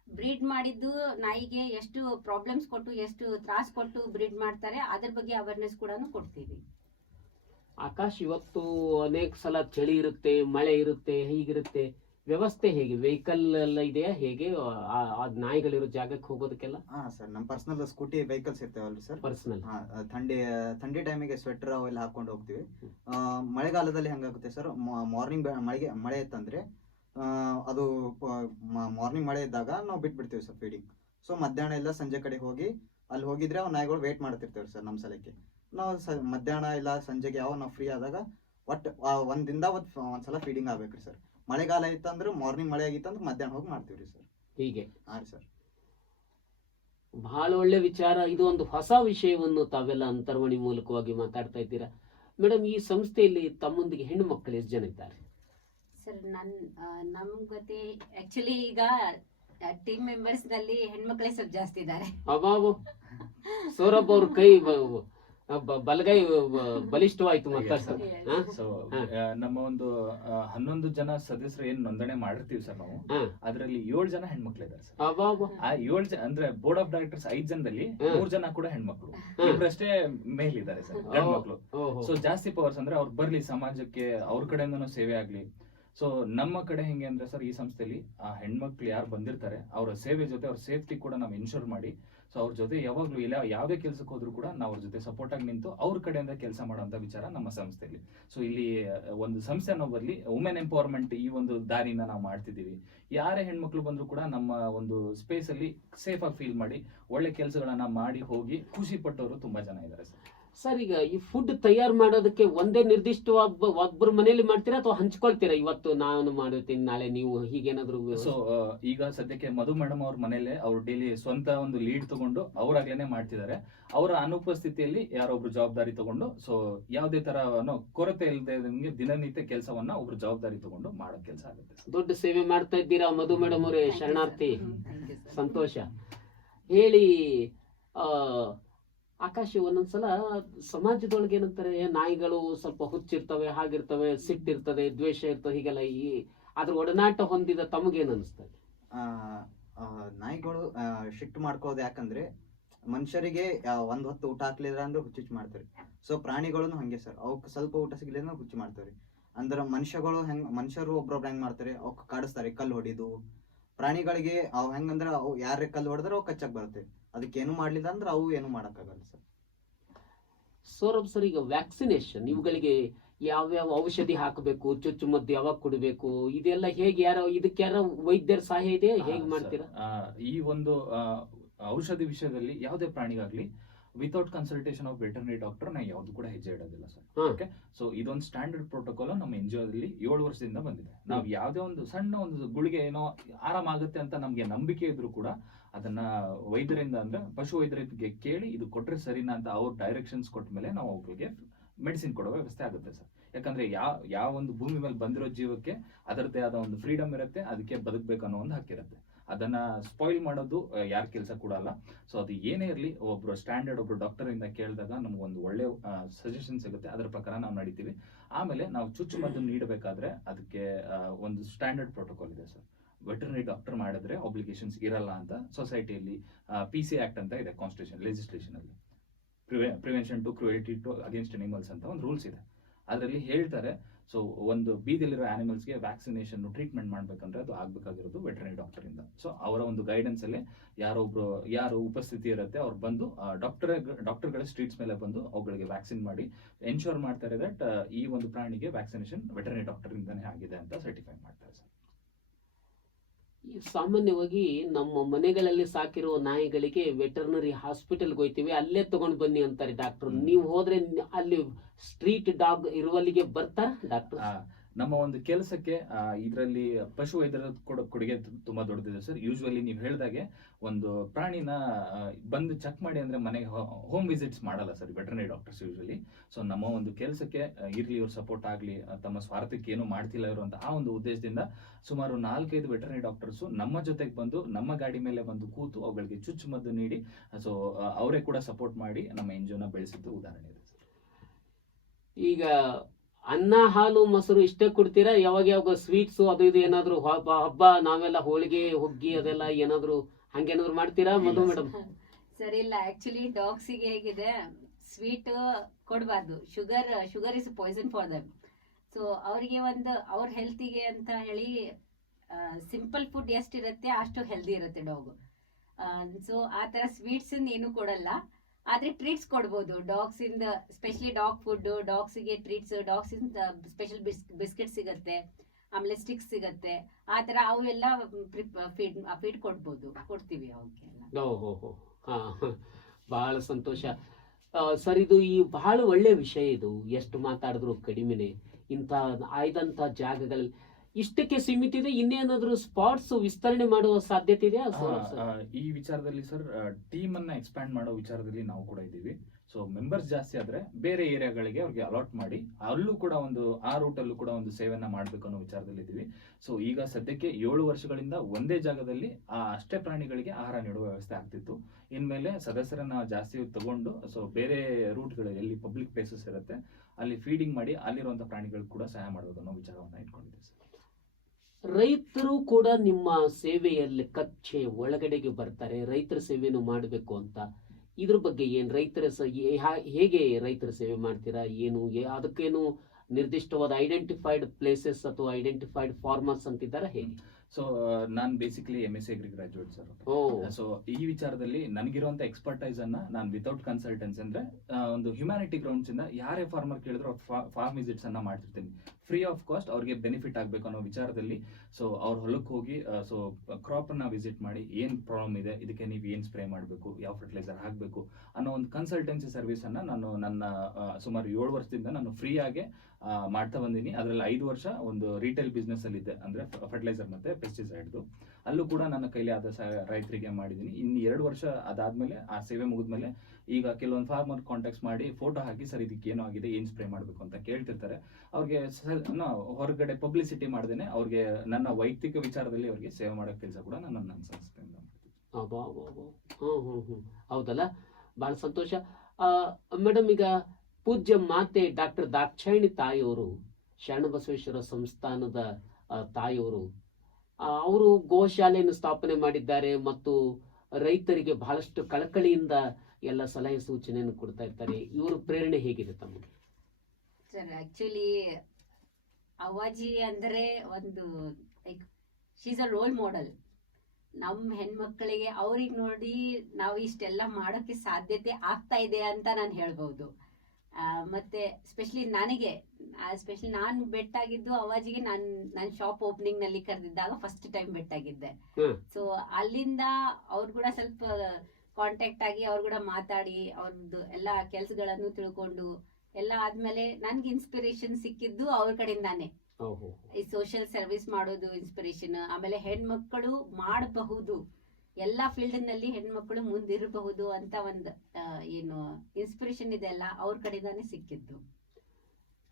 ಬ್ರೀಡ್ ಮಾಡಿದ್ದು ನಾಯಿಗೆ ಎಷ್ಟು ಪ್ರಾಬ್ಲಮ್ಸ್ ಕೊಟ್ಟು, ಎಷ್ಟು ತ್ರಾಸ್ ಕೊಟ್ಟು ಬ್ರೀಡ್ ಮಾಡ್ತಾರೆ, ಅದ್ರ ಬಗ್ಗೆ ಅವೇರ್ನೆಸ್ ಕೂಡ ಕೊಡ್ತೀವಿ. ಆಕಾಶ್, ಇವತ್ತು ಅನೇಕ ಸಲ ಚಳಿ ಇರುತ್ತೆ, ಮಳೆ ಇರುತ್ತೆ, ಹೀಗಿರುತ್ತೆ. ವ್ಯವಸ್ಥೆ ಹೇಗೆ? ವೆಹಿಕಲ್ ಎಲ್ಲ ಇದೆಯಾ? ಹೇಗೆ ಆ ನಾಯಿಗಳಿರೋ ಜಾಗಕ್ಕೆ ಹೋಗೋದಕ್ಕೆಲ್ಲ? ಸರ್, ನಮ್ಮ ಪರ್ಸನಲ್ ಸ್ಕೂಟಿ ವೆಹಿಕಲ್ಸ್ ಇರ್ತಾವಲ್ರಿ ಸರ್. ಪರ್ಸನಲ್ ಥಂಡಿ ಟೈಮಿಗೆ ಸ್ವೆಟರ್ ಅವೆಲ್ಲ ಹಾಕೊಂಡು ಹೋಗ್ತೀವಿ. ಮಳೆಗಾಲದಲ್ಲಿ ಹೆಂಗಾಗುತ್ತೆ ಸರ್, ಮಾರ್ನಿಂಗ್ ಮಳೆ ಇತ್ತಂದ್ರೆ ಅದು ಮಾರ್ನಿಂಗ್ ಮಳೆ ಇದ್ದಾಗ ನಾವು ಬಿಟ್ಬಿಡ್ತೀವಿ ಸರ್ ಫೀಡಿಂಗ್. ಸೊ ಮಧ್ಯಾಹ್ನ ಇಲ್ಲ ಸಂಜೆ ಕಡೆ ಹೋಗಿ ಅಲ್ಲಿ ಹೋಗಿದ್ರೆ ಅವು ನಾಯಿಗಳು ವೇಟ್ ಮಾಡ್ತಿರ್ತೇವೆ ಸರ್ ನಮ್ಮ ಸಲಕ್ಕೆ. ನಾವು ಮಧ್ಯಾಹ್ನ ಇಲ್ಲ ಸಂಜೆಗೆ ಯಾವ ನಾವು ಫ್ರೀ ಆದಾಗ ಒಂದಿನ ಒಂದ್ಸಲ ಫೀಡಿಂಗ್ ಆಗ್ಬೇಕ್ರಿ ಸರ್. ಮಳೆಗಾಲ ಇತ್ತಂದ್ರೆ ಮಾರ್ನಿಂಗ್ ಮಳೆ ಆಗಿತ್ತಂದ್ರೆ ಮಧ್ಯಾಹ್ನ ಹೋಗಿ ಮಾಡ್ತೀವಿ ರೀ ಸರ್. ಹೀಗೆ ಹಾಂ ಸರ್. ಬಹಳ ಒಳ್ಳೆ ವಿಚಾರ. ಇದು ಒಂದು ಹೊಸ ವಿಷಯವನ್ನು ತಾವೆಲ್ಲ ಅಂತರ್ವಾಣಿ ಮೂಲಕವಾಗಿ ಮಾತಾಡ್ತಾ ಇದ್ದೀರಾ. ಮೇಡಮ್, ಈ ಸಂಸ್ಥೆಯಲ್ಲಿ ತಮ್ಮೊಂದಿಗೆ ಹೆಣ್ಣು ಮಕ್ಕಳು ಎಷ್ಟು ಜನ ಇದ್ದಾರೆ? ಸರ್ ನಮ್ ಗೊತ್ತೇ ಆಕ್ಚುಲಿ ಈಗ ಟೀಮ್ ಮೆಂಬರ್ಸ್ ನಲ್ಲಿ ಹೆಣ್ಮಕ್ಳೇ ಸ್ವಲ್ಪ ಜಾಸ್ತಿ ಇದ್ದಾರೆ. ಅಬಾಬು, ಸೌರಭ್ ಅವ್ರ ಕೈ ಬಲಗೈ ಬಲಿಷ್ಠವಾಯ್ತು ಮತ್ತೆ. ಸೊ ನಮ್ಮ ಒಂದು 11 ಜನ ಸದಸ್ಯರು ಏನ್ ನೋಂದಣಿ ಮಾಡಿರ್ತೀವಿ ಸರ್ ನಾವು, ಅದರಲ್ಲಿ 7 ಜನ ಹೆಣ್ಮಕ್ಳಿದ್ದಾರೆ ಸರ್. ಆ 7 ಜನ ಅಂದ್ರೆ ಬೋರ್ಡ್ ಆಫ್ ಡೈರೆಕ್ಟರ್ಸ್ 5 ಜನದಲ್ಲಿ 3 ಜನ ಕೂಡ ಹೆಣ್ಮಕ್ಳು, ಇಬ್ಬರಷ್ಟೇ ಮೇಲ್ ಇದ್ದಾರೆ ಸರ್, ಗಂಡ್ಮಕ್ಳು. ಸೊ ಜಾಸ್ತಿ ಪವರ್ಸ್ ಅಂದ್ರೆ ಅವ್ರು ಬರ್ಲಿ ಸಮಾಜಕ್ಕೆ, ಅವ್ರ ಕಡೆಯಿಂದನೂ ಸೇವೆ ಆಗ್ಲಿ. ಸೊ ನಮ್ಮ ಕಡೆ ಹೆಂಗೆ ಅಂದ್ರೆ ಸರ್, ಈ ಸಂಸ್ಥೆಯಲ್ಲಿ ಆ ಹೆಣ್ಮಕ್ಳು ಯಾರು ಬಂದಿರ್ತಾರೆ ಅವರ ಸೇವೆ ಜೊತೆ ಅವ್ರ ಸೇಫ್ಟಿ ಕೂಡ ನಾವು ಇನ್ಶೂರ್ ಮಾಡಿ, ಸೊ ಅವ್ರ ಜೊತೆ ಯಾವಾಗ್ಲೂ ಇಲ್ಲ ಯಾವುದೇ ಕೆಲ್ಸಕ್ಕೆ ಹೋದ್ರು ಕೂಡ ನಾವು ಅವ್ರ ಜೊತೆ ಸಪೋರ್ಟ್ ಆಗಿ ನಿಂತು ಅವ್ರ ಕಡೆಯಿಂದ ಕೆಲಸ ಮಾಡುವಂತ ವಿಚಾರ ನಮ್ಮ ಸಂಸ್ಥೆಯಲ್ಲಿ. ಸೊ ಇಲ್ಲಿ ಒಂದು ಸಂಸ್ಥೆ ಅನ್ನೋ ಬರಲಿ ವುಮೆನ್ ಎಂಪವರ್ಮೆಂಟ್ ಈ ಒಂದು ದಾರಿನ ನಾವು ಮಾಡ್ತಿದ್ದೀವಿ. ಯಾರೇ ಹೆಣ್ಮಕ್ಳು ಬಂದ್ರು ಕೂಡ ನಮ್ಮ ಒಂದು ಸ್ಪೇಸ್ ಅಲ್ಲಿ ಸೇಫ್ ಆಗಿ ಫೀಲ್ ಮಾಡಿ ಒಳ್ಳೆ ಕೆಲಸಗಳನ್ನ ಮಾಡಿ ಹೋಗಿ ಖುಷಿ ಪಟ್ಟವರು ತುಂಬಾ ಜನ ಇದ್ದಾರೆ ಸರ್. ಸರ್, ಈಗ ಈ ಫುಡ್ ತಯಾರು ಮಾಡೋದಕ್ಕೆ ಒಂದೇ ನಿರ್ದಿಷ್ಟ ಒಬ್ಬರ ಮನೆಯಲ್ಲಿ ಮಾಡ್ತೀರಾ ಅಥವಾ ಹಂಚ್ಕೊಳ್ತೀರಾ? ಇವತ್ತು ನಾನು ಮಾಡುತ್ತೀನಿ, ನಾಳೆ ನೀವು, ಹೀಗೇನಾದ್ರು? ಸೊ ಈಗ ಸದ್ಯಕ್ಕೆ ಮಧು ಮೇಡಮ್ ಅವ್ರ ಮನೇಲೆ ಅವ್ರು ಡೈಲಿ ಸ್ವಂತ ಒಂದು ಲೀಡ್ ತಗೊಂಡು ಅವ್ರಾಗ್ಲೇನೆ ಮಾಡ್ತಿದ್ದಾರೆ. ಅವರ ಅನುಪಸ್ಥಿತಿಯಲ್ಲಿ ಯಾರೊಬ್ರು ಜವಾಬ್ದಾರಿ ತಗೊಂಡು, ಸೊ ಯಾವುದೇ ತರ ಕೊರತೆ ಇಲ್ಲದೆ ದಿನನಿತ್ಯ ಕೆಲಸವನ್ನ ಒಬ್ರು ಜವಾಬ್ದಾರಿ ತಗೊಂಡು ಮಾಡೋ ಕೆಲಸ ಆಗುತ್ತೆ. ದೊಡ್ಡ ಸೇವೆ ಮಾಡ್ತಾ ಇದ್ದೀರಾ ಮಧು ಮೇಡಮ್ ಅವರೇ, ಶರಣಾರ್ಥಿ. ಸಂತೋಷ. ಹೇಳಿ ಆಕಾಶ, ಒಂದೊಂದ್ಸಲ ಸಮಾಜದೊಳಗೆ ಏನಂತಾರೆ, ನಾಯಿಗಳು ಸ್ವಲ್ಪ ಹುಚ್ಚಿರ್ತವೆ, ಹಾಗಿರ್ತವೆ, ಸಿಟ್ಟಿರ್ತದೆ, ದ್ವೇಷ ಇರ್ತವೆ, ಹೀಗೆಲ್ಲ ಅದ್ರ ಒಡನಾಟ ಹೊಂದಿದ ತಮಗೇನು ಅನಿಸ್ತದೆ? ನಾಯಿಗಳು ಶಿಫ್ಟ್ ಮಾಡ್ಕೋದು ಯಾಕಂದ್ರೆ ಮನುಷ್ಯರಿಗೆ ಒಂದ್ ಹೊತ್ತು ಊಟ ಹಾಕ್ಲಿಲ್ಲ ಅಂದ್ರೆ ಹುಚ್ಚುಚ್ಚು ಮಾಡ್ತಾರೆ. ಸೊ ಪ್ರಾಣಿಗಳನ್ನು ಹಂಗೆ ಸರ್, ಅವಕ್ಕೆ ಸ್ವಲ್ಪ ಊಟ ಸಿಗ್ಲಿಲ್ಲ ಅಂದ್ರೆ ಹುಚ್ಚು ಮಾಡ್ತಾರೆ. ಅಂದ್ರೆ ಮನುಷ್ಯರು ಒಬ್ರೊಬ್ರು ಹೆಂಗ್ ಮಾಡ್ತಾರೆ, ಅವಕ್ಕೆ ಕಾಡಿಸ್ತಾರೆ, ಕಲ್ಲು ಹೊಡಿದು. ಪ್ರಾಣಿಗಳಿಗೆ ಅವ್ ಹೆಂಗಂದ್ರೆ ಅವು ಯಾರೇ ಕಲ್ಲು ಹೊಡೆದ್ರೆ ಅವು ಕಚ್ಚಕ್ ಬರುತ್ತೆ, ಅದಕ್ಕೇನು ಮಾಡ್ಲಿಲ್ಲ ಅಂದ್ರೆ ಅವು ಏನು ಮಾಡಕ್ಕಾಗಲ್ಲ ಸರ್. ಸೌರಭ್ ಸರ್, ಈಗ ವ್ಯಾಕ್ಸಿನೇಷನ್ ಇವುಗಳಿಗೆ ಯಾವ್ಯಾವ ಔಷಧಿ ಹಾಕಬೇಕು, ಚುಚ್ಚುಮದ್ದು ಯಾವಾಗ ಕೊಡಬೇಕು, ಇದೆಲ್ಲ ಹೇಗೆ, ಇದಕ್ಕೆ ಯಾರ ವೈದ್ಯರ ಸಹಾಯ ಇದೆ, ಹೇಗೆ ಮಾಡ್ತೀರಾ? ಈ ಒಂದು ಔಷಧಿ ವಿಷಯದಲ್ಲಿ ಯಾವುದೇ ಪ್ರಾಣಿಗಾಗ್ಲಿ without consultation of veterinary doctor ನಾವು ಯಾವ್ದು ಕೂಡ ಹೆಜ್ಜೆ ಇಡೋದಿಲ್ಲ ಸರ್. ಓಕೆ, ಸೊ ಇದೊಂದು ಸ್ಟ್ಯಾಂಡರ್ಡ್ ಪ್ರೋಟೋಕಾಲ್ ನಮ್ಮ NGO ದಲ್ಲಿ 7 ವರ್ಷದಿಂದ ಬಂದಿದೆ. ನಾವು ಯಾವುದೇ ಒಂದು ಸಣ್ಣ ಒಂದು ಗುಳಿಗೆ ಏನೋ ಆರಾಮಾಗುತ್ತೆ ಅಂತ ನಮ್ಗೆ ನಂಬಿಕೆ ಇದ್ರು ಕೂಡ ಅದನ್ನ ವೈದ್ಯರಿಂದ ಅಂದ್ರೆ ಪಶು ವೈದ್ಯರಿಗೆ ಕೇಳಿ ಇದು ಕೊಟ್ರೆ ಸರಿನಾ ಅಂತ ಅವ್ರ ಡೈರೆಕ್ಷನ್ಸ್ ಕೊಟ್ಟ ಮೇಲೆ ನಾವು ಅವ್ರಿಗೆ ಮೆಡಿಸಿನ್ ಕೊಡೋ ವ್ಯವಸ್ಥೆ ಆಗುತ್ತೆ ಸರ್. ಯಾಕಂದ್ರೆ ಯಾವ ಒಂದು ಭೂಮಿ ಮೇಲೆ ಬಂದಿರೋ ಜೀವಕ್ಕೆ ಅದರದ್ದೇ ಆದ ಒಂದು ಫ್ರೀಡಮ್ ಇರುತ್ತೆ, ಅದಕ್ಕೆ ಬದುಕಬೇಕು ಅನ್ನೋ ಒಂದು ಹಕ್ಕಿರುತ್ತೆ. ಅದನ್ನ ಸ್ಪಾಯಿಲ್ ಮಾಡೋದು ಯಾರ ಕೆಲಸ ಕೂಡ ಅಲ್ಲ. ಸೊ ಅದು ಏನೇ ಇರಲಿ, ಒಬ್ರು ಸ್ಟ್ಯಾಂಡರ್ಡ್ ಒಬ್ರು ಡಾಕ್ಟರ್ ಇಂದ ಕೇಳಿದಾಗ ನಮ್ಗೆ ಒಂದು ಒಳ್ಳೆ ಸಜೆಷನ್ ಸಿಗುತ್ತೆ, ಅದ್ರ ಪ್ರಕಾರ ನಾವು ನಡಿತೀವಿ. ಆಮೇಲೆ ನಾವು ಚುಚ್ಚುಮದ್ದು ನೀಡಬೇಕಾದ್ರೆ ಅದಕ್ಕೆ ಒಂದು ಸ್ಟ್ಯಾಂಡರ್ಡ್ ಪ್ರೋಟೋಕಾಲ್ ಇದೆ ಸರ್. ವೆಟರ್ನರಿ ಡಾಕ್ಟರ್ ಮಾಡಿದ್ರೆ ಆಬ್ಲಿಗೇಷನ್ಸ್ ಇರಲ್ಲ ಅಂತ ಸೊಸೈಟಿಯಲ್ಲಿ PC ಆಕ್ಟ್ ಅಂತ ಇದೆ, ಕಾನ್ಸ್ಟಿಟ್ಯೂಷನ್ ಲೆಜಿಸ್ಲೇಷನ್ ಅಲ್ಲಿ prevention to cruelty to against animals ಅಂತ ಒಂದು ರೂಲ್ಸ್ ಇದೆ. ಅದರಲ್ಲಿ ಹೇಳ್ತಾರೆ, ಸೊ ಒಂದು ಬೀದಿಲಿರೋ ಆನಿಮಲ್ಸ್ಗೆ ವ್ಯಾಕ್ಸಿನೇಷನ್ ಟ್ರೀಟ್ಮೆಂಟ್ ಮಾಡ್ಬೇಕಂದ್ರೆ ಅದು ಆಗ್ಬೇಕಾಗಿರೋದು ವೆಟರ್ನರಿ ಡಾಕ್ಟರ್ ಇಂದ. ಸೊ ಅವರ ಒಂದು ಗೈಡೆನ್ಸ್ ಅಲ್ಲಿ ಯಾರು ಉಪಸ್ಥಿತಿ ಇರುತ್ತೆ ಅವ್ರು ಬಂದು ಡಾಕ್ಟರ್ಗಳ ಸ್ಟ್ರೀಟ್ಸ್ ಮೇಲೆ ಬಂದು ಅವುಗಳಿಗೆ ವ್ಯಾಕ್ಸಿನ್ ಮಾಡಿ ಎನ್ಶೋರ್ ಮಾಡ್ತಾರೆ ದಟ್ ಈ ಒಂದು ಪ್ರಾಣಿಗೆ ವ್ಯಾಕ್ಸಿನೇಷನ್ ವೆಟರ್ನರಿ ಡಾಕ್ಟರ್ ಇಂದಾನೆ ಆಗಿದೆ ಅಂತ ಸರ್ಟಿಫೈ ಮಾಡ್ತಾರೆ ಸರ್. ಸಾಮಾನ್ಯವಾಗಿ ನಮ್ಮ ಮನೆಗಳಲ್ಲಿ ಸಾಕಿರುವ ನಾಯಿಗಳಿಗೆ ವೆಟರ್ನರಿ ಹಾಸ್ಪಿಟಲ್ಗೆ ಹೋಗ್ತೀವಿ, ಅಲ್ಲೇ ತಗೊಂಡ್ ಬನ್ನಿ ಅಂತಾರೆ ಡಾಕ್ಟರ್. ನೀವು ಹೋದ್ರೆ ಅಲ್ಲಿ ಸ್ಟ್ರೀಟ್ ಡಾಗ್ ಇರುವಲ್ಲಿಗೆ ಬರ್ತಾರ ಡಾಕ್ಟರ್? ನಮ್ಮ ಒಂದು ಕೆಲಸಕ್ಕೆ ಇದರಲ್ಲಿ ಪಶು ವೈದ್ಯರ ಕೊಡುಗೆ ತುಂಬಾ ದೊಡ್ಡದಿದೆ ಸರ್. ಯೂಶುವಲಿ ನೀವು ಹೇಳಿದಾಗೆ ಒಂದು ಪ್ರಾಣಿನ ಬಂದು ಚೆಕ್ ಮಾಡಿ ಅಂದ್ರೆ ಮನೆಗೆ ಹೋಮ್ ವಿಸಿಟ್ಸ್ ಮಾಡಲ್ಲ sir veterinary doctors usually. So ನಮ್ಮ ಒಂದು ಕೆಲಸಕ್ಕೆ ಇರ್ಲಿ ಇವ್ರ ಸಪೋರ್ಟ್ ಆಗ್ಲಿ, ತಮ್ಮ ಸ್ವಾರ್ಥಕ್ಕೆ ಏನು ಮಾಡ್ತಿಲ್ಲ ಇರುವಂತ ಆ ಒಂದು ಉದ್ದೇಶದಿಂದ ಸುಮಾರು 4-5 ವೆಟರ್ನರಿ ಡಾಕ್ಟರ್ಸ್ ನಮ್ಮ ಜೊತೆಗೆ ಬಂದು ನಮ್ಮ ಗಾಡಿ ಮೇಲೆ ಬಂದು ಕೂತು ಅವುಗಳಿಗೆ ಚುಚ್ಚುಮದ್ದು ನೀಡಿ, ಸೊ ಅವರೇ ಕೂಡ ಸಪೋರ್ಟ್ ಮಾಡಿ ನಮ್ಮ NGO ನ ಬೆಳೆಸಿದ್ದು ಉದಾಹರಣೆ ಇದೆ ಸರ್. ಈಗ ಅನ್ನ ಹಾಲು ಮೊಸರು ಇಷ್ಟೇ ಕೊಡ್ತೀರಾ? ಯಾವಾಗ ಸ್ವೀಟ್ಸ್ ಅದು ಇದು ಏನಾದ್ರು ಹಬ್ಬ ನಾವೆಲ್ಲ ಹೋಳಿಗೆ ಹುಗ್ಗಿ ಅದೆಲ್ಲ ಏನಾದ್ರು ಹಂಗೇನಾದ್ರು ಮಾಡ್ತೀರಾ ಮಧು ಮೇಡಮ್? ಸರಿ ಇಲ್ಲ, ಆಕ್ಚುಲಿ ಡಾಗ್ಸ್ ಗೆ ಹೇಗಿದೆ, ಸ್ವೀಟ್ ಕೊಡಬಾರ್ದು. Sugar is poison for them. So ಅವರಿಗೆ ಒಂದು ಅವ್ರ ಹೆಲ್ತಿಗೆ ಅಂತ ಹೇಳಿ ಸಿಂಪಲ್ ಫುಡ್ ಎಷ್ಟಿರುತ್ತೆ ಅಷ್ಟು ಹೆಲ್ದಿ ಇರುತ್ತೆ ಡಾಗ್. ಸೊ ಆ ತರ ಸ್ವೀಟ್ಸ್ ಏನು ಕೊಡಲ್ಲ, ಆದ್ರೆ ಟ್ರೀಟ್ಸ್ ಕೊಡ್ಬೋದು. ಡಾಗ್ಸ್ ಇಂದ ಸ್ಪೆಷಲಿ ಡಾಗ್ ಫುಡ್, ಡಾಗ್ಸ್ ಗೆ ಟ್ರೀಟ್ಸ್, ಡಾಗ್ಸ್ ಇಂದ ಸ್ಪೆಷಲ್ ಬಿಸ್ಕೆಟ್ ಸಿಗತ್ತೆ, ಆಮೇಲೆ ಸ್ಟಿಕ್ಸ್ ಸಿಗತ್ತೆ. ಆ ತರ ಅವೆಲ್ಲ ಫೀಡ್ ಕೊಡ್ತೀವಿ ಅವಕ್ಕೆಲ್ಲ. ಓಹೋ, ಬಹಳ ಸಂತೋಷ ಸರ್. ಇದು ಈ ಬಹಳ ಒಳ್ಳೆ ವಿಷಯ. ಇದು ಎಷ್ಟು ಮಾತಾಡಿದ್ರು ಕಡಿಮೆನೆ. ಇಂಥ ಆಯ್ದಂಥ ಜಾಗಗಳಲ್ಲಿ ಇಷ್ಟಕ್ಕೆ ಸೀಮಿತ ಇದೆ, ಇನ್ನೇನಾದ್ರೂ ಸ್ಪಾಟ್ಸ್ ವಿಸ್ತರಣೆ ಮಾಡುವ ಸಾಧ್ಯತೆ ಇದೆಯಾ ಸೌರಭ್ ಸರ್? ಈ ವಿಚಾರದಲ್ಲಿ ಸರ್ ಟೀಮ್ ಅನ್ನ ಎಕ್ಸ್ಪ್ಯಾಂಡ್ ಮಾಡೋ ವಿಚಾರದಲ್ಲಿ ನಾವು ಕೂಡ ಇದ್ದೀವಿ. ಸೊ ಮೆಂಬರ್ಸ್ ಜಾಸ್ತಿ ಆದ್ರೆ ಬೇರೆ ಏರಿಯಾಗಳಿಗೆ ಅವ್ರಿಗೆ ಅಲಾಟ್ ಮಾಡಿ ಅಲ್ಲೂ ಕೂಡ ಆ ರೂಟ್ ಅಲ್ಲೂ ಕೂಡ ಒಂದು ಸೇವೆಯನ್ನ ಮಾಡ್ಬೇಕು ಅನ್ನೋ ವಿಚಾರದಲ್ಲಿ ಇದ್ದೀವಿ. ಸೊ ಈಗ ಸದ್ಯಕ್ಕೆ 7 ವರ್ಷಗಳಿಂದ ಒಂದೇ ಜಾಗದಲ್ಲಿ ಅಷ್ಟೇ ಪ್ರಾಣಿಗಳಿಗೆ ಆಹಾರ ನೀಡುವ ವ್ಯವಸ್ಥೆ ಆಗ್ತಿತ್ತು. ಇನ್ಮೇಲೆ ಸದಸ್ಯರನ್ನ ಜಾಸ್ತಿ ತಗೊಂಡು ಸೊ ಬೇರೆ ರೂಟ್ಗಳು ಎಲ್ಲಿ ಪಬ್ಲಿಕ್ ಪ್ಲೇಸಸ್ ಇರುತ್ತೆ ಅಲ್ಲಿ ಫೀಡಿಂಗ್ ಮಾಡಿ ಅಲ್ಲಿರುವಂತ ಪ್ರಾಣಿಗಳಿಗೆ ಕೂಡ ಸಹಾಯ ಮಾಡಬೇಕು ಅನ್ನೋ ವಿಚಾರವನ್ನ ಇಟ್ಕೊಂಡಿದ್ದೀವಿ ಸರ್. ರೈತರು ಕೂಡ ನಿಮ್ಮ ಸೇವೆಯಲ್ಲಿ ಕಚ್ಚೆ ಒಳಗಡೆಗೆ ಬರ್ತಾರೆ, ರೈತರ ಸೇವೆಯನ್ನು ಮಾಡಬೇಕು ಅಂತ. ಇದ್ರ ಬಗ್ಗೆ ಏನ್ ರೈತರ ಹೇಗೆ ರೈತರ ಸೇವೆ ಮಾಡ್ತೀರಾ? ಏನು ಅದಕ್ಕೇನು ನಿರ್ದಿಷ್ಟವಾದ ಐಡೆಂಟಿಫೈಡ್ ಪ್ಲೇಸಸ್ ಅಥವಾ ಐಡೆಂಟಿಫೈಡ್ ಫಾರ್ಮರ್ಸ್ ಅಂತಿದ್ದಾರೆ ಹೇಗೆ? ಸೊ ನಾನು basically MSc Agri graduate sir. So ಈ ವಿಚಾರದಲ್ಲಿ ನನಗಿರುವಂತ ಎಕ್ಸ್ಪರ್ಟೈಸ್ ಅನ್ನ ನಾನು ವಿತೌಟ್ ಕನ್ಸಲ್ಟೆನ್ಸ್ ಅಂದ್ರೆ ಒಂದು ಹ್ಯುಮ್ಯಾನಿಟಿ ಗ್ರೌಂಡ್ಸ್ ಇಂದ ಯಾರೇ ಫಾರ್ಮರ್ ಕೇಳಿದ್ರು ಫಾರ್ಮ್ ವಿಸಿಟ್ಸ್ ಅನ್ನ ಮಾಡ್ತಿರ್ತೀನಿ ಫ್ರೀ ಆಫ್ ಕಾಸ್ಟ್, ಅವ್ರಿಗೆ ಬೆನಿಫಿಟ್ ಆಗ್ಬೇಕು ಅನ್ನೋ ವಿಚಾರದಲ್ಲಿ. ಸೊ ಅವ್ರ ಹೊಲಕ್ಕೆ ಹೋಗಿ ಸೊ ಕ್ರಾಪ್ ಅನ್ನ ವಿಸಿಟ್ ಮಾಡಿ ಏನ್ ಪ್ರಾಬ್ಲಮ್ ಇದೆ, ಇದಕ್ಕೆ ನೀವು ಏನ್ ಸ್ಪ್ರೇ ಮಾಡಬೇಕು, ಯಾವ ಫರ್ಟಿಲೈಸರ್ ಹಾಕಬೇಕು ಅನ್ನೋ ಒಂದು ಕನ್ಸಲ್ಟೆನ್ಸಿ ಸರ್ವಿಸ್ ಅನ್ನ ನಾನು ನನ್ನ ಸುಮಾರು 7 ವರ್ಷದಿಂದ ನಾನು ಫ್ರೀ ಆಗಿ ಮಾಡ್ತಾ ಬಂದೀನಿ. ಅದರಲ್ಲಿ 5 ವರ್ಷ ಒಂದು ರಿಟೇಲ್ ಬಿಸ್ನೆಸ್ ಅಲ್ಲಿ ಇದೆ, ಅಂದ್ರೆ ಫರ್ಟಿಲೈಸರ್ ಮತ್ತೆ ಪೆಸ್ಟಿಸೈಡ್ದು. ಅಲ್ಲೂ ಕೂಡ ನನ್ನ ಕೈಲಿ ಆದ ರೈತರಿಗೆ ಮಾಡಿದ್ದೀನಿ. ಇನ್ನು 2 ವರ್ಷ ಅದಾದ್ಮೇಲೆ ಆ ಸೇವೆ ಮುಗಿದ್ಮೇಲೆ ಈಗ ಕೆಲವೊಂದು ಫಾರ್ಮರ್ ಕಾಂಟ್ಯಾಕ್ಟ್ ಮಾಡಿ ಫೋಟೋ ಹಾಕಿ ಸರ್ ಇದಕ್ಕೆ ಏನೋ ಆಗಿದೆ, ಏನ್ ಸ್ಪ್ರೇ ಮಾಡಬೇಕು ಅಂತ ಕೇಳ್ತಿರ್ತಾರೆ. ಅವ್ರಿಗೆ ಹೊರಗಡೆ ಪಬ್ಲಿಸಿಟಿ ಮಾಡ್ದೇನೆ ಅವ್ರಿಗೆ ನನ್ನ ವೈಯಕ್ತಿಕ ವಿಚಾರದಲ್ಲಿ ಅವ್ರಿಗೆ ಸೇವೆ ಮಾಡೋ ಕೆಲಸ ಕೂಡ ನಾನು ನನ್ನ ಸಂಸ್ಥೆಯಿಂದ ಮಾಡ್ತೀನಿ. ಹೌದಲ್ಲ, ಬಹಳ ಸಂತೋಷ. ಮೇಡಮ್, ಈಗ ಪೂಜ್ಯ ಮಾತೆ ಡಾಕ್ಟರ್ ದಾಕ್ಷಾಯಿಣಿ ತಾಯಿಯವರು, ಶರಣಬಸವೇಶ್ವರ ಸಂಸ್ಥಾನದ ತಾಯಿಯವರು, ಅವರು ಗೋಶಾಲೆಯನ್ನು ಸ್ಥಾಪನೆ ಮಾಡಿದ್ದಾರೆ ಮತ್ತು ರೈತರಿಗೆ ಬಹಳಷ್ಟು ಕಳಕಳಿಯಿಂದ ಎಲ್ಲ ಸಲಹೆ ಸೂಚನೆಯನ್ನು ಕೊಡ್ತಾ ಇರ್ತಾರೆ. ಇವರು ಪ್ರೇರಣೆ ಹೇಗಿದೆ ತಮಗೆ? ಸರ್ ಆಕ್ಚುಲಿ ಅವಾಜಿ ಅಂದ್ರೆ ಒಂದು like she's a role model. ನಮ್ಮ ಹೆಣ್ಮಕ್ಳಿಗೆ ಅವ್ರಿಗೆ ನೋಡಿ ನಾವು ಇಷ್ಟೆಲ್ಲ ಮಾಡೋಕ್ಕೆ ಸಾಧ್ಯತೆ ಆಗ್ತಾ ಇದೆ ಅಂತ ನಾನು ಹೇಳ್ಬೋದು. ಮತ್ತೆ ಸ್ಪೆಷಲಿ ನಾನು ಬೆಟ್ಟಾಗಿದ್ದು ಅವಾಜಿಗೆ ನನ್ನ ಶಾಪ್ ಓಪನಿಂಗ್ ನಲ್ಲಿ ಕರೆದಿದ್ದಾಗ ಫಸ್ಟ್ ಟೈಮ್ ಬೆಟ್ಟಾಗಿದ್ದೆ. ಸೊ ಅಲ್ಲಿಂದ ಅವ್ರು ಕೂಡ ಸ್ವಲ್ಪ ಕಾಂಟ್ಯಾಕ್ಟ್ ಆಗಿ ಅವ್ರು ಕೂಡ ಮಾತಾಡಿ ಅವ್ರದ್ದು ಎಲ್ಲ ಕೆಲಸಗಳನ್ನು ತಿಳ್ಕೊಂಡು ಎಲ್ಲ ಆದ್ಮೇಲೆ ನನ್ಗೆ ಇನ್ಸ್ಪಿರೇಷನ್ ಸಿಕ್ಕಿದ್ದು ಅವ್ರ ಕಡೆಯಿಂದಾನೆ. ಈ ಸೋಷಿಯಲ್ ಸರ್ವಿಸ್ ಮಾಡೋದು ಇನ್ಸ್ಪಿರೇಷನ್, ಆಮೇಲೆ ಹೆಣ್ಮಕ್ಕಳು ಮಾಡಬಹುದು, ಎಲ್ಲಾ ಫೀಲ್ಡ್ ನಲ್ಲಿ ಹೆಣ್ಮಕ್ಳು ಮುಂದಿರಬಹುದು ಅಂತ ಒಂದು ಏನು ಇನ್ಸ್ಪಿರೇಷನ್ ಇದೆ ಅಲ್ಲ, ಅವ್ರ ಕಡೆಯಿಂದಾನೆ ಸಿಕ್ಕಿದ್ದು.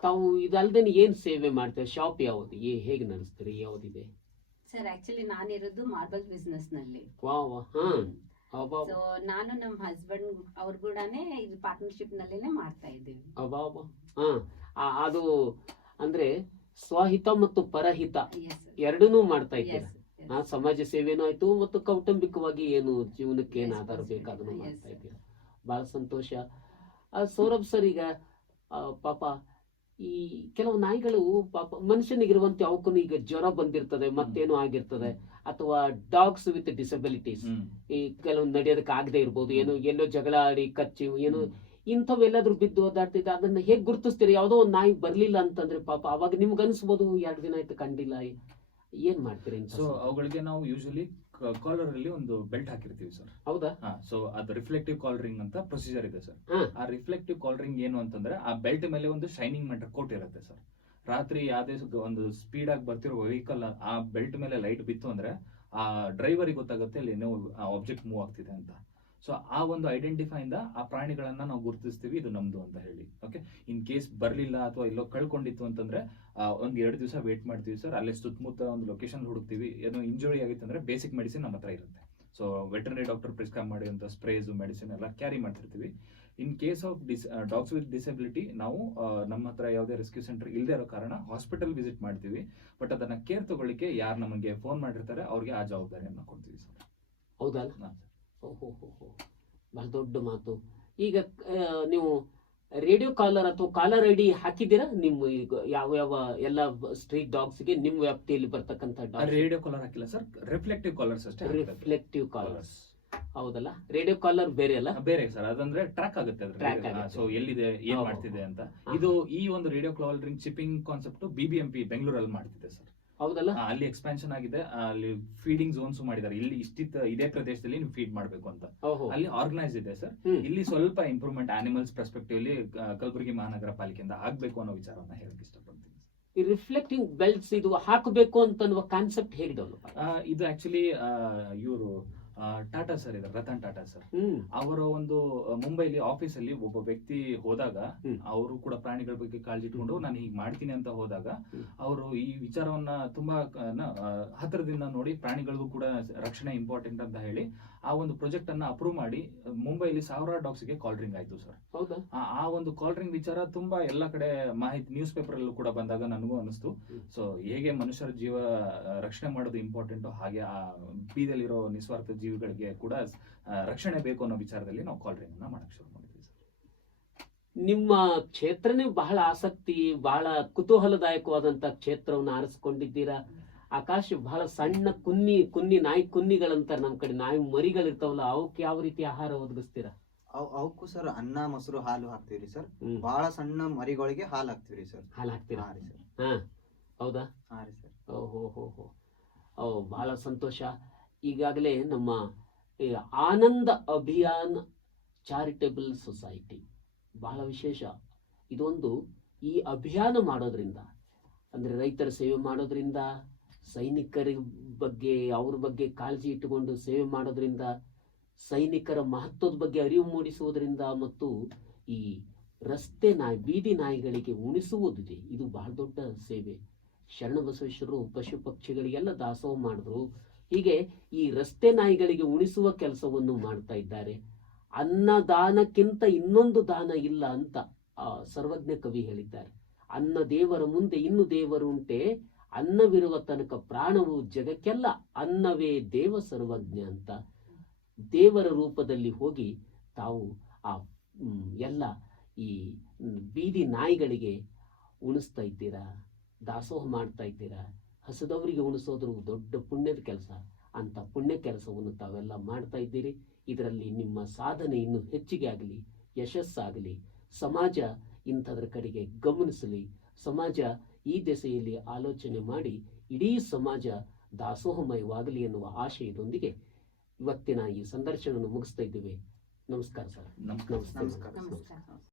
ತಾವು ಇದಲ್ದೇನೆ ಏನ್ ಸೇವೆ ಮಾಡ್ತಾರೆ? ಶಾಪ್ ಯಾವ್ದು, ಹೇಗೆ ನಡೆಸ್ತೀರಿ, ಯಾವ್ದಿದೆ? ಸರ್ ಆಕ್ಚುಲಿ ನಾನಿರೋದು ಮಾರ್ಬಲ್ ಬಿಸ್ನೆಸ್ ನಲ್ಲಿ. ಸೊ ನಾನು ನಮ್ಮ ಹಸ್ಬೆಂಡ್ ಅವ್ರ ಕೂಡನೇ ಇದು ಪಾರ್ಟ್ನರ್ಶಿಪ್ ನಲ್ಲಿನೇ ಮಾಡ್ತಾ ಇದ್ದೀವಿ. ಅದು ಅಂದ್ರೆ ಸ್ವಹಿತ ಮತ್ತು ಪರಹಿತ ಎರಡನ್ನೂ ಮಾಡ್ತಾ ಇದ್ದೀರಾ. ಸಮಾಜ ಸೇವೆನೂ ಆಯ್ತು ಮತ್ತು ಕೌಟುಂಬಿಕವಾಗಿ ಏನು ಜೀವನಕ್ಕೆ ಏನು ಆಧಾರ ಬೇಕಾದನ್ನು ಮಾಡ್ತಾ ಇದ್ದೀರಾ. ಬಹಳ ಸಂತೋಷ. ಸೌರಭ್ ಸರ್, ಈಗ ಪಾಪ ಈ ಕೆಲವು ನಾಯಿಗಳು ಪಾಪ ಮನುಷ್ಯನಿಗಿರುವಂತೆ ಅವಕ್ಕೂ ಈಗ ಜ್ವರ ಬಂದಿರ್ತದೆ, ಮತ್ತೇನೋ ಆಗಿರ್ತದೆ, ಅಥವಾ ಡಾಗ್ಸ್ ವಿತ್ ಡಿಸಬಿಲಿಟೀಸ್, ಈ ಕೆಲವು ನಡೆಯೋದಕ್ಕೆ ಆಗದೆ ಇರ್ಬೋದು, ಏನೋ ಎಲ್ಲೋ ಜಗಳ ಆಡಿ ಕಚ್ಚಿ ಏನೋ ಇಂಥವೆಲ್ಲಾದ್ರೂ ಬಿದ್ದು ಓದಾಡ್ತಿದ್ದ, ಅದನ್ನ ಹೇಗ್ ಗುರುತಿಸ್ತೀರಿ? ಯಾವ್ದೋ ಒಂದು ನಾಯಿ ಬರ್ಲಿಲ್ಲ ಅಂತಂದ್ರೆ ಪಾಪ ಅವಾಗ ನಿಮ್ಗೆ ಅನ್ಸ್ಬೋದು 2 ದಿನ ಆಯ್ತು ಕಂಡಿಲ್ಲ, ಏನ್ ಮಾಡ್ತೀರಿ? ಸೊ ಅವುಗಳಿಗೆ ನಾವು ಯೂಶಲಿ ಕಾಲರ್ ಅಲ್ಲಿ ಒಂದು ಬೆಲ್ಟ್ ಹಾಕಿರ್ತೀವಿ ಸರ್. ಹೌದಾ? ಸೊ ಅದು ರಿಫ್ಲೆಕ್ಟಿವ್ ಕಾಲರಿಂಗ್ ಅಂತ ಪ್ರೊಸೀಜರ್ ಇದೆ ಸರ್. ಆ ರಿಫ್ಲೆಕ್ಟಿವ್ ಕಾಲರಿಂಗ್ ಏನು ಅಂತಂದ್ರೆ ಆ ಬೆಲ್ಟ್ ಮೇಲೆ ಒಂದು ಶೈನಿಂಗ್ ಮೆಟಲ್ ಕೋಟ್ ಇರುತ್ತೆ ಸರ್. ರಾತ್ರಿ ಯಾವ್ದೇ ಒಂದು ಸ್ಪೀಡ್ ಆಗಿ ಬರ್ತಿರೋ ವೆಹಿಕಲ್ ಆ ಬೆಲ್ಟ್ ಮೇಲೆ ಲೈಟ್ ಬಿತ್ತು ಅಂದ್ರೆ ಆ ಡ್ರೈವರಿಗೆ ಗೊತ್ತಾಗುತ್ತೆ ಅಲ್ಲಿ ಏನೋ ಆಬ್ಜೆಕ್ಟ್ ಮೂವ್ ಆಗ್ತಿದೆ ಅಂತ. ಸೊ ಆ ಒಂದು ಐಡೆಂಟಿಫೈ ಇಂದ ಆ ಪ್ರಾಣಿಗಳನ್ನ ನಾವು ಗುರುತಿಸ್ತೀವಿ, ಇದು ನಮ್ದು ಅಂತ ಹೇಳಿ. ಓಕೆ, ಇನ್ ಕೇಸ್ ಬರ್ಲಿಲ್ಲ ಅಥವಾ ಎಲ್ಲೋ ಕಳ್ಕೊಂಡಿತ್ತು ಅಂತಂದ್ರೆ 1-2 ದಿವಸ ವೇಟ್ ಮಾಡ್ತೀವಿ ಸರ್. ಅಲ್ಲೇ ಸುತ್ತಮುತ್ತ ಒಂದು ಲೊಕೇಶನ್ ಹುಡುಕ್ತಿವಿ. ಏನೋ ಇಂಜುರಿ ಆಗಿತ್ತು ಅಂದ್ರೆ ಬೇಸಿಕ್ ಮೆಡಿಸಿನ್ ನಮ್ಮ ಹತ್ರ ಇರುತ್ತೆ. ಸೊ ವೆಟರ್ನರಿ ಡಾಕ್ಟರ್ ಪ್ರಿಸ್ಕ್ರೈಬ್ ಮಾಡಿರುವಂತ ಸ್ಪ್ರೇಸ್ ಮೆಡಿಸಿನ್ ಎಲ್ಲ ಕ್ಯಾರಿ ಮಾಡ್ತಿರ್ತೀವಿ. In case of dogs with disability ನಾವು ನಮ್ಮ ಹತ್ರ ಯಾವುದೇ ರೆಸ್ಕ್ಯೂ ಸೆಂಟರ್ ಇಲ್ಲದೆ ಇರೋ ಕಾರಣ ಹಾಸ್ಪಿಟಲ್ ವಿಸಿಟ್ ಮಾಡ್ತೀವಿ. ಬಟ್ ಅದನ್ನ ಕೇರ್ ತಗೊಳ್ಳಿಕ್ಕೆ ಯಾರು ನಮಗೆ ಫೋನ್ ಮಾಡಿರ್ತಾರೆ ಅವ್ರಿಗೆ ಆ ಜವಾಬ್ದಾರಿಯನ್ನ ಕೊಡ್ತೀವಿ ಸರ್. ಹೌದಾ? ಬಹಳ ದೊಡ್ಡ ಮಾತು. ಈಗ ನೀವು ರೇಡಿಯೋ ಕಾಲರ್ ಅಥವಾ ಕಾಲರ್ ಐಡಿ ಹಾಕಿದ್ದೀರಾ? ನಿಮ್ಮ ಯಾವ ಎಲ್ಲ ಸ್ಟ್ರೀಟ್ ಡಾಗ್ಸ್ ಗೆ ನಿಮ್ಮ ವ್ಯಾಪ್ತಿಯಲ್ಲಿ ಬರ್ತಕ್ಕಂಥ ರೇಡಿಯೋ ಕಾಲರ್ ಹಾಕಿಲ್ಲ ಸರ್, ರಿಫ್ಲೆಕ್ಟಿವ್ ಕಾಲರ್ಸ್ ಅಷ್ಟೇ. ರಿಫ್ಲೆಕ್ಟಿವ್ ಕಾಲರ್ಸ್, ಹೌದಲ್ಲ? ರೇಡಿಯೋ ಕಾಲರ್ ಬೇರೆ ಅಲ್ಲ? ಬೇರೆ ಸರ್, ಅದಂದ್ರೆ ಟ್ರ್ಯಾಕ್ ಆಗುತ್ತೆ. ಸೊ ಎಲ್ಲಿದೆ, ಏನ್ ಮಾಡ್ತಿದೆ ಅಂತ. ಇದು ಈ ಒಂದು ರೇಡಿಯೋ ಕಾಲರಿಂಗ್ ಚಿಪ್ಪಿಂಗ್ ಕಾನ್ಸೆಪ್ಟ್ BBMP ಬೆಂಗಳೂರಲ್ಲಿ ಮಾಡ್ತಿದೆ ಸರ್. ಹೌದಲ್ಲ? ಅಲ್ಲಿ ಎಕ್ಸ್ಪಾನ್ಷನ್ ಆಗಿದೆ. ಅಲ್ಲಿ ಫೀಡಿಂಗ್ ಝೋನ್ಸ್ ಮಾಡಿದ್ದಾರೆ. ಇಲ್ಲಿ ಇದೇ ಪ್ರದೇಶದಲ್ಲಿ ನೀವು ಫೀಡ್ ಮಾಡ್ಬೇಕು ಅಂತ ಅಲ್ಲಿ ಆರ್ಗನೈಸ್ ಇದೆ ಸರ್. ಇಲ್ಲಿ ಸ್ವಲ್ಪ ಇಂಪ್ರೂವ್ಮೆಂಟ್ ಆನಿಮಲ್ಸ್ ಪರ್ಸ್ಪೆಕ್ಟಿವ್ ಅಲ್ಲಿ ಕಲಬುರಗಿ ಮಹಾನಗರ ಪಾಲಿಕೆಯಿಂದ ಆಗ್ಬೇಕು ಅನ್ನೋ ವಿಚಾರವನ್ನ ಹೇಳಕ್ ಇಷ್ಟಪಡ್ತೀನಿ. ಈ ರಿಫ್ಲೆಕ್ಟಿಂಗ್ ಬೆಲ್ಟ್ಸ್ ಇದು ಹಾಕಬೇಕು ಅಂತನ್ನುವ ಕಾನ್ಸೆಪ್ಟ್ ಹೇಗೆ ಡೆವಲಪ್? ಇದು ಆಕ್ಚುಲಿ ಇವರು ಟಾಟಾ ಸರ್ ಇದ್ದಾರೆ, ರತನ್ ಟಾಟಾ ಸರ್. ಅವರ ಒಂದು ಮುಂಬೈಲಿ ಆಫೀಸ್ ಅಲ್ಲಿ ಒಬ್ಬ ವ್ಯಕ್ತಿ ಹೋದಾಗ ಅವರು ಕೂಡ ಪ್ರಾಣಿಗಳ ಬಗ್ಗೆ ಕಾಳಜಿ ಇಟ್ಕೊಂಡು ನಾನು ಹೀಗೆ ಮಾಡ್ತೀನಿ ಅಂತ ಹೋದಾಗ ಅವರು ಈ ವಿಚಾರವನ್ನ ತುಂಬಾ ಹತ್ತಿರದಿಂದ ನೋಡಿ ಪ್ರಾಣಿಗಳಿಗೂ ಕೂಡ ರಕ್ಷಣೆ ಇಂಪಾರ್ಟೆಂಟ್ ಅಂತ ಹೇಳಿ ಆ ಒಂದು ಪ್ರಾಜೆಕ್ಟ್ ಅನ್ನ ಅಪ್ರೂವ್ ಮಾಡಿ ಮುಂಬೈಲಿ 1000 ಡಾಗ್ಸ್ ಗೆ ಕಾಲ್ ರಿಂಗ್ ಆಯ್ತು ಸರ್. ಹೌದಾ? ಆ ಒಂದು ಕಾಲ್ ರಿಂಗ್ ವಿಚಾರ ತುಂಬಾ ಎಲ್ಲ ಕಡೆ ಮಾಹಿತಿ ನ್ಯೂಸ್ ಪೇಪರ್ ಅಲ್ಲೂ ಕೂಡ ಬಂದಾಗ ನನಗೂ ಅನಿಸ್ತು. ಸೊ ಹೇಗೆ ಮನುಷ್ಯರ ಜೀವ ರಕ್ಷಣೆ ಮಾಡೋದು ಇಂಪಾರ್ಟೆಂಟ್, ಹಾಗೆ ಆ ಬೀದಲ್ಲಿರೋ ನಿಸ್ವಾರ್ಥ ಜೀವಿಗಳಿಗೆ ಕೂಡ ರಕ್ಷಣೆ ಬೇಕು ಅನ್ನೋ ವಿಚಾರದಲ್ಲಿ ನಾವು ಕಾಲ್ ರಿಂಗ್ ಅನ್ನ ಮಾಡಕ್ ಶುರು ಮಾಡಿದ್ವಿ ಸರ್. ನಿಮ್ಮ ಕ್ಷೇತ್ರನೇ ಬಹಳ ಆಸಕ್ತಿ, ಬಹಳ ಕುತೂಹಲದಾಯಕವಾದಂತ ಕ್ಷೇತ್ರವನ್ನು ಆರಿಸ್ಕೊಂಡಿದ್ದೀರಾ. ಆಕಾಶ ಬಹಳ ಸಣ್ಣ ಕುನ್ನಿ ನಾಯಿ ಕುನ್ನಿಗಳಂತಾರೆ ನಮ್ ಕಡೆ, ನಾಯಿ ಮರಿಗಳಿರ್ತಾವಲ್ಲ, ಅವಕ್ಕೆ ಯಾವ ರೀತಿ ಆಹಾರ ಒದಗಿಸ್ತೀರಾ? ಅವಕ್ಕೂ ಸರ್ ಅನ್ನ, ಮೊಸರು, ಹಾಲು ಹಾಕ್ತಿವ್ರಿ ಸರ್. ಬಹಳ ಸಣ್ಣ ಮರಿಗಳಿಗೆ ಹಾಲು ಹಾಕ್ತಿವ್ರಿ ಸರ್. ಹಾಲು ಹಾಕ್ತೀರಾ? ಹಾ ರೀ ಸರ್. ಹಾ, ಹೌದಾ? ಹಾ ರೀ ಸರ್. ಓ, ಬಹಳ ಸಂತೋಷ. ಈಗಾಗಲೇ ನಮ್ಮ ಈ ಆನಂದ ಅಭಿಯಾನ್ ಚಾರಿಟೇಬಲ್ ಸೊಸೈಟಿ ಬಹಳ ವಿಶೇಷ. ಇದೊಂದು ಈ ಅಭಿಯಾನ ಮಾಡೋದ್ರಿಂದ, ಅಂದ್ರೆ ರೈತರ ಸೇವೆ ಮಾಡೋದ್ರಿಂದ, ಸೈನಿಕರ ಬಗ್ಗೆ ಅವ್ರ ಬಗ್ಗೆ ಕಾಳಜಿ ಇಟ್ಟುಕೊಂಡು ಸೇವೆ ಮಾಡೋದ್ರಿಂದ, ಸೈನಿಕರ ಮಹತ್ವದ ಬಗ್ಗೆ ಅರಿವು ಮೂಡಿಸುವುದರಿಂದ, ಮತ್ತು ಈ ರಸ್ತೆ ನಾಯಿ, ಬೀದಿ ನಾಯಿಗಳಿಗೆ ಉಣಿಸುವುದಿದೆ, ಇದು ಬಹಳ ದೊಡ್ಡ ಸೇವೆ. ಶರಣಬಸವೇಶ್ವರರು ಪಶು ಪಕ್ಷಿಗಳಿಗೆಲ್ಲ ದಾಸೋಹ ಮಾಡಿದ್ರು. ಹೀಗೆ ಈ ರಸ್ತೆ ನಾಯಿಗಳಿಗೆ ಉಣಿಸುವ ಕೆಲಸವನ್ನು ಮಾಡ್ತಾ ಇದ್ದಾರೆ. ಅನ್ನದಾನಕ್ಕಿಂತ ಇನ್ನೊಂದು ದಾನ ಇಲ್ಲ ಅಂತ ಸರ್ವಜ್ಞ ಕವಿ ಹೇಳಿದ್ದಾರೆ. ಅನ್ನ ದೇವರ ಮುಂದೆ ಇನ್ನು ದೇವರುಂಟೆ, ಅನ್ನವಿರುವ ತನಕ ಪ್ರಾಣವು ಜಗಕ್ಕೆಲ್ಲ, ಅನ್ನವೇ ದೇವ ಸರ್ವಜ್ಞ ಅಂತ ದೇವರ ರೂಪದಲ್ಲಿ ಹೋಗಿ ತಾವು ಆ ಎಲ್ಲ ಈ ಬೀದಿ ನಾಯಿಗಳಿಗೆ ಉಣಿಸ್ತಾ ಇದ್ದೀರಾ, ದಾಸೋಹ ಮಾಡ್ತಾ ಇದ್ದೀರಾ. ಹಸದವರಿಗೆ ಉಣಿಸೋದ್ರು ದೊಡ್ಡ ಪುಣ್ಯದ ಕೆಲಸ. ಅಂತ ಪುಣ್ಯ ಕೆಲಸವನ್ನು ತಾವೆಲ್ಲ ಮಾಡ್ತಾ ಇದ್ದೀರಿ. ಇದರಲ್ಲಿ ನಿಮ್ಮ ಸಾಧನೆ ಇನ್ನೂ ಹೆಚ್ಚಿಗೆ ಆಗಲಿ, ಯಶಸ್ಸಾಗಲಿ, ಸಮಾಜ ಇಂಥದ್ರ ಕಡೆಗೆ ಗಮನಿಸಲಿ, ಸಮಾಜ ಈ ದಿಸೆಯಲ್ಲಿ ಆಲೋಚನೆ ಮಾಡಿ ಇಡೀ ಸಮಾಜ ದಾಸೋಹಮಯವಾಗಲಿ ಎನ್ನುವ ಆಶಯದೊಂದಿಗೆ ಇವತ್ತಿನ ಈ ಸಂದರ್ಶನವನ್ನು ಮುಗಿಸ್ತಾ ಇದ್ದೇವೆ. ನಮಸ್ಕಾರ ಸರ್. ನಮಸ್ಕಾರ. ನಮಸ್ಕಾರ.